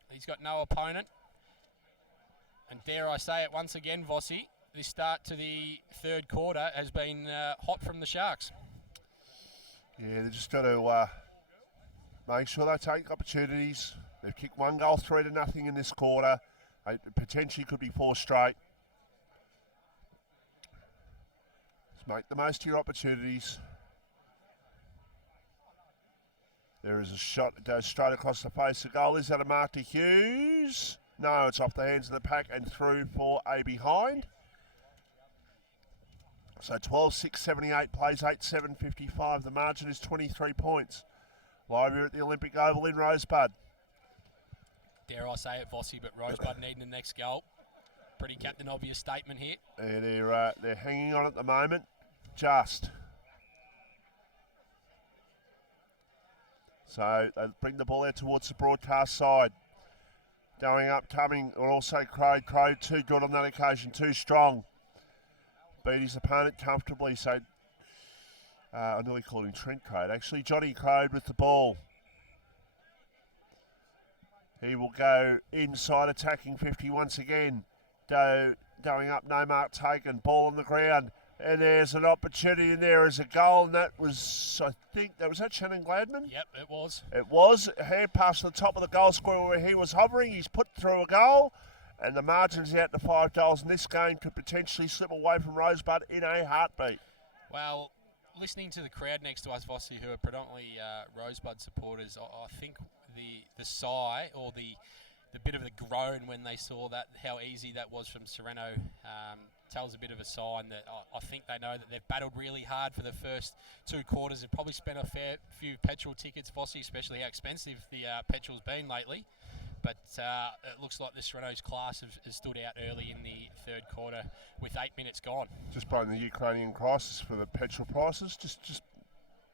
He's got no opponent. And dare I say it once again, Vossi, this start to the third quarter has been hot from the Sharks. Yeah, they've just got to make sure they take opportunities. They've kicked 1 goal 3-0 in this quarter. They potentially could be 4 straight. Just make the most of your opportunities. There is a shot that goes straight across the face. The goal is that a mark to Hughes. No, it's off the hands of the pack and through for a behind. So 12-6-78 plays 8-7-55. The margin is 23 points. Live here at the Olympic Oval in Rosebud. Dare I say it, Vossi, but Rosebud needing the next goal. Pretty captain obvious statement here. And they're hanging on at the moment. Just. So they bring the ball out towards the broadcast side. Going up, coming, and also Crow. Crow too good on that occasion, too strong. Beat his opponent comfortably, so I nearly called him Trent Crode. Actually, Johnny Crode with the ball. He will go inside, attacking 50 once again. Going up, no mark taken, ball on the ground. And there's an opportunity, and there is a goal, and that was, I think, was that Shannon Gladman? Yep, it was. It was. A hand pass to the top of the goal square where he was hovering. He's put through a goal, and the margin's out to 5 goals, and this game could potentially slip away from Rosebud in a heartbeat. Well, listening to the crowd next to us, Vossi, who are predominantly Rosebud supporters, I think the sigh or the bit of the groan when they saw that, how easy that was from Sorrento, tells a bit of a sign that I think they know that they've battled really hard for the first 2 quarters. They've probably spent a fair few petrol tickets, Vossi, especially how expensive the petrol's been lately. But it looks like the Sorrento's class has stood out early in the third quarter with 8 minutes gone. Just blame the Ukrainian crisis for the petrol prices. Just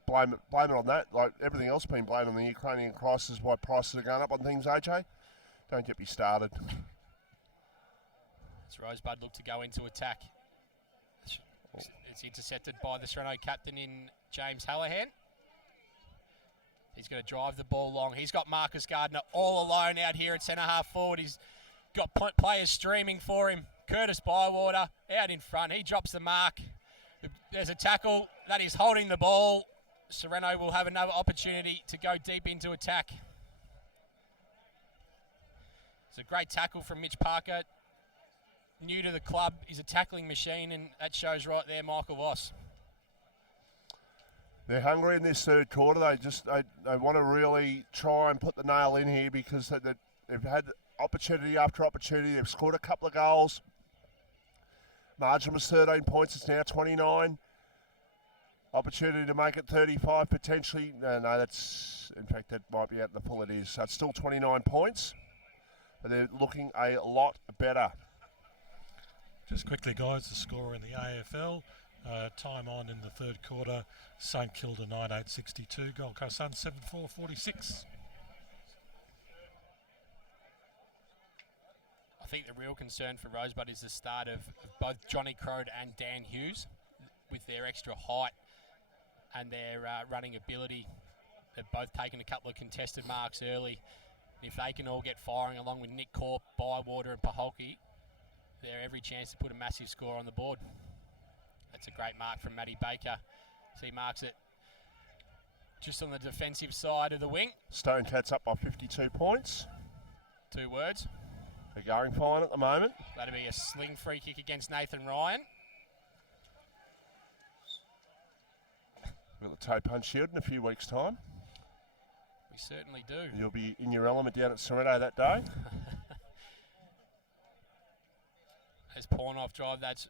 blame it on that. Like everything else being blamed on the Ukrainian crisis, why prices are going up on things, AJ. Don't get me started. As Rosebud look to go into attack. It's intercepted by the Sorrento captain in James Hallahan. He's going to drive the ball long. He's got Marcus Gardner all alone out here at centre-half forward. He's got players streaming for him. Curtis Bywater out in front. He drops the mark. There's a tackle that is holding the ball. Sorrento will have another opportunity to go deep into attack. It's a great tackle from Mitch Parker. New to the club, he's a tackling machine, and that shows right there, Michael Voss. They're hungry in this third quarter. They want to really try and put the nail in here because they've had opportunity after opportunity. They've scored a couple of goals. Margin was 13 points. It's now 29. Opportunity to make it 35 potentially. No, that's, in fact, that might be out the full it is. So it's still 29 points, but they're looking a lot better. Just quickly, guys, the score in the AFL. Time on in the third quarter. St Kilda 9-8-62. Gold Coast Suns 7-4-46. I think the real concern for Rosebud is the start of both Johnny Crode and Dan Hughes with their extra height and their running ability. They've both taken a couple of contested marks early. If they can all get firing along with Nick Corp, Bywater and Paholke, they're every chance to put a massive score on the board. That's a great mark from Matty Baker. So he marks it just on the defensive side of the wing. Stone Cats up by 52 points. 2 words. They're going fine at the moment. That'll be a sling free kick against Nathan Ryan. We've got the toe punch shield in a few weeks' time. We certainly do. You'll be in your element down at Sorrento that day. As Pornoff drive, that's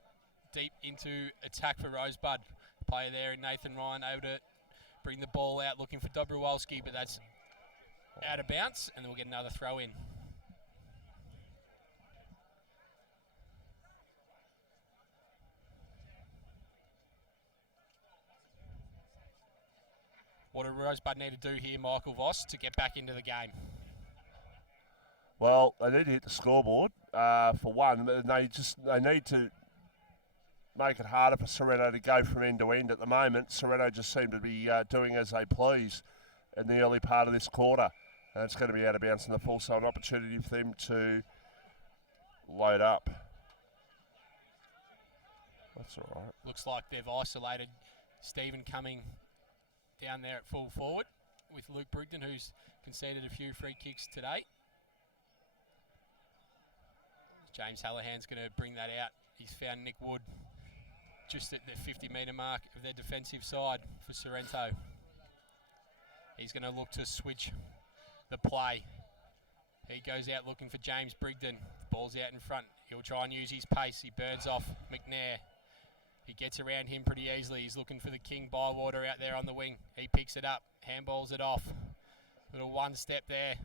deep into attack for Rosebud. Player there in Nathan Ryan able to bring the ball out looking for Dobrowolski, but that's out of bounds, and then we'll get another throw in. What do Rosebud need to do here, Michael Voss, to get back into the game? Well, they need to hit the scoreboard for one. They need to make it harder for Sorrento to go from end to end. At the moment, Sorrento just seem to be doing as they please in the early part of this quarter. And it's going to be out of bounds in the full, so an opportunity for them to load up. That's all right. Looks like they've isolated Stephen coming down there at full forward with Luke Brigden, who's conceded a few free kicks today. James Hallahan's going to bring that out. He's found Nick Wood just at the 50-metre mark of their defensive side for Sorrento. He's going to look to switch the play. He goes out looking for James Brigden. The ball's out in front. He'll try and use his pace. He burns off McNair. He gets around him pretty easily. He's looking for the King Bywater out there on the wing. He picks it up, handballs it off. Little one step there.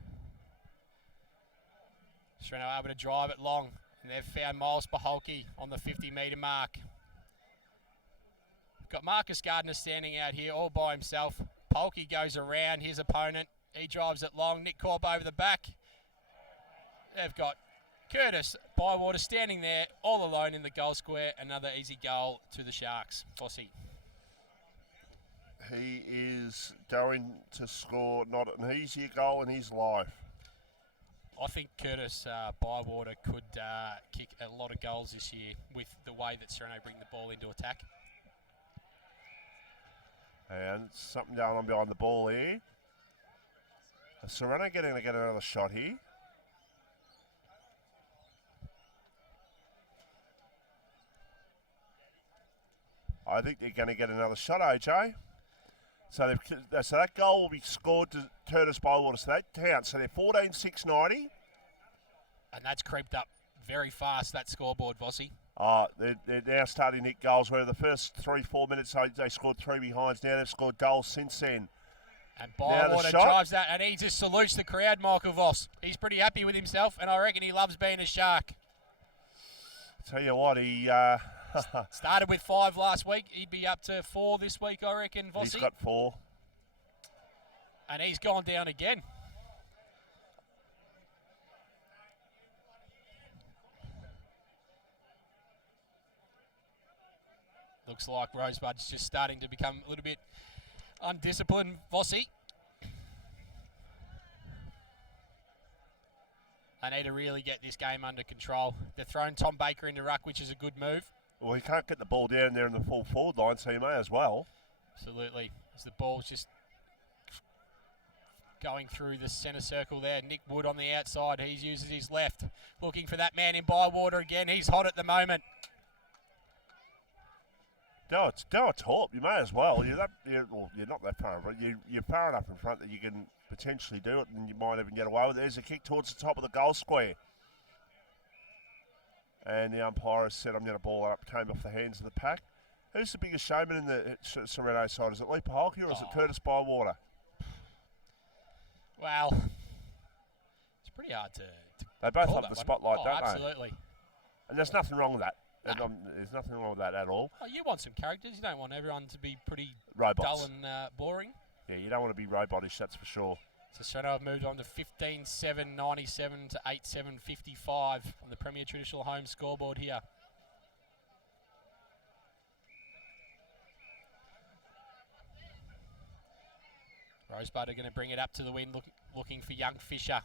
Sorrento able to drive it long, and they've found Miles Paholke on the 50-metre mark. Got Marcus Gardner standing out here all by himself. Paholke goes around his opponent. He drives it long. Nick Corp over the back. They've got Curtis Bywater standing there all alone in the goal square. Another easy goal to the Sharks. Fossey. He is going to score not an easier goal in his life. I think Curtis Bywater could kick a lot of goals this year with the way that Sorrento bring the ball into attack. And something going on behind the ball here. Is Sorrento getting to get another shot here? I think they're going to get another shot, AJ. So that goal will be scored to Curtis Bywater, so that counts. So they're 14-6-90. And that's creeped up very fast, that scoreboard, Vossi. They're now starting to hit goals, where the first 3-4 minutes they scored 3 behinds. Now they've scored goals since then. And Bywater drives that, and he just salutes the crowd, Michael Voss. He's pretty happy with himself, and I reckon he loves being a Shark. Tell you what, he... started with 5 last week. He'd be up to 4 this week, I reckon, Vossi. He's got 4. And he's gone down again. Looks like Rosebud's just starting to become a little bit undisciplined, Vossi. They need to really get this game under control. They're throwing Tom Baker into ruck, which is a good move. Well, he can't get the ball down there in the full forward line, so you may as well. Absolutely. As the ball's just going through the centre circle there. Nick Wood on the outside. He uses his left. Looking for that man in Bywater again. He's hot at the moment. No, it's top. You may as well. You're not that far, but you're far enough in front that you can potentially do it, and you might even get away with it. There's a kick towards the top of the goal square. And the umpire has said, I'm going to ball it up. Came off the hands of the pack. Who's the biggest showman in the Sorrento side? Is it Lee Paholke or is it Curtis Bywater? Well, it's pretty hard to they both love the spotlight, don't absolutely. they? And there's nothing wrong with that. No. There's nothing wrong with that at all. Oh, you want some characters. You don't want everyone to be pretty robots. Dull and boring. Yeah, you don't want to be robotish, that's for sure. So Sorrento have moved on to 15-7-97 to 8-7-55 on the Premier Traditional Home scoreboard here. Rosebud are going to bring it up to the win, looking for young Fisher.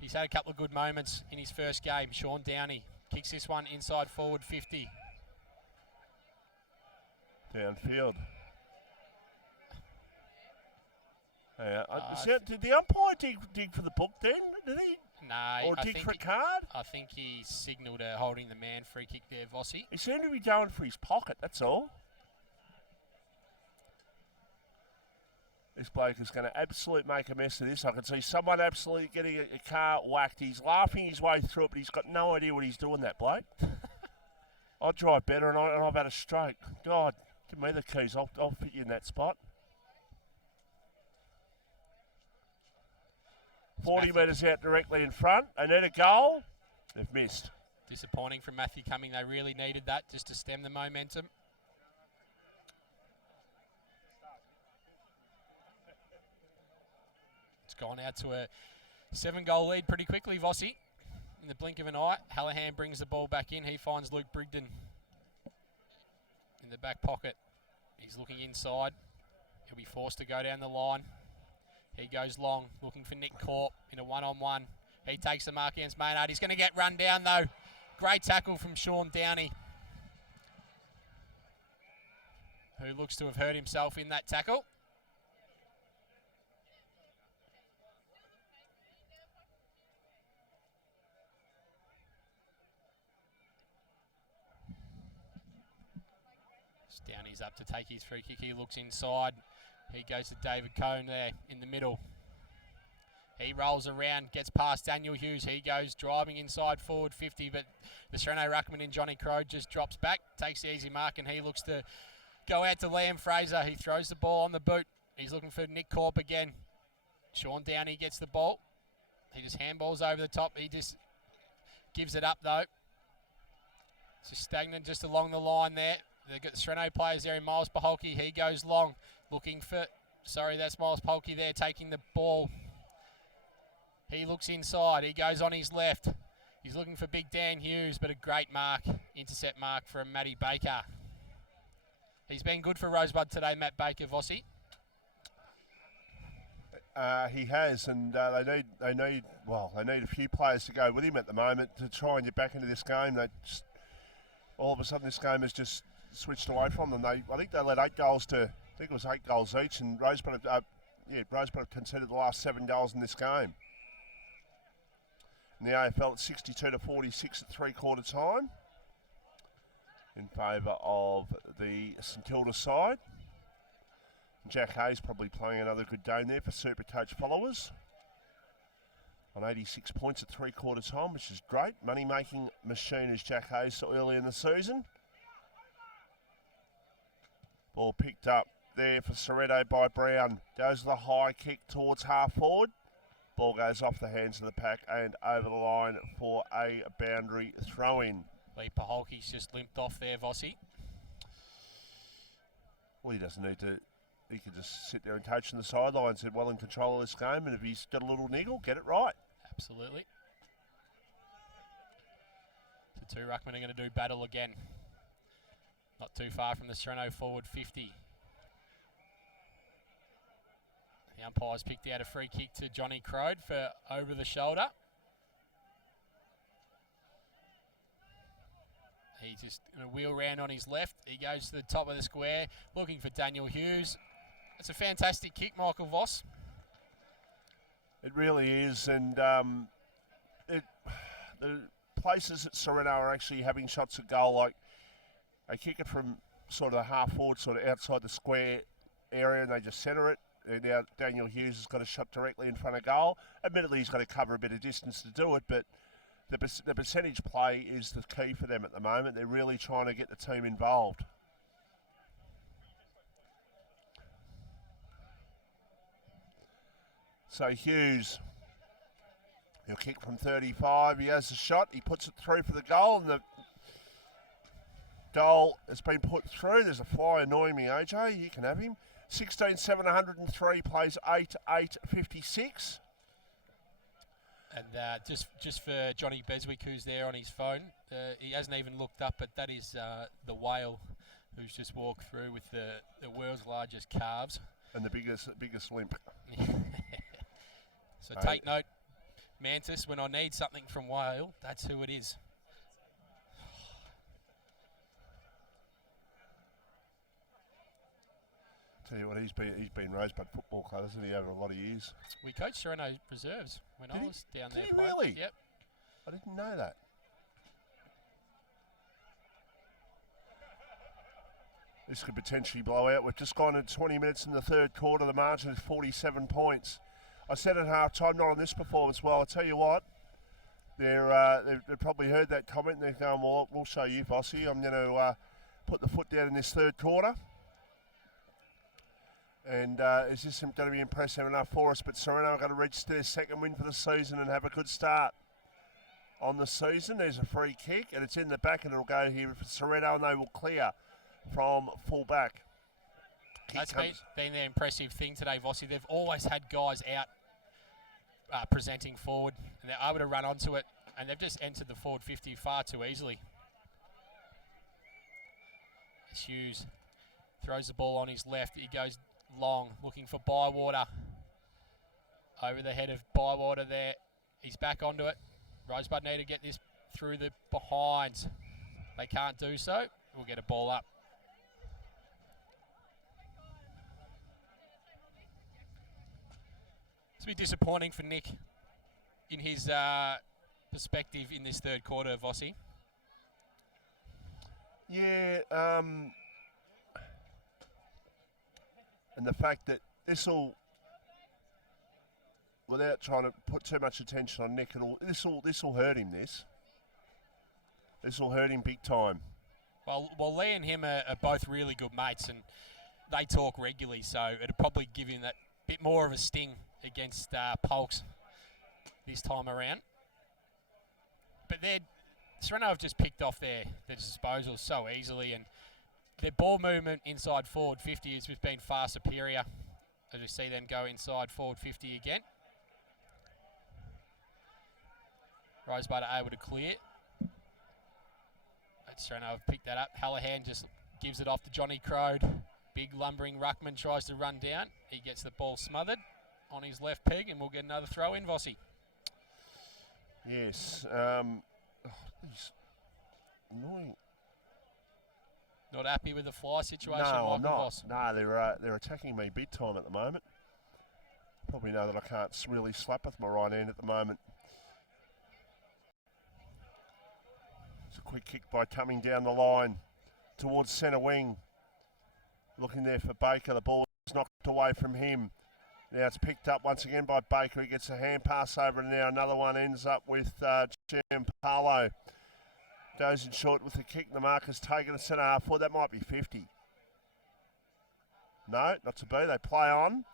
He's had a couple of good moments in his first game. Sean Downey kicks this one inside forward 50. Downfield. Did the umpire dig for the book then? Did he? No. Or dig for a card? I think he signalled a holding the man free kick there, Vossi. He seemed to be going for his pocket, that's all. This bloke is going to absolutely make a mess of this. I can see someone absolutely getting a car whacked. He's laughing his way through it, but he's got no idea what he's doing, that bloke. I drive better and I've had a stroke. God, give me the keys. I'll fit you in that spot. 40 metres out directly in front. And then a goal. They've missed. Disappointing from Matthew Cumming. They really needed that just to stem the momentum. It's gone out to a 7-goal lead pretty quickly, Vossi. In the blink of an eye, Hallahan brings the ball back in. He finds Luke Brigden in the back pocket. He's looking inside. He'll be forced to go down the line. He goes long, looking for Nick Corp in a one-on-one. He takes the mark against Maynard. He's going to get run down, though. Great tackle from Sean Downey, who looks to have hurt himself in that tackle. Downey's up to take his free kick. He looks inside. He goes to David Cohn there in the middle. He rolls around, gets past Daniel Hughes. He goes driving inside forward 50, but the Sorrento ruckman in Johnny Crow just drops back, takes the easy mark, and he looks to go out to Liam Fraser. He throws the ball on the boot. He's looking for Nick Corp again. Sean Downey gets the ball. He just handballs over the top. He just gives it up, though. It's just stagnant just along the line there. They've got the Sorrento players there in Miles Paholke. He goes long, looking for... Sorry, that's Miles Paholke there taking the ball. He looks inside. He goes on his left. He's looking for Big Dan Hughes, but a great mark, intercept mark from Matty Baker. He's been good for Rosebud today, Matt Baker, Vossi. He has, and they need a few players to go with him at the moment to try and get back into this game. All of a sudden, this game has just switched away from them. I think they led 8 goals to, I think it was 8 goals each, and Rosebud have conceded the last 7 goals in this game. In the AFL, it's 62-46 at three-quarter time in favour of the St Kilda side. Jack Hayes probably playing another good game there for Supercoach followers. On 86 points at three-quarter time, which is great. Money-making machine is Jack Hayes so early in the season. Ball picked up there for Sorrento by Brown. Goes to the high kick towards half forward. Ball goes off the hands of the pack and over the line for a boundary throw-in. Lee Paholke's just limped off there, Vossi. Well, he doesn't need to. He can just sit there and coach on the sidelines. He's well in control of this game, and if he's got a little niggle, get it right. Absolutely. The two ruckmen are going to do battle again. Not too far from the Sorrento forward 50. The umpire's picked out a free kick to Johnny Crode for over the shoulder. He's just going to wheel round on his left. He goes to the top of the square, looking for Daniel Hughes. It's a fantastic kick, Michael Voss. It really is, and the places at Sorrento are actually having shots at goal, like they kick it from sort of the half forward, sort of outside the square area, and they just centre it. And now Daniel Hughes has got a shot directly in front of goal. Admittedly, he's got to cover a bit of distance to do it, but the percentage play is the key for them at the moment. They're really trying to get the team involved. So Hughes, he'll kick from 35. He has a shot. He puts it through for the goal, and the goal has been put through. There's a fly annoying me, AJ. You can have him. 16-703 plays 8-8-56. And just for Johnny Beswick, who's there on his phone, he hasn't even looked up, but that is the whale who's just walked through with the world's largest calves. And the biggest limp. So take note, Mantis, when I need something from whale, that's who it is. Tell you what, he's been Rosebud Football Club, hasn't he, over a lot of years? We coached Sorrento reserves when I was down there. Did he really? Yep. I didn't know that. This could potentially blow out. We've just gone into 20 minutes in the third quarter. The margin is 47 points. I said at half-time, not on this performance. Well, I'll tell you what, they've probably heard that comment, and they're going, well, we'll show you, Vossi. I'm going to put the foot down in this third quarter. And is this going to be impressive enough for us? But Sorrento are going to register their second win for the season and have a good start on the season. There's a free kick, and it's in the back, and it'll go here for Sorrento, and they will clear from full back. That's been their impressive thing today, Vossi. They've always had guys out presenting forward, and they're able to run onto it, and they've just entered the forward 50 far too easily. As Hughes throws the ball on his left, he goes long, looking for Bywater. Over the head of Bywater there. He's back onto it. Rosebud need to get this through the behinds. They can't do so. We'll get a ball up. It's a bit disappointing for Nick in his perspective in this third quarter, Vossi. Yeah, and the fact that this will, without trying to put too much attention on Nick, this will hurt him. This will hurt him big time. Well, Lee and him are both really good mates, and they talk regularly, so it'll probably give him that bit more of a sting against Pulks this time around. But Sorrento have just picked off their disposals so easily, and their ball movement inside forward 50 has just been far superior. As we see them go inside forward 50 again. Rosebud are able to clear. Sorrento have picked that up. Hallahan just gives it off to Johnny Crode. Big lumbering ruckman tries to run down. He gets the ball smothered on his left peg, and we'll get another throw in, Vossi. Yes. He's annoying. Not happy with the fly situation, No, Michael I'm not. Voss? No, they're attacking me big time at the moment. Probably know that I can't really slap with my right hand at the moment. It's a quick kick by coming down the line towards centre wing. Looking there for Baker. The ball is knocked away from him. Now it's picked up once again by Baker. He gets a hand pass over, and now another one ends up with Giampaolo. Goes in short with the kick. The marker's taken a centre half forward. That might be 50. No, not to be. They play on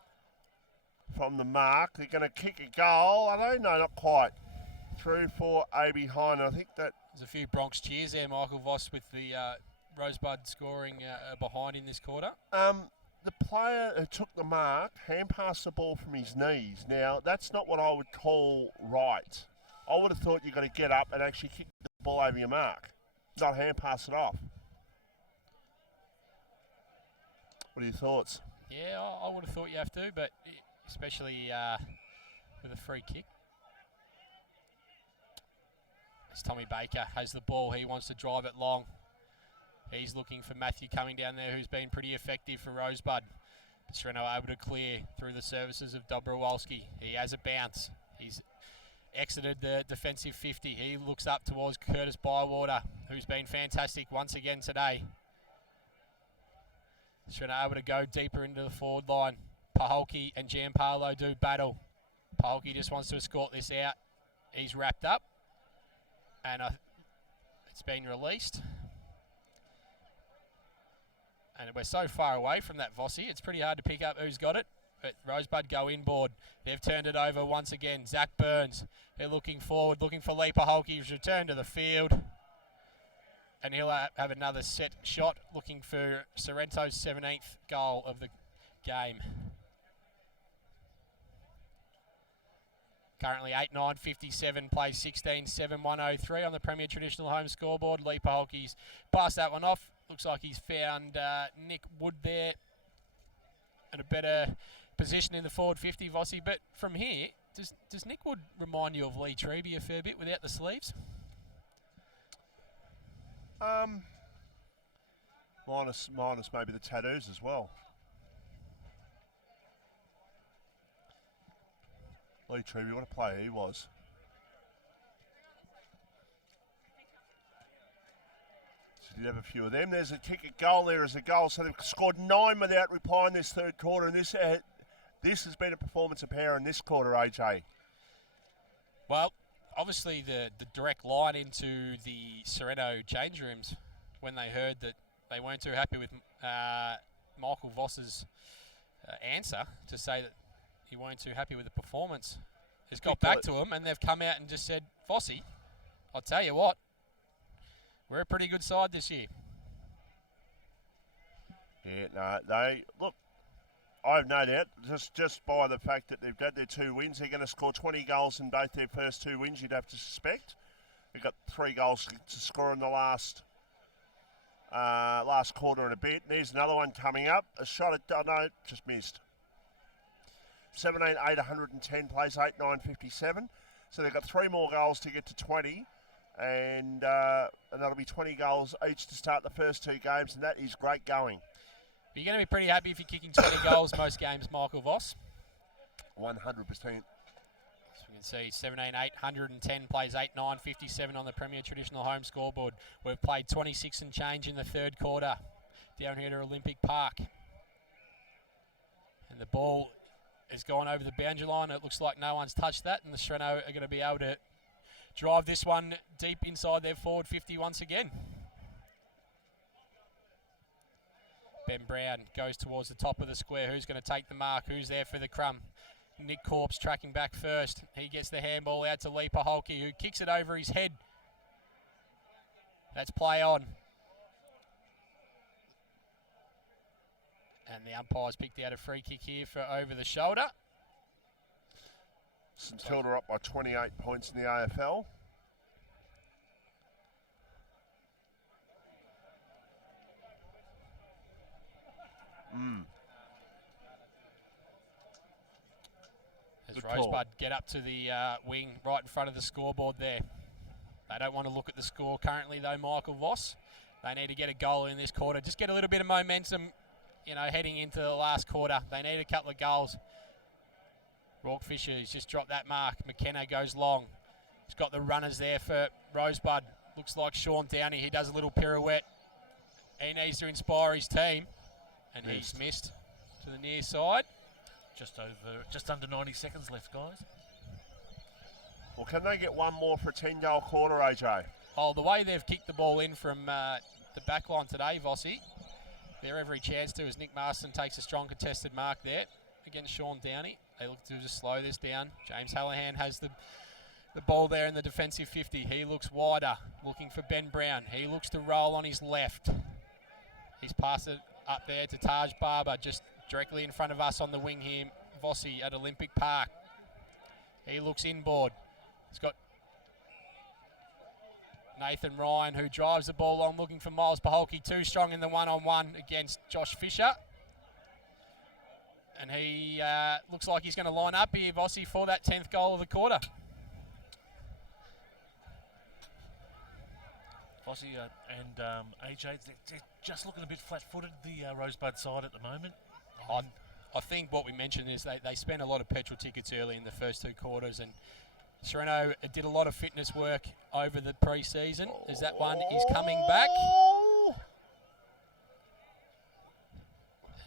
from the mark. They're going to kick a goal. Are they? No, not quite. Through for A behind. I think that there's a few Bronx cheers there, Michael Voss, with the Rosebud scoring behind in this quarter. The player who took the mark hand passed the ball from his knees. Now, that's not what I would call right. I would have thought you've got to get up and actually kick the ball over your mark, not hand pass it off. What are your thoughts? Yeah, I would have thought you have to, but especially with a free kick. As Tommy Baker has the ball, he wants to drive it long. He's looking for Matthew coming down there, who's been pretty effective for Rosebud. Sorrento able to clear through the services of Dobrowolski. He has a bounce. He's exited the defensive 50. He looks up towards Curtis Bywater, who's been fantastic once again today. Sorrento able to go deeper into the forward line. Paholke and Gianpaolo do battle. Paholke just wants to escort this out. He's wrapped up, and it's been released. And we're so far away from that Vossi, it's pretty hard to pick up who's got it. But Rosebud go inboard. They've turned it over once again. Zach Burns, they're looking forward, looking for Lee Paholke. He's returned to the field. And he'll have another set shot, looking for Sorrento's 17th goal of the game. Currently 8-9-57, plays 16-7-103 on the Premier Traditional Home scoreboard. Lee Paholke's passed that one off. Looks like he's found Nick Wood there in a better position in the forward 50, Vossi. But from here, does Nick Wood remind you of Lee Truby a fair bit without the sleeves? Minus maybe the tattoos as well. Lee Truby, what a player he was. So did have a few of them. There's a kick at goal there as a goal. So they've scored 9 without reply in this third quarter. And this has been a performance of power in this quarter, AJ. Well, obviously the direct line into the Sorrento change rooms when they heard that they weren't too happy with Michael Voss's answer to say that he weren't too happy with the performance. It's got back to him, and they've come out and just said, Vossi, I'll tell you what, we're a pretty good side this year. Yeah, no, they look. I have no doubt, just by the fact that they've got their 2 wins, they're going to score 20 goals in both their first 2 wins. You'd have to suspect. They've got 3 goals to score in the last quarter and a bit. There's another one coming up. A shot at just missed. 17-8, 110 plays 8-9-57. So they've got 3 more goals to get to 20, and that'll be 20 goals each to start the first 2 games, and that is great going. You're going to be pretty happy if you're kicking 20 goals most games, Michael Voss. 100%. So we can see 17-8, 110 plays 8-9-57 on the Premier Traditional Home scoreboard. We've played 26 and change in the third quarter down here to Olympic Park. And the ball has gone over the boundary line. It looks like no one's touched that, and the Sorrento are going to be able to drive this one deep inside their forward 50 once again. Ben Brown goes towards the top of the square. Who's going to take the mark? Who's there for the crumb? Nick Corpse tracking back first. He gets the handball out to Lee Paholke, who kicks it over his head. That's play on. And the umpire's picked out a free kick here for over the shoulder. St Kilda up by 28 points in the AFL. As Rosebud get up to the wing right in front of the scoreboard there. They don't want to look at the score currently though, Michael Voss. They need to get a goal in this quarter. Just get a little bit of momentum, heading into the last quarter. They need a couple of goals. Rourke Fisher's just dropped that mark. McKenna goes long. He's got the runners there for Rosebud. Looks like Sean Downey. He does a little pirouette. He needs to inspire his team. And he's missed to the near side. Just under 90 seconds left, guys. Well, can they get one more for a 10-goal quarter, AJ? Oh, the way they've kicked the ball in from the back line today, Vossi, they're every chance to, as Nick Marston takes a strong contested mark there against Sean Downey. They look to just slow this down. James Hallahan has the ball there in the defensive 50. He looks wider, looking for Ben Brown. He looks to roll on his left. He's passed it up there to Taj Barber, just directly in front of us on the wing here, Vossi at Olympic Park. He looks inboard. He's got Nathan Ryan, who drives the ball on, looking for Miles Paholke, too strong in the one-on-one against Josh Fisher. And he looks like he's going to line up here, Vossi, for that 10th goal of the quarter. Vossi and AJ, they're just looking a bit flat-footed, the Rosebud side at the moment. I think what we mentioned is they spent a lot of petrol tickets early in the first 2 quarters, and Sorrento did a lot of fitness work over the pre-season as that one is coming back.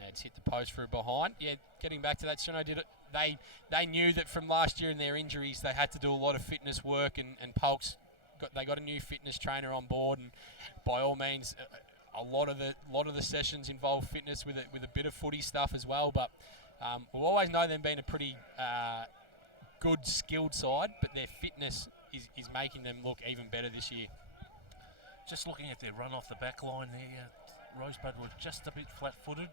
It's hit the post for a behind. Yeah, getting back to that, Sorrento did it. They knew that from last year and their injuries, they had to do a lot of fitness work, and Polk's got a new fitness trainer on board, and by all means, a lot of the sessions involve fitness with a bit of footy stuff as well. But we'll always know them being a pretty good skilled side, but their fitness is making them look even better this year. Just looking at their run off the back line there, Rosebud were just a bit flat-footed,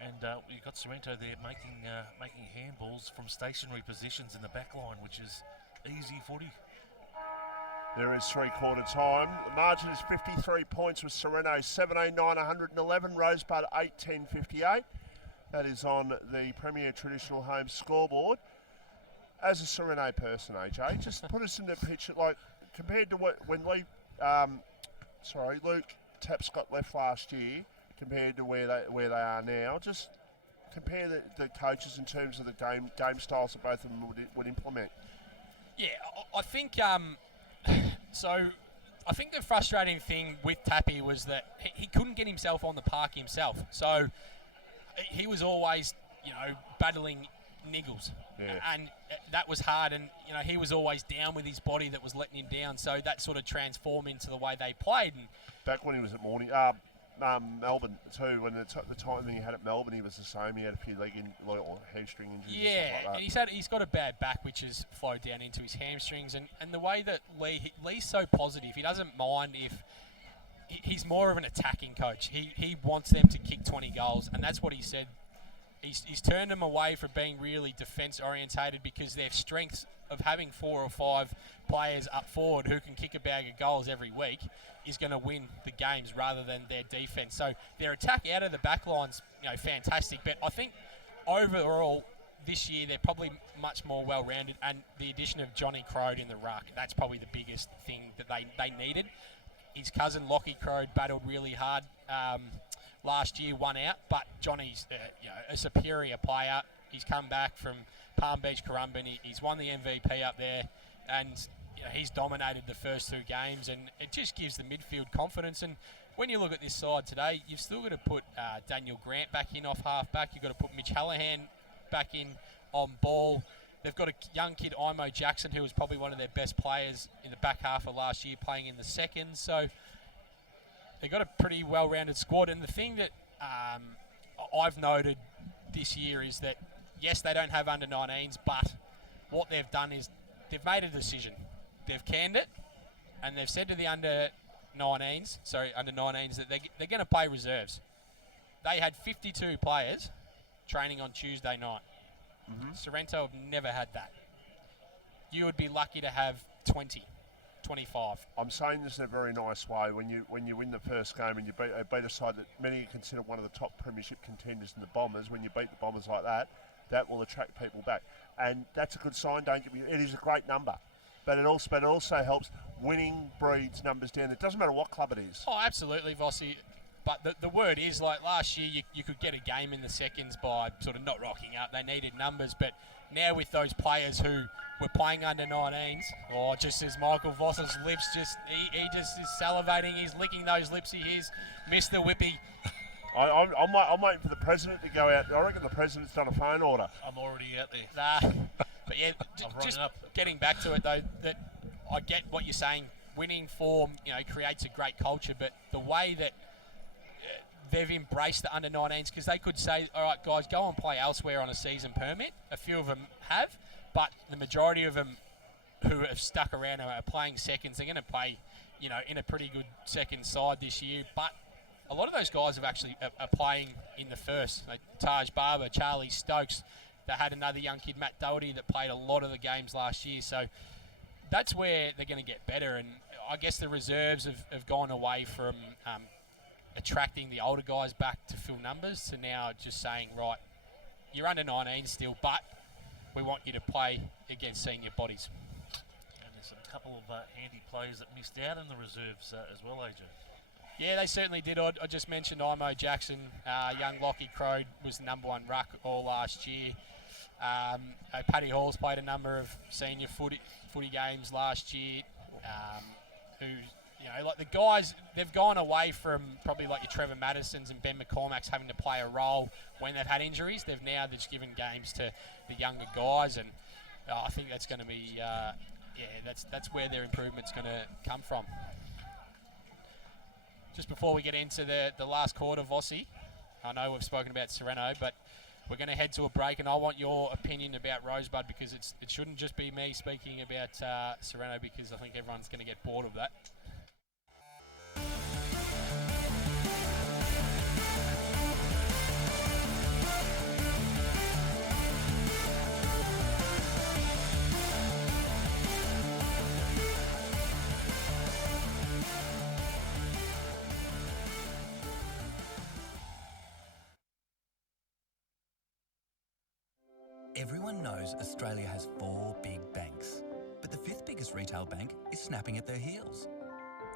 and you've got Sorrento there making handballs from stationary positions in the back line, which is easy footy. There is 3/4 time. The margin is 53 points with Sorrento 17,911, Rosebud 8,1058. That is on the Premier Traditional Home scoreboard. As a Sorrento person, AJ, just put us in the picture, like compared to when Luke Tapscott left last year, compared to where they are now. Just compare the coaches in terms of the game styles that both of them would implement. Yeah, I think. So I think the frustrating thing with Tappy was that he couldn't get himself on the park himself. So he was always, battling niggles. Yeah. And that was hard. And, he was always down with his body that was letting him down. So that sort of transformed into the way they played. And back when he was at Melbourne too, when the time he had at Melbourne, he was the same. He had a few or hamstring injuries. Yeah, and stuff like and he's got a bad back, which has flowed down into his hamstrings. And the way that Lee's so positive, he doesn't mind if he's more of an attacking coach. He wants them to kick 20 goals, and that's what he said. He's turned them away from being really defence orientated because their strengths of having 4 or 5 players up forward who can kick a bag of goals every week is going to win the games rather than their defence. So their attack out of the back line's fantastic, but I think overall this year they're probably much more well-rounded, and the addition of Johnny Crode in the ruck, that's probably the biggest thing that they needed. His cousin Lockie Crode battled really hard last year, won out, but Johnny's a superior player. He's come back from Palm Beach Currumbin. He's won the MVP up there, and he's dominated the first 2 games, and it just gives the midfield confidence. And when you look at this side today, you've still got to put Daniel Grant back in off half-back. You've got to put Mitch Hallahan back in on ball. They've got a young kid, Imo Jackson, who was probably one of their best players in the back half of last year, playing in the second. So they've got a pretty well-rounded squad. And the thing that I've noted this year is that, yes, they don't have under-19s, but what they've done is they've made a decision. They've canned it, and they've said to the under-19s that they're going to play reserves. They had 52 players training on Tuesday night. Mm-hmm. Sorrento have never had that. You would be lucky to have 20, 25. I'm saying this in a very nice way. When you win the first game and you beat a side that many consider one of the top premiership contenders in the Bombers, when you beat the Bombers like that, that will attract people back. And that's a good sign. Don't get me. It is a great number. But it also helps. Winning breeds numbers down. It doesn't matter what club it is. Oh, absolutely, Vossi. But the word is, like last year, you could get a game in the seconds by sort of not rocking up. They needed numbers. But now with those players who were playing under 19s, just as Michael Voss's lips he just is salivating. He's licking those lips. He is Mr. Whippy. I'm waiting for the president to go out. I reckon the president's done a phone order. I'm already out there. But yeah, just getting back to it though, that I get what you're saying. Winning form, creates a great culture, but the way that they've embraced the under-19s, because they could say, all right, guys, go and play elsewhere on a season permit. A few of them have, but the majority of them who have stuck around are playing seconds. They're going to play, in a pretty good second side this year, but a lot of those guys have actually are playing in the first. Like Taj Barber, Charlie Stokes. They had another young kid, Matt Doherty, that played a lot of the games last year. So that's where they're going to get better. And I guess the reserves have gone away from attracting the older guys back to fill numbers to now just saying, right, you're under 19 still, but we want you to play against senior bodies. And there's a couple of handy players that missed out in the reserves as well, AJ. Yeah, they certainly did. I just mentioned Imo Jackson, young Lockie Crow was the number 1 ruck all last year. Paddy Hall's played a number of senior footy games last year. Who, like the guys, they've gone away from probably like your Trevor Madisons and Ben McCormack's having to play a role when they've had injuries. They've now just given games to the younger guys, and I think that's going to be, that's where their improvement's going to come from. Just before we get into the last quarter, Vossi, I know we've spoken about Sorrento, but we're going to head to a break, and I want your opinion about Rosebud, because it shouldn't just be me speaking about Sorrento, because I think everyone's going to get bored of that. Everyone knows Australia has 4 big banks, but the 5th biggest retail bank is snapping at their heels.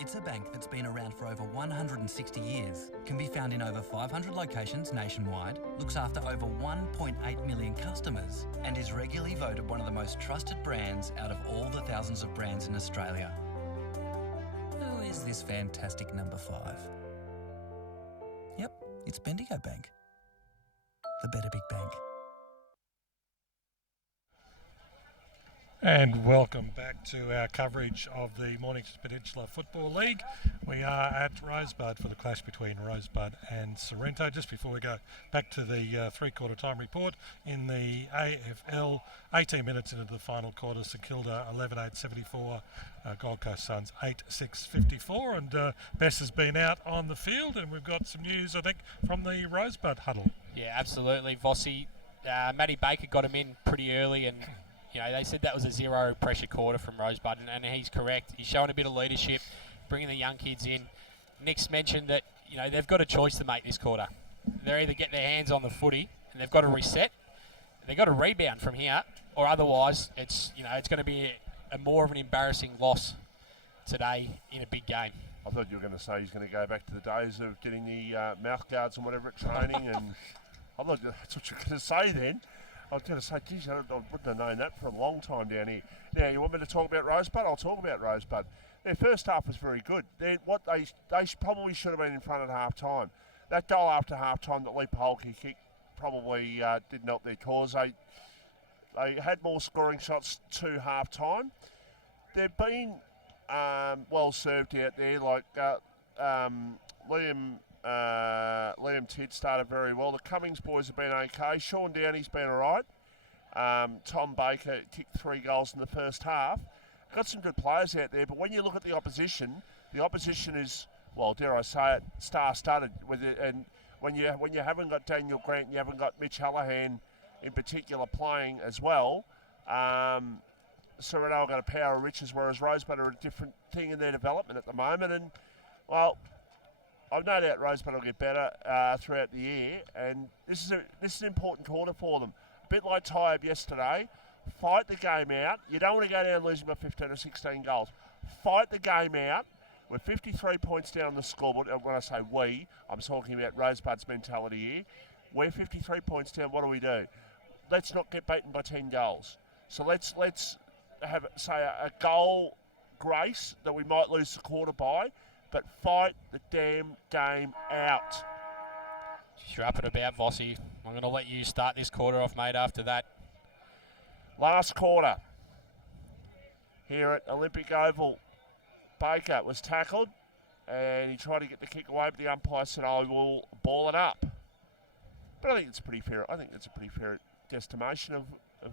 It's a bank that's been around for over 160 years, can be found in over 500 locations nationwide, looks after over 1.8 million customers, and is regularly voted one of the most trusted brands out of all the thousands of brands in Australia. Who is this fantastic number 5? Yep, it's Bendigo Bank. The better big bank. And welcome back to our coverage of the Mornington Peninsula Football League. We are at Rosebud for the clash between Rosebud and Sorrento. Just before we go back to the three-quarter time report, in the AFL, 18 minutes into the final quarter, St Kilda 11-8-74, Gold Coast Suns 8-6-54, and Bess has been out on the field, and we've got some news, I think, from the Rosebud huddle. Yeah, absolutely. Vossi, Matty Baker got him in pretty early, and they said that was a zero pressure quarter from Rosebud, and he's correct. He's showing a bit of leadership, bringing the young kids in. Nick's mentioned that they've got a choice to make this quarter. They're either getting their hands on the footy and they've got to reset, they've got to rebound from here, or otherwise it's going to be a more of an embarrassing loss today in a big game. I thought you were going to say he's going to go back to the days of getting the mouth guards and whatever at training, and I thought that's what you're going to say then. I was going to say, geez, I wouldn't have known that for a long time down here. Now, you want me to talk about Rosebud? I'll talk about Rosebud. Their first half was very good. They probably should have been in front at half-time. That goal after half-time that Lee Polke kicked probably didn't help their cause. They had more scoring shots to half-time. They've been well served out there. Like Liam Tidd started very well. The Cummings boys have been okay. Sean Downey's been all right. Tom Baker kicked 3 goals in the first half. Got some good players out there, but when you look at the opposition is, well, dare I say it, star-studded with it. And when you haven't got Daniel Grant, and you haven't got Mitch Hallahan in particular playing as well. Sorrento have got a power of riches, whereas Rosebud are a different thing in their development at the moment. And well, I've no doubt Rosebud will get better throughout the year, and this is an important quarter for them. A bit like Tyab yesterday, fight the game out. You don't want to go down losing by 15 or 16 goals. Fight the game out. We're 53 points down the scoreboard. And when I say we, I'm talking about Rosebud's mentality here. We're 53 points down. What do? Let's not get beaten by 10 goals. So let's have, say, a goal grace that we might lose the quarter by, but fight the damn game out. Strap it about, Vossi. I'm going to let you start this quarter off, mate, after that. Last quarter here at Olympic Oval. Baker was tackled and he tried to get the kick away, but the umpire said, I will ball it up. But I think it's pretty fair. I think it's a pretty fair estimation of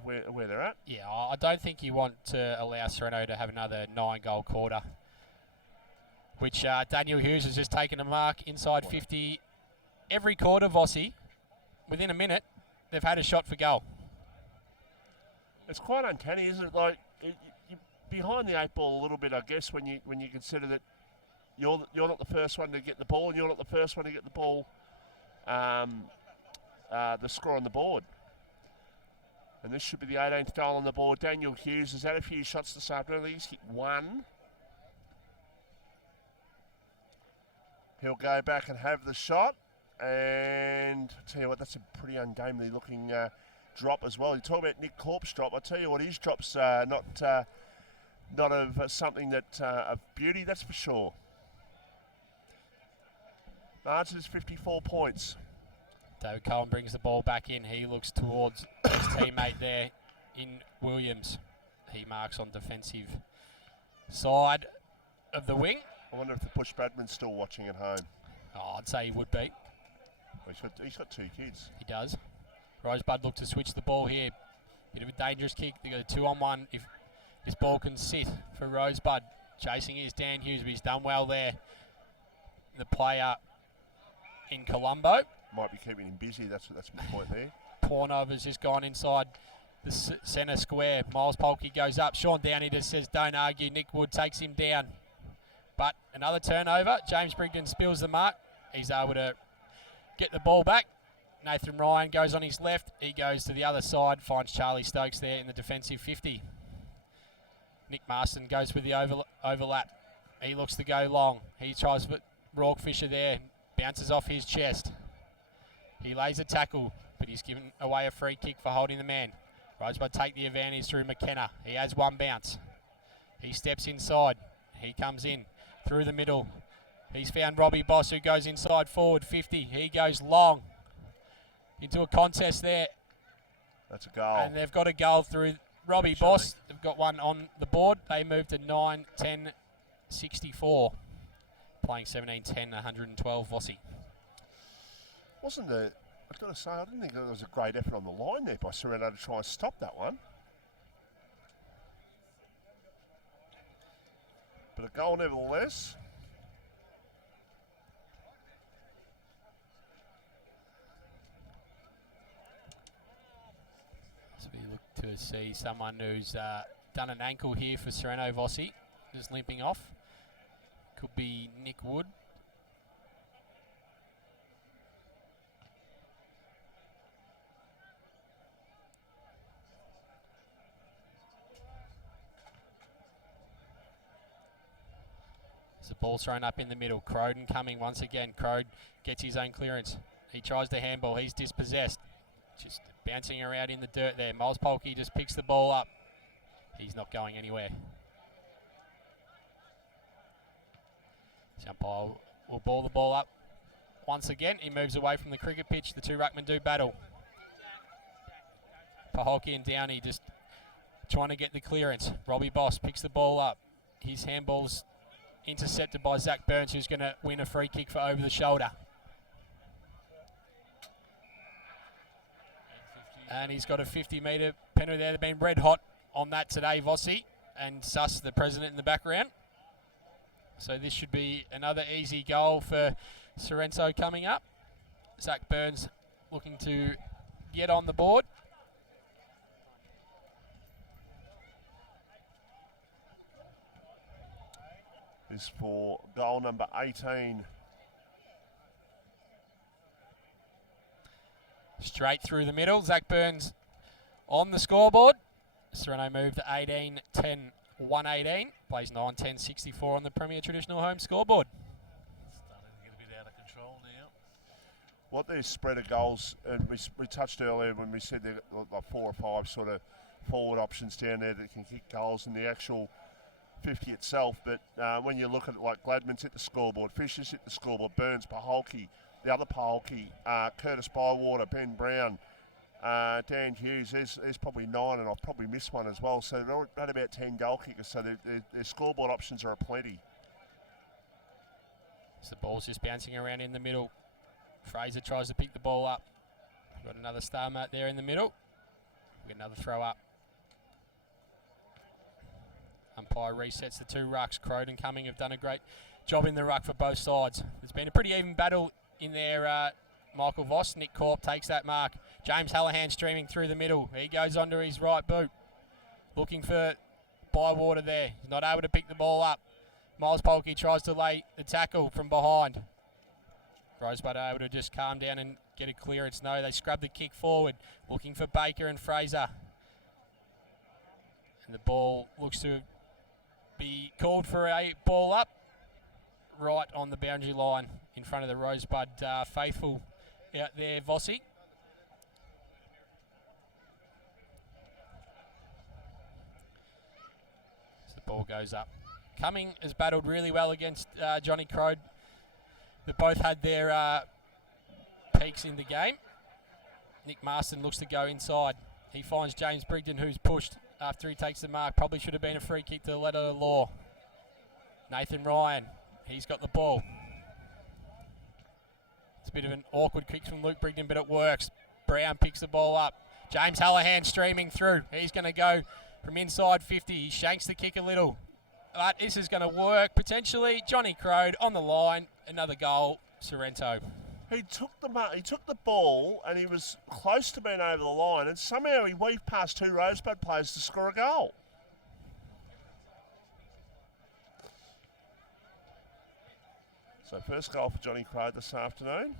where they're at. Yeah, I don't think you want to allow Sorrento to have another 9-goal quarter, which Daniel Hughes has just taken a mark inside 50. Every quarter, Vossi, within a minute, they've had a shot for goal. It's quite uncanny, isn't it? Like, you're behind the 8 ball a little bit, I guess, when you consider that you're not the first one to get the ball, and you're not the first one to get the ball, the score on the board. And this should be the 18th goal on the board. Daniel Hughes has had a few shots this afternoon. He's hit 1. He'll go back and have the shot. And I tell you what, that's a pretty ungainly looking drop as well. You talk about Nick Corp's drop. I tell you what, his drop's not of something that of beauty, that's for sure. Margin is 54 points. David Cohen brings the ball back in. He looks towards his teammate there in Williams. He marks on defensive side of the wing. I wonder if the push Bradman's still watching at home. Oh, I'd say he would be. Well, he's got 2 kids. He does. Rosebud look to switch the ball here. Bit of a dangerous kick. They got a 2-on-1. If this ball can sit for Rosebud. Chasing is Dan Hughes, but he's done well there. The player in Colombo. Might be keeping him busy. That's my point there. Pornova's just gone inside the centre square. Miles Polkey goes up. Sean Downey just says, don't argue. Nick Wood takes him down. But another turnover. James Brigden spills the mark. He's able to get the ball back. Nathan Ryan goes on his left. He goes to the other side. Finds Charlie Stokes there in the defensive 50. Nick Marston goes with the overlap. He looks to go long. He tries for Rourke Fisher there. Bounces off his chest. He lays a tackle, but he's given away a free kick for holding the man. Rosebud take the advantage through McKenna. He has one bounce. He steps inside. He comes in through the middle. He's found Robbie Boss, who goes inside forward 50. He goes long into a contest there. That's a goal. And they've got a goal through Robbie Boss. They've got one on the board. They move to 9-10-64. Playing 17-10, 112 Vossi. I've got to say, I didn't think there was a great effort on the line there by Sorrento to try and stop that one. But a goal nevertheless. So we look to see someone who's done an ankle here for Sorrento Vossi, just limping off. Could be Nick Wood. There's a ball thrown up in the middle. Croden coming once again. Crode gets his own clearance. He tries the handball. He's dispossessed. Just bouncing around in the dirt there. Miles Polkey just picks the ball up. He's not going anywhere. Umpire will ball the ball up once again. He moves away from the cricket pitch. The two ruckmen do battle. Paholke and Downey just trying to get the clearance. Robbie Boss picks the ball up. His handball's intercepted by Zach Burns, who's going to win a free kick for over the shoulder. And he's got a 50-metre penalty there. They've been red hot on that today, Vossi, and Suss, the president, in the background. So this should be another easy goal for Sorrento coming up. Zach Burns looking to get on the board. Is for goal number 18. Straight through the middle. Zach Burns on the scoreboard. Sorrento moved to 18-10. 118, plays 9-10-64 on the Premier Traditional Home scoreboard. Starting to get a bit out of control now. What their spread of goals, and we touched earlier when we said they've got like 4 or 5 sort of forward options down there that can kick goals in the actual 50 itself. But when you look at it, like Gladman's hit the scoreboard, Fisher's hit the scoreboard, Burns, Paholke, the other Paholke, Curtis Bywater, Ben Brown, Dan Hughes, there's probably 9, and I've probably missed one as well. So they've had about 10 goal kickers, so their scoreboard options are aplenty. So the ball's just bouncing around in the middle. Fraser tries to pick the ball up. We've got another star mat there in the middle. We've got another throw up. Umpire resets the 2 rucks. Croden coming have done a great job in the ruck for both sides. It's been a pretty even battle in there. Michael Voss, Nick Corp takes that mark. James Hallahan streaming through the middle. He goes onto his right boot. Looking for Bywater there. He's not able to pick the ball up. Miles Polkey tries to lay the tackle from behind. Rosebud are able to just calm down and get a clearance. No, they scrub the kick forward. Looking for Baker and Fraser. And the ball looks to be called for a ball up. Right on the boundary line. in front of the Rosebud faithful out there, Vossi. As the ball goes up. Cumming has battled really well against Johnny Crode. They both had their peaks in the game. Nick Marston looks to go inside. He finds James Brigden, who's pushed after he takes the mark. Probably should have been a free kick to the letter of the law. Nathan Ryan, he's got the ball. It's a bit of an awkward kick from Luke Brigden, but it works. Brown picks the ball up. James Hallahan streaming through. He's going to go from inside 50. He shanks the kick a little. But this is going to work potentially. Johnny Crode on the line. Another goal. Sorrento. He took the ball and he was close to being over the line, and somehow he weaved past two Rosebud players to score a goal. So first goal for Johnny Crode this afternoon.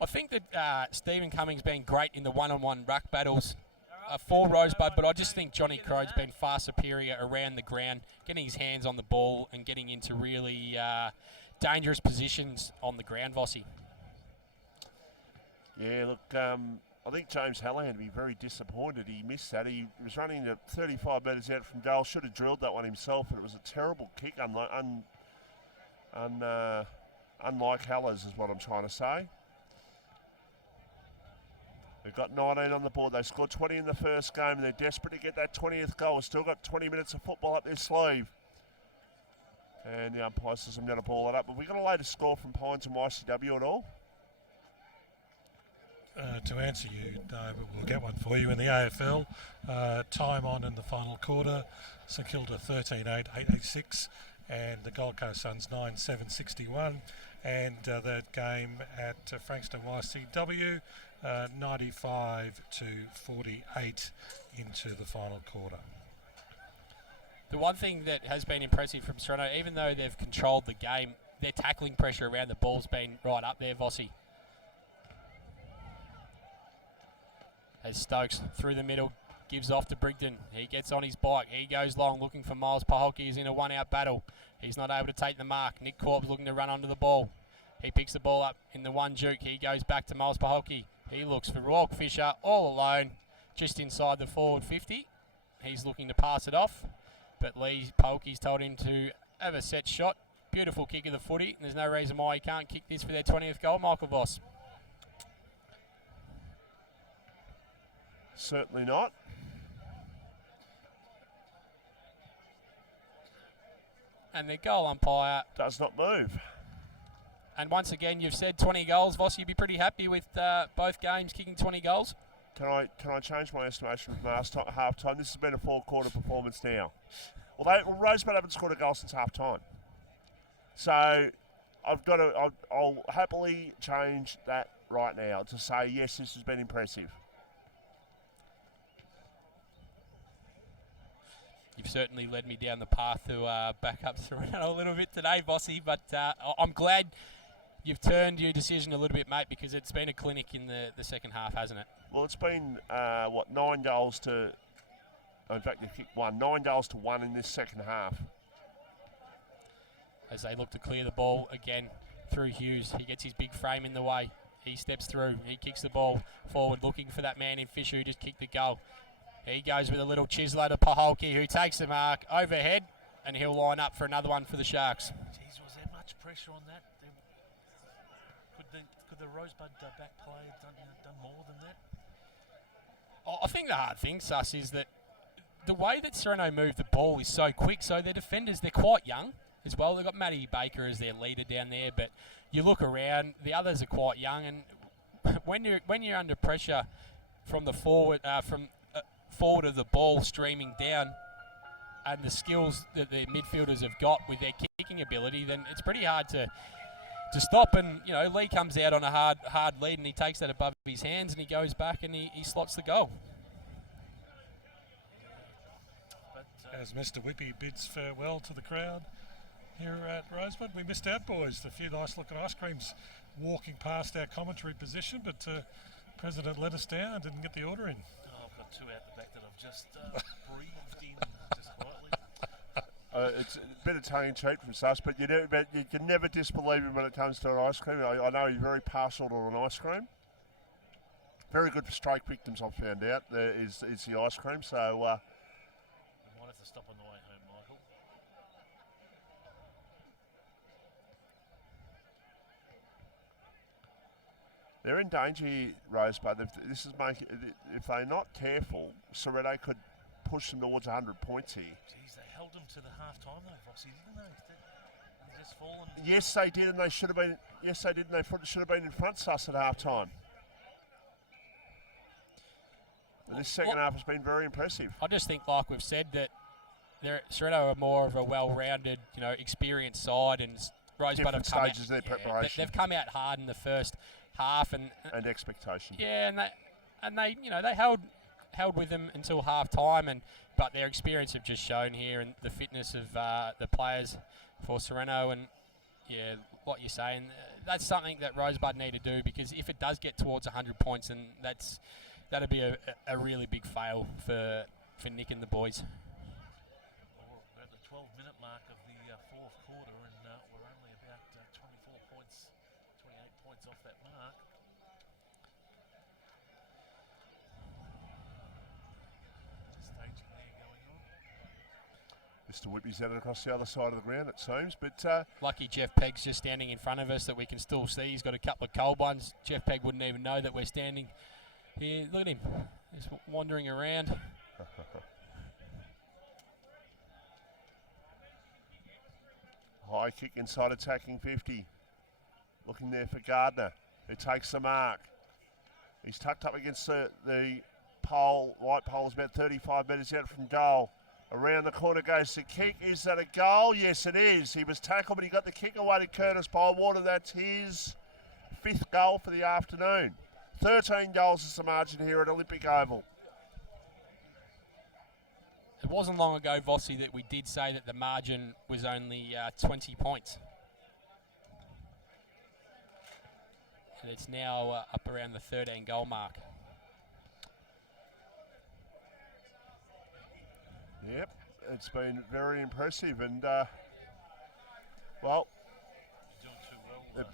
I think that Stephen Cumming's been great in the one-on-one ruck battles for Rosebud, but I just think Johnny Crode's been far superior around the ground, getting his hands on the ball and getting into really dangerous positions on the ground, Vossi. Yeah, look, I think James Hallahan would be very disappointed. He missed that. He was running at 35 metres out from goal. Should have drilled that one himself, but it was a terrible kick, unlike Haller's is what I'm trying to say. They've got 19 on the board. They scored 20 in the first game, and they're desperate to get that 20th goal. We've still got 20 minutes of football up their sleeve. And the umpire says I'm going to ball it up. But we got a latest score from Pines and YCW at all? To answer you, no, but we'll get one for you. In the AFL, time on in the final quarter, St Kilda 13-8, 8-6, and the Gold Coast Suns 9-7-61. And that game at Frankston YCW, 95-48 into the final quarter. The one thing that has been impressive from Sorrento, even though they've controlled the game, their tackling pressure around the ball's been right up there, Vossi. As Stokes through the middle, gives off to Brigden. He gets on his bike. He goes long, looking for Miles Paholke. He's in a one-out battle. He's not able to take the mark. Nick Corb's looking to run onto the ball. He picks the ball up in the one juke. He goes back to Miles Paholke. He looks for Rourke Fisher all alone, just inside the forward 50. He's looking to pass it off, but Lee Paholke's told him to have a set shot. Beautiful kick of the footy, and there's no reason why he can't kick this for their 20th goal. Michael Voss. Certainly not. And the goal umpire does not move. And once again, you've said 20 goals. Voss, you'd be pretty happy with both games kicking 20 goals? Can I change my estimation from last half time? This has been a four-quarter performance now. Well, Rosebud haven't scored a goal since half time. So I'll happily change that right now to say, yes, this has been impressive. You've certainly led me down the path to back up Sorrento a little bit today, Vossi, but I'm glad you've turned your decision a little bit, mate, because it's been a clinic in the second half, hasn't it? Well, it's been, 9 goals to... In fact, they've kicked 9 goals to 1 in this second half. As they look to clear the ball again through Hughes. He gets his big frame in the way. He steps through. He kicks the ball forward, looking for that man in Fisher who just kicked the goal. He goes with a little chiseler to Paholke, who takes the mark overhead, and he'll line up for another one for the Sharks. Jeez, was there much pressure on that? Could the Rosebud back play done more than that? I think the hard thing, Suss, is that the way that Sorrento move the ball is so quick, so their defenders, they're quite young as well. They've got Matty Baker as their leader down there, but you look around, the others are quite young, and when you're under pressure from the forward forward of the ball streaming down, and the skills that the midfielders have got with their kicking ability, then it's pretty hard to stop. And Lee comes out on a hard lead, and he takes that above his hands, and he goes back and he slots the goal. As Mr. Whippy bids farewell to the crowd here at Rosebud, we missed out, boys. A few nice looking ice creams walking past our commentary position, but President let us down, didn't get the order in. I've got two out the back that I've just breathed in just quietly. It's a bit of tongue-in-cheek from Sus, but you can never disbelieve him when it comes to an ice cream. I know he's very partial to an ice cream. Very good for stroke victims, I've found out, is the ice cream. So We might have to stop on the way home, Michael. they're in danger here, Rosebud. If they're not careful, Sorrento could push them towards 100 points here. Jeez, they held them to the half-time though, Vossi, didn't they? They just fallen. Yes, they did, and they should have been. Yes, they did, and they should have been in front of us at half-time. But this second half has been very impressive. I just think, like we've said, that Sorrento are more of a well-rounded, experienced side, and Rosebud have come stages of their preparation. They've come out hard in the first half, and expectation. Yeah, and they held with them until half time, but their experience have just shown here, and the fitness of the players for Sorrento, and yeah, like you're saying, that's something that Rosebud need to do, because if it does get towards 100 points, then that'd be a really big fail for Nick and the boys. We're at the 12-minute mark of the fourth quarter, and we're only about 24 points, 28 points off that mark. Staging there going on. Mr. Whippy's headed across the other side of the ground, it seems, but lucky Jeff Pegg's just standing in front of us that we can still see. He's got a couple of cold ones. Jeff Pegg wouldn't even know that we're standing here. Look at him, just wandering around. High kick inside attacking 50. Looking there for Gardner, who takes the mark. He's tucked up against the pole. White pole is about 35 metres out from goal. Around the corner goes the kick. Is that a goal? Yes, it is. He was tackled, but he got the kick away to Curtis Bywater. That's his 5th goal for the afternoon. 13 goals is the margin here at Olympic Oval. It wasn't long ago, Vossi, that we did say that the margin was only 20 points. And it's now up around the 13 goal mark. Yep, it's been very impressive, and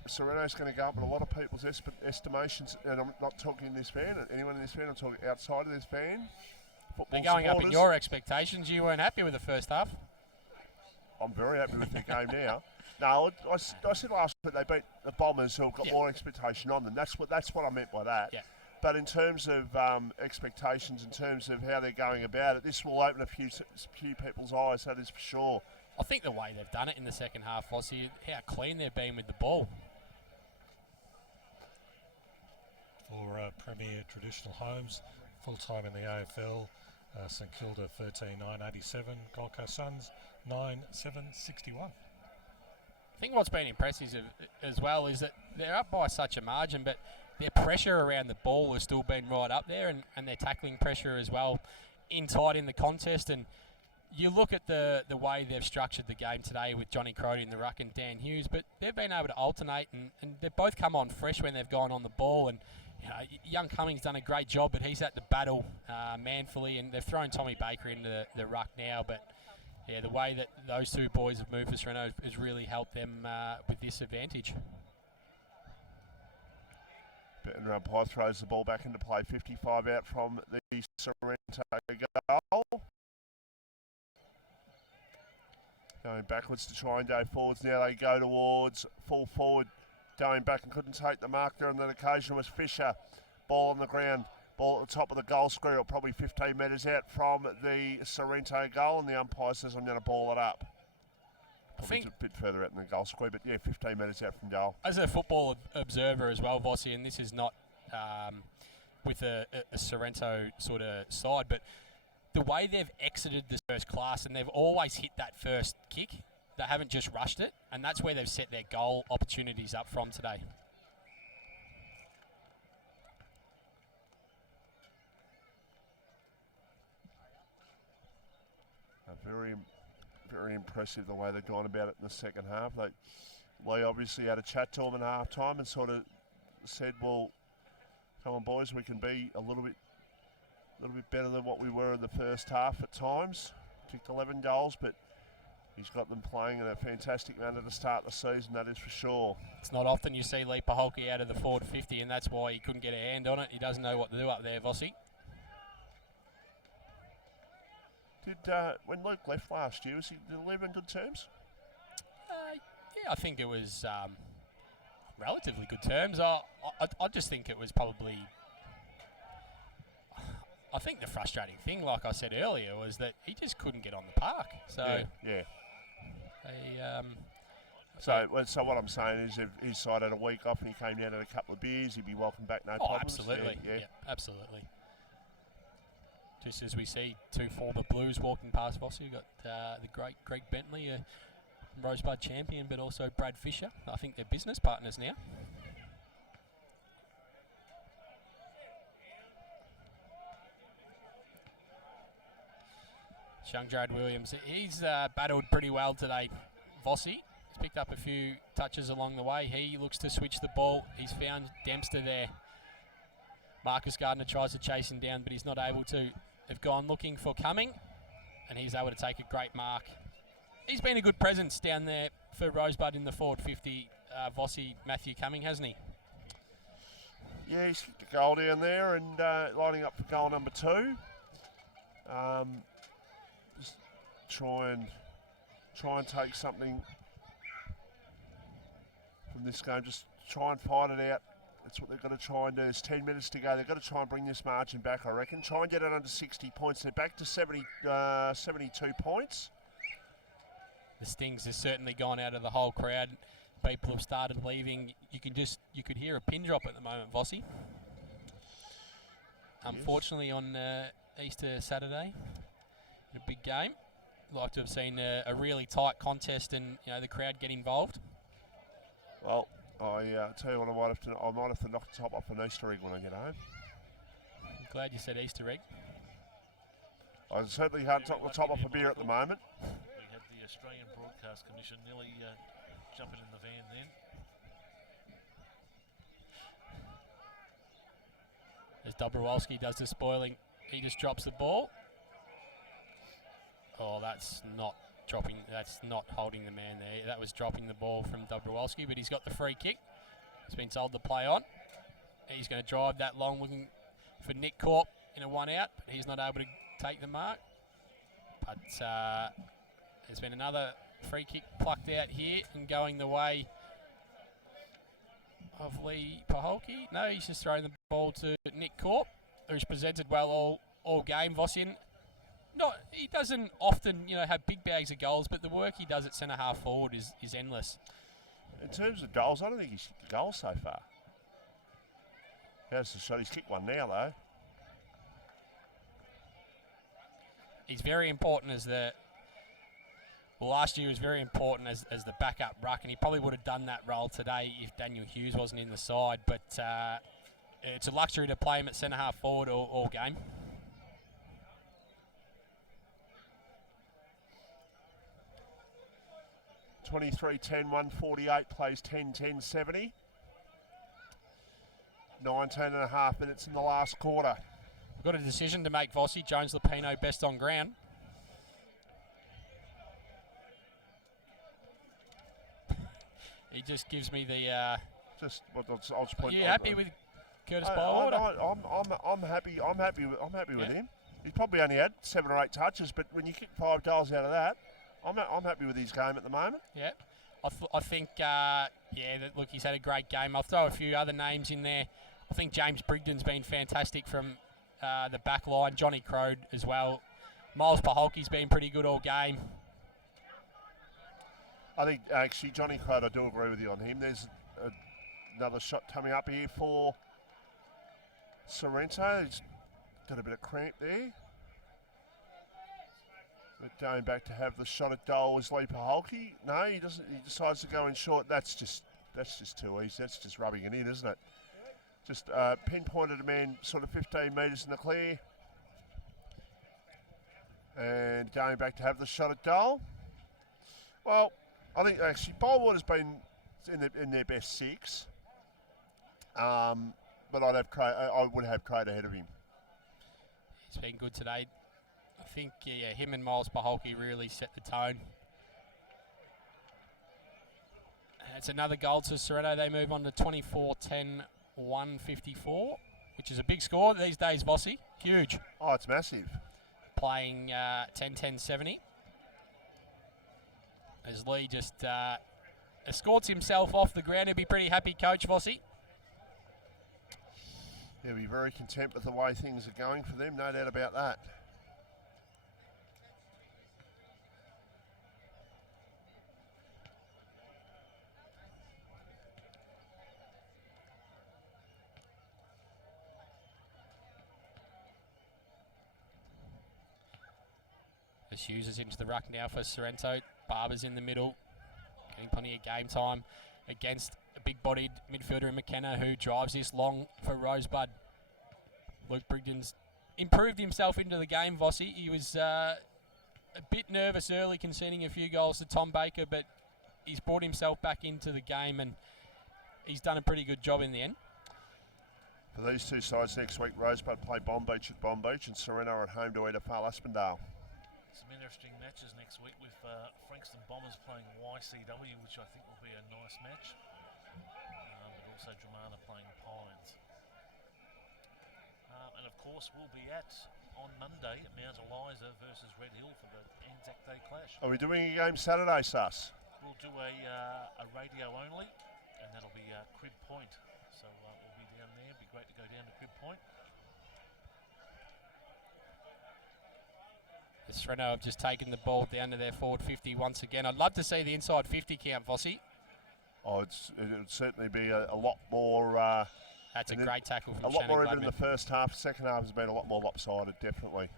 Sorrento's going to go up in a lot of people's estimations, and I'm not talking in this van, anyone in this van, I'm talking outside of this van. They're going up in your expectations. You weren't happy with the first half. I'm very happy with the game now. No, I said last week they beat the Bombers, who have got more expectation on them. That's what I meant by that. Yeah. But in terms of expectations, in terms of how they're going about it, this will open a few people's eyes, that is for sure. I think the way they've done it in the second half, Vossi, how clean they've been with the ball. For Premier Traditional Homes, full-time in the AFL, St Kilda 13,987, Gold Coast Suns 9,761. I think what's been impressive as well is that they're up by such a margin, but their pressure around the ball has still been right up there, and their tackling pressure as well tight in the contest. And you look at the way they've structured the game today with Johnny Crody in the ruck and Dan Hughes, but they've been able to alternate, and they've both come on fresh when they've gone on the ball. And young Cummings done a great job, but he's had to battle manfully, and they've thrown Tommy Baker into the ruck now. But yeah, the way that those two boys have moved for Sorrento has really helped them with this advantage. Better umpire throws the ball back into play. 55 out from the Sorrento goal. Going backwards to try and go forwards. Now they go towards full forward. Going back and couldn't take the mark there on that occasion was Fisher. Ball on the ground. Ball at the top of the goal square, probably 15 metres out from the Sorrento goal, and the umpire says, I'm going to ball it up. Probably a bit further out than the goal square, but yeah, 15 metres out from goal. As a football observer as well, Vossi, and this is not with a Sorrento sort of side, but the way they've exited the first class, and they've always hit that first kick, they haven't just rushed it, and that's where they've set their goal opportunities up from today. Very, very impressive the way they've gone about it in the second half. Lee obviously had a chat to them at half time and sort of said, well, come on boys, we can be a little bit better than what we were in the first half at times. Kicked 11 goals, but He's got them playing in a fantastic manner to start the season, that is for sure. It's not often you see Lee Paholke out of the forward 50, and that's why he couldn't get a hand on it. He doesn't know what to do up there, Vossi. When Luke left last year, did he leave in good terms? Yeah, I think it was relatively good terms. I just think it was probably... I think the frustrating thing, like I said earlier, was that he just couldn't get on the park. So yeah. So what I'm saying is, if his side had a week off and he came down at a couple of beers, he'd be welcome back, no problems. Absolutely. Yeah. Absolutely. Just as we see two former Blues walking past Vossi, we've got the great Greg Bentley, a Rosebud champion, but also Brad Fisher. I think they're business partners now. Young Jared Williams, he's battled pretty well today, Vossi. He's picked up a few touches along the way. He looks to switch the ball. He's found Dempster there. Marcus Gardner tries to chase him down, but he's not able to. They've gone looking for Cumming, and he's able to take a great mark. He's been a good presence down there for Rosebud in the forward 50, Vossi, Matthew Cumming, hasn't he? Yeah, he's kicked a goal down there and lining up for goal number 2. Just try and take something from this game. Just try and fight it out. That's what they've got to try and do. There's 10 minutes to go. They've got to try and bring this margin back, I reckon. Try and get it under 60 points. They're back to 72 points. The stings has certainly gone out of the whole crowd. People have started leaving. You could hear a pin drop at the moment, Vossi. Unfortunately, on Easter Saturday, in a big game, like to have seen a really tight contest and the crowd get involved. Well, I tell you what, I might have to knock the top off an Easter egg when I get home. I'm glad you said Easter egg. I certainly can't knock the top off a beer at the moment. We had the Australian Broadcast Commission nearly jumping in the van then. As Dobrowolski does the spoiling, he just drops the ball. Oh, that's not holding the man there. That was dropping the ball from Dobrowolski, but he's got the free kick. He's been told to play on. He's going to drive that long, looking for Nick Corp in a 1-out, but he's not able to take the mark. But there's been another free kick plucked out here and going the way of Lee Paholke. No, he's just throwing the ball to Nick Corp, who's presented well all game. Vossian, he doesn't often have big bags of goals, but the work he does at centre half forward is endless. In terms of goals, I don't think he's kicked a goal so far. How's the shot? He's kicked one now though. He's very important last year was very important as the backup ruck, and he probably would have done that role today if Daniel Hughes wasn't in the side. But it's a luxury to play him at centre half forward all game. $23.10, 148 plays 10-10, 70. 19 and a half minutes in the last quarter. We've got a decision to make, Vossi. Jones Lupino best on ground. He just gives me the... I'll just point. Are you happy with Curtis Bywater? I'm happy with him. He's probably only had 7 or 8 touches, but when you kick 5 goals out of that, I'm happy with his game at the moment. Yeah, I think, look, he's had a great game. I'll throw a few other names in there. I think James Brigden's been fantastic from the back line. Johnny Crode as well. Miles Paholke's been pretty good all game. I think, actually, Johnny Crode, I do agree with you on him. There's another shot coming up here for Sorrento. He's got a bit of cramp there. But going back to have the shot at goal is Lee Paholke. No, he doesn't. He decides to go in short. That's just too easy. That's just rubbing it in, isn't it? Just pinpointed a man sort of 15 metres in the clear. And going back to have the shot at goal. Well, I think actually Bywater's been in their best 6. But I would have Crate ahead of him. He's been good today. I think him and Miles Paholke really set the tone That's another goal to Sorrento. They move on to 24-10, 154, which is a big score these days, Vossi. Huge. Oh, it's massive. Playing 10-10-70. As Lee just escorts himself off the ground. He'll be pretty happy, Coach Vossi. He'll be very content with the way things are going for them, no doubt about that. As Hughes is into the ruck now for Sorrento. Barber's in the middle, getting plenty of game time against a big-bodied midfielder in McKenna who drives this long for Rosebud. Luke Brigden's improved himself into the game, Vossi. He was a bit nervous early conceding a few goals to Tom Baker, but he's brought himself back into the game and he's done a pretty good job in the end. For these two sides next week, Rosebud play Bomb Beach at Bomb Beach and Sorrento are at home to Edafale Aspendale. Some interesting matches next week with Frankston Bombers playing YCW, which I think will be a nice match, but also Dramana playing Pines. And of course we'll be on Monday at Mount Eliza versus Red Hill for the Anzac Day clash. Are we doing a game Saturday, Sus? We'll do a radio only, and that'll be Crib Point. So we'll be down there. It'll be great to go down to Crib Point. The Sorrento have just taken the ball down to their forward 50 once again. I'd love to see the inside 50 count, Vossi. Oh, it would certainly be a lot more... That's a great tackle from a lot Shannon more even in Gladman. the first half. Second half has been a lot more lopsided, definitely.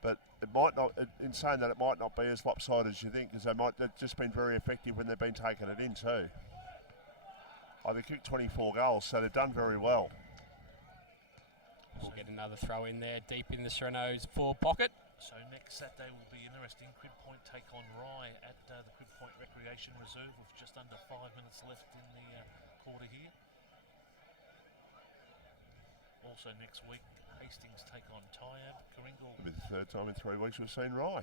But it might not, in saying that, it might not be as lopsided as you think, because they've just been very effective when they've been taking it in too. Oh, they kicked 24 goals, so they've done very well. We'll get another throw in there, deep in the Sorrento's forward pocket. So next Saturday will be interesting. Crib Point take on Rye at the Crib Point Recreation Reserve with just under 5 minutes left in the quarter here. Also next week, Hastings take on Tyab. Coringal. It'll be the third time in 3 weeks we've seen Rye.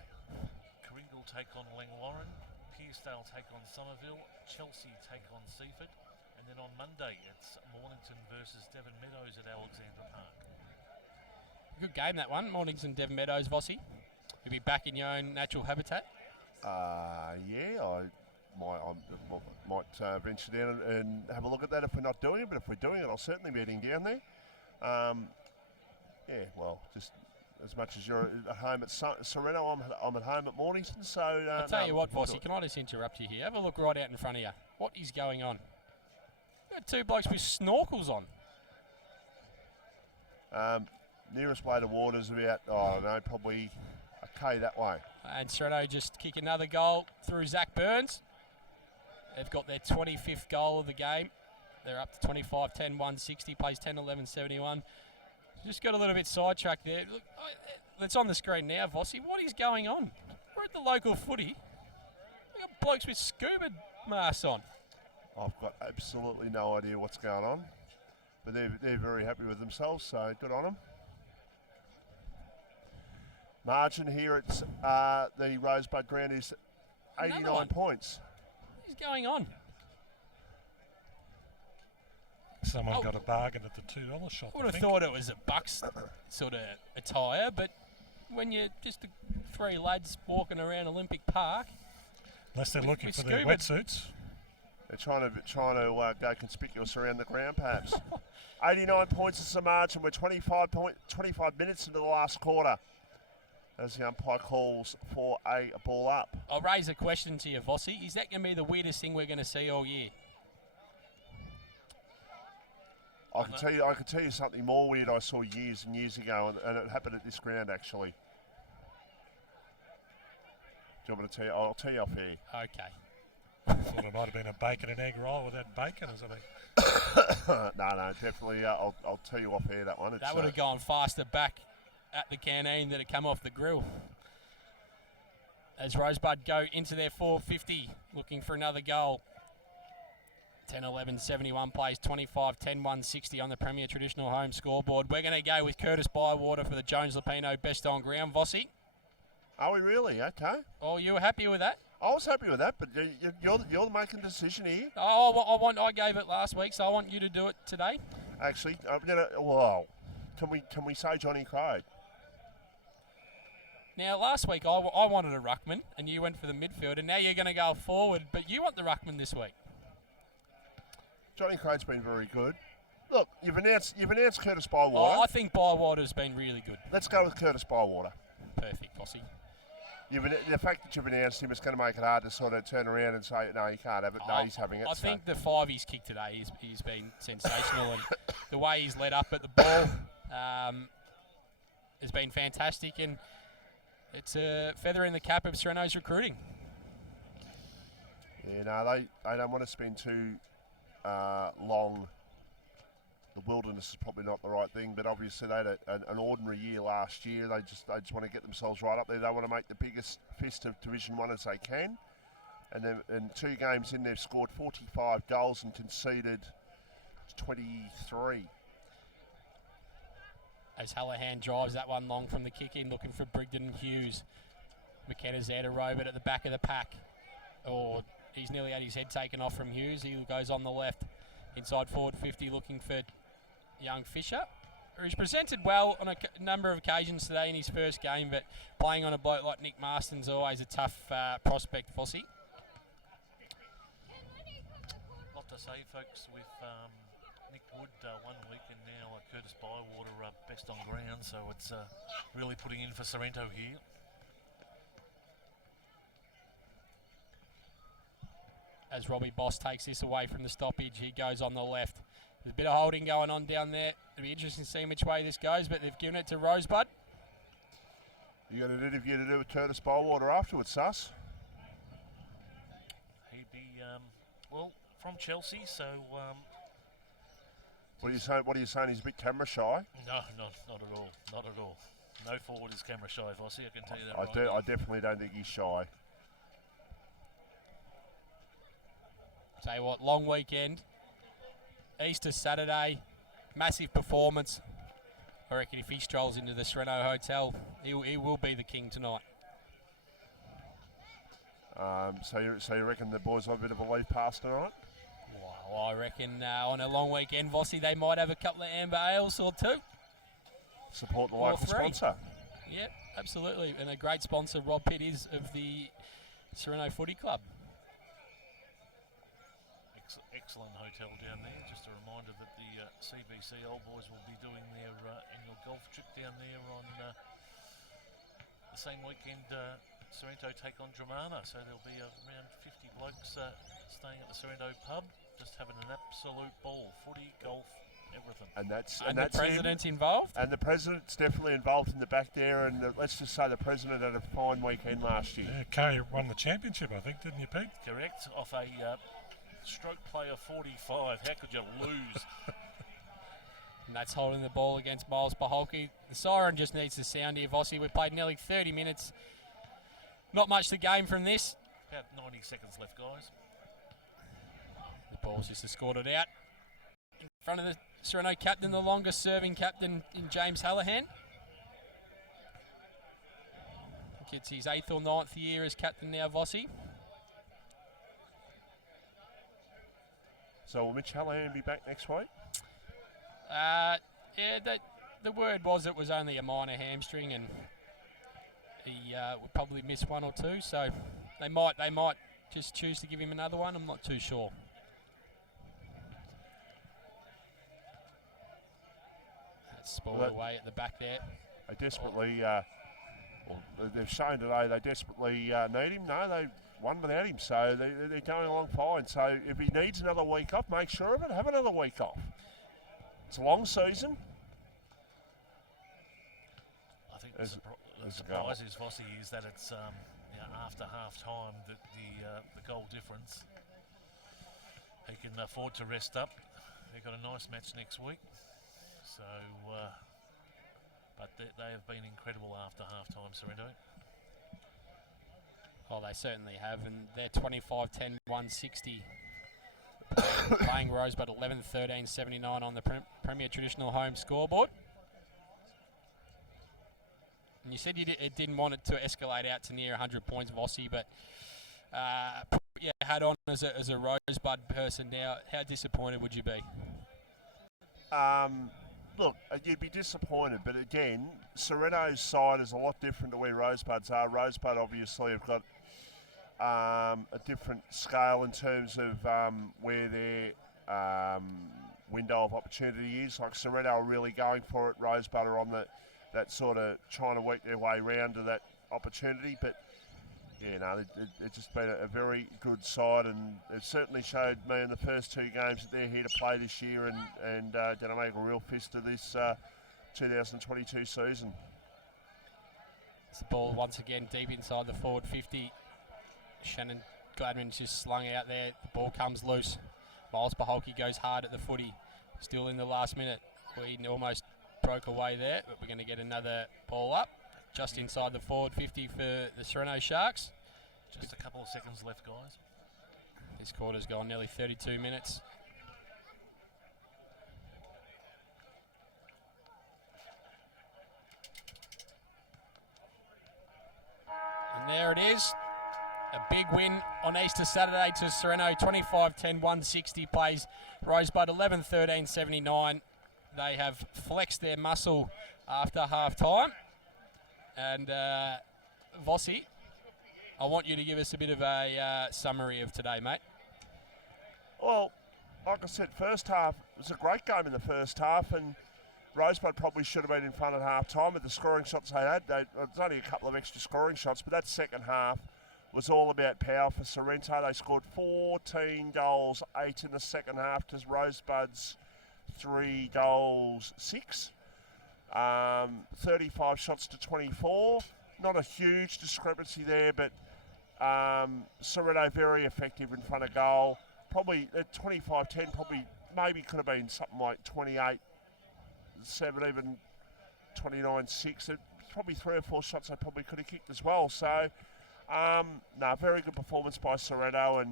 Coringal take on Langwarren. Pearcedale take on Somerville. Chelsea take on Seaford. And then on Monday, it's Mornington versus Devon Meadows at Alexandra Park. Good game, that one. Mornington, Devon Meadows, Vossi. You'll be back in your own natural habitat. Yeah, I might venture down and have a look at that if we're not doing it. But if we're doing it, I'll certainly be heading down there. Yeah, well, just as much as you're at home at Sorrento, I'm at home at Mornington. So I'll tell you what, Vossi, can I just interrupt you here? Have a look right out in front of you. What is going on? You've got two blokes with snorkels on. Nearest way to water is about, I don't know, probably a K that way. And Sorrento just kick another goal through Zach Burns. They've got their 25th goal of the game. They're up to 25-10, 160, plays 10-11-71. Just got a little bit sidetracked there. Look, it's on the screen now, Vossi. What is going on? We're at the local footy. We've got blokes with scuba masks on. I've got absolutely no idea what's going on. But they're very happy with themselves, so good on them. Margin here at the Rosebud Ground is 89 points. What is going on? Someone got a bargain at the $2 shop. I would have thought it was a Bucks sort of attire, but when you're just three lads walking around Olympic Park, unless they're looking for their wetsuits, they're trying to go conspicuous around the ground, perhaps. 89 points is the margin. We're 25 minutes into the last quarter as the umpire calls for a ball up. I'll raise a question to you, Vossi. Is that going to be the weirdest thing we're going to see all year? I can tell you something more weird I saw years and years ago, and it happened at this ground actually. Do you want me to tell you? I'll tell you off here. Okay. I thought it might have been a bacon and egg roll without bacon or something. No, definitely. I'll tell you off here that one. That would have gone faster back at the canteen than it come off the grill. As Rosebud go into their 450, looking for another goal. 10-11-71 plays 25-10, 160 on the Premier Traditional Home scoreboard. We're going to go with Curtis Bywater for the Jones Lapino best on ground, Vossi. Are we really? Okay. Oh, you were happy with that? I was happy with that, but you're making the decision here. Oh, I gave it last week, so I want you to do it today. Actually, can we say Johnny Craig? Now, last week I wanted a ruckman, and you went for the midfield, and now you're going to go forward, but you want the ruckman this week. Johnny Craig's been very good. Look, you've announced Curtis Bywater. I think Bywater's been really good. Let's go with Curtis Bywater. Perfect, Bossy. The fact that you've announced him is going to make it hard to sort of turn around and say, no, you can't have it. No, he's having it. I think the 5 he's kicked today, he's been sensational, and the way he's led up at the ball has been fantastic, and it's a feather in the cap of Sorrento's recruiting. Yeah, no, they don't want to spend too long. The wilderness is probably not the right thing, but obviously they had an ordinary year last year. They just want to get themselves right up there. They want to make the biggest fist of Division 1 as they can. And then in 2 games in, they've scored 45 goals and conceded 23. As Hallahan drives that one long from the kick-in, looking for Brigden and Hughes. McKenna's there to robe it at the back of the pack. Oh, he's nearly had his head taken off from Hughes. He goes on the left. Inside forward 50, looking for young Fisher. He's presented well on a number of occasions today in his first game, but playing on a bloke like Nick Marston's always a tough prospect, Fossey. A lot to say, folks, with Nick Wood 1 week and now Curtis Bywater best on ground, so it's really putting in for Sorrento here. As Robbie Boss takes this away from the stoppage, he goes on the left. There's a bit of holding going on down there. It'll be interesting to see which way this goes, but they've given it to Rosebud. You got an interview to do with Curtis Bywater afterwards, Sus? He'd be, from Chelsea, so... What are you saying? He's a bit camera shy? No, not at all. Not at all. No forward is camera shy, Vossi, I can tell you that I definitely don't think he's shy. Tell you what, long weekend. Easter Saturday, massive performance. I reckon if he strolls into the Sorrento Hotel, he will be the king tonight. So you reckon the boys have a bit of a leave pass tonight? Well, I reckon on a long weekend, Vossi, they might have a couple of amber ales or 2. Support the local sponsor. Yep, absolutely. And a great sponsor, Rob Pitt, is of the Sorrento Footy Club. Excellent hotel down there. Just a reminder that the CBC Old Boys will be doing their annual golf trip down there on the same weekend Sorrento take on Dramana. So there'll be around 50 blokes staying at the Sorrento pub, just having an absolute ball. Footy, golf, everything. And that's the president's involved? And the president's definitely involved in the back there, and let's just say the president had a fine weekend last year. Yeah, Kay won the championship, I think, didn't you, Pete? Correct, off a stroke play of 45. How could you lose? And that's holding the ball against Miles Paholke. The siren just needs to sound here, Vossi. We've played nearly 30 minutes. Not much to gain from this. About 90 seconds left, guys. The ball's just escorted out. In front of the Sorrento captain, the longest serving captain in James Hallahan. It's his 8th or 9th year as captain now, Vossi. So will Mitch Hallahan be back next week? The word was it was only a minor hamstring, and he would probably miss 1 or 2. So they might just choose to give him another one. I'm not too sure. That's spoiled away at the back there. They desperately, they've shown today they desperately need him. No, they won without him, so they're going along fine. So if he needs another week off, make sure of it. Have another week off. It's a long season. I think the surprise is, Vossi, is that it's after half time that the goal difference. He can afford to rest up. They've got a nice match next week. So, but they have been incredible after half time, Sorrento. Oh, they certainly have, and they're 25-10, 160. Playing Rosebud 11-13-79 on the Premier Traditional Home scoreboard. And you said you didn't want it to escalate out to near 100 points, Vossi, but put your hat on as a Rosebud person now, how disappointed would you be? Look, you'd be disappointed, but again, Sorrento's side is a lot different to where Rosebuds are. Rosebud obviously have got a different scale in terms of where their window of opportunity is. Like Sorrento are really going for it. Rosebud are on that sort of trying to work their way around to that opportunity. But yeah, no, it's just been a very good side, and it certainly showed me in the first two games that they're here to play this year and going to make a real fist of this 2022 season. It's the ball once again deep inside the forward 50. Shannon Gladman's just slung out there. The ball comes loose. Miles Paholke goes hard at the footy. Still in the last minute. We almost broke away there, but we're going to get another ball up. Just inside the forward 50 for the Sorrento Sharks. Just a couple of seconds left, guys. This quarter's gone nearly 32 minutes. And there it is. A big win on Easter Saturday to Sorrento. 25-10, 160 plays. Rosebud 11-13, 79. They have flexed their muscle after half-time. And Vossi, I want you to give us a bit of a summary of today, mate. Well, like I said, first half, it was a great game in the first half, and Rosebud probably should have been in front at half-time with the scoring shots they had. There's only a couple of extra scoring shots, but that second half was all about power for Sorrento. They scored 14 goals, 8 in the second half to Rosebud's 3 goals, 6. 35 shots to 24. Not a huge discrepancy there, but Sorrento very effective in front of goal. Probably at 25-10, probably maybe could have been something like 28-7, even 29-6. There's probably 3 or 4 shots they probably could have kicked as well. So, very good performance by Sorrento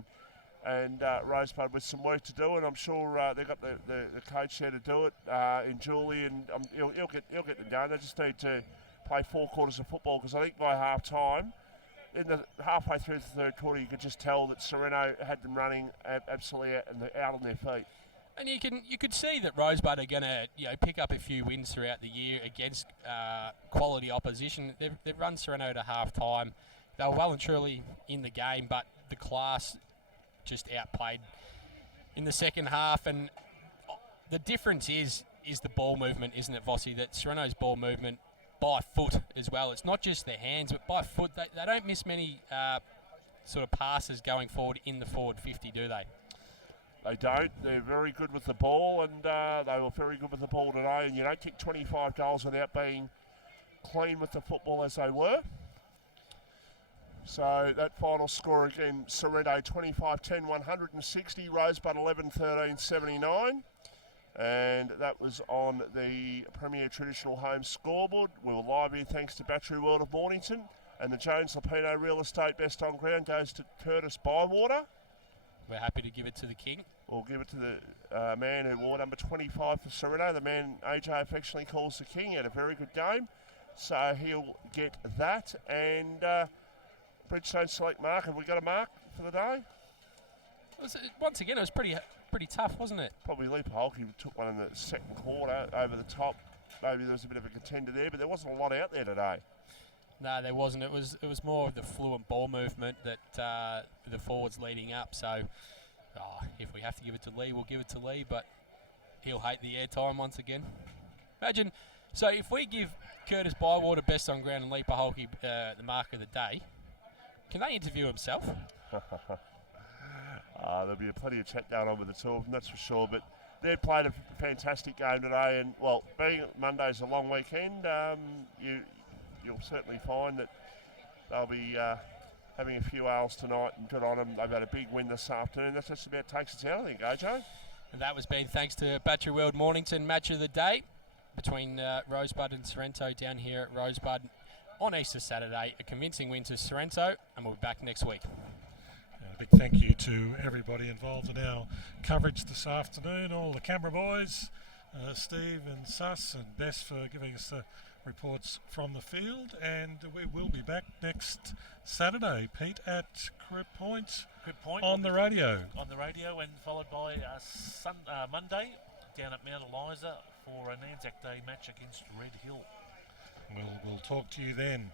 and Rosebud with some work to do, and I'm sure they've got the coach there to do it in Julie, and he'll get them done. They just need to play 4 quarters of football, because I think by half-time, halfway through the third quarter, you could just tell that Sorrento had them running absolutely out on their feet. And you could see that Rosebud are going to pick up a few wins throughout the year against quality opposition. They've run Sorrento to half-time. They were well and truly in the game, but the class just outplayed in the second half. And the difference is the ball movement, isn't it, Vossi? That Sorrento's ball movement by foot as well. It's not just their hands, but by foot. They don't miss many sort of passes going forward in the forward 50, do they? They don't. They're very good with the ball, and they were very good with the ball today. And you don't kick 25 goals without being clean with the football as they were. So that final score again, Sorrento 25-10, 160, Rosebud 11-13, 79. And that was on the Premier Traditional Home scoreboard. We were live here thanks to Battery World of Mornington. And the Jones Lapino Real Estate Best on Ground goes to Curtis Bywater. We're happy to give it to the king. We'll give it to the man who wore number 25 for Sorrento, the man AJ affectionately calls the king. He had a very good game. So he'll get that. And Bridgestone Select Mark. Have we got a mark for the day? Once again, it was pretty tough, wasn't it? Probably Lee Paholke took one in the second quarter over the top. Maybe there was a bit of a contender there, but there wasn't a lot out there today. No, there wasn't. It was more of the fluent ball movement that the forwards leading up. So if we have to give it to Lee, we'll give it to Lee, but he'll hate the airtime once again. Imagine, so if we give Curtis Bywater Best on Ground and Lee Paholke the mark of the day, can they interview himself? There'll be plenty of chat going on with the two of them, that's for sure. But they've played a fantastic game today, and well, being Monday's a long weekend, you'll certainly find that they'll be having a few hours tonight, and good on them. They've had a big win this afternoon. That just about takes us out, I think, AJ. And that was been thanks to Battery World Mornington Match of the Day between Rosebud and Sorrento down here at Rosebud on Easter Saturday. A convincing win to Sorrento, and we'll be back next week. A big thank you to everybody involved in our coverage this afternoon, all the camera boys, Steve and Suss and Bess for giving us the reports from the field, and we will be back next Saturday, Pete, at Crib Point on the radio. On the radio, and followed by Monday down at Mount Eliza for an Anzac Day match against Red Hill. We'll talk to you then.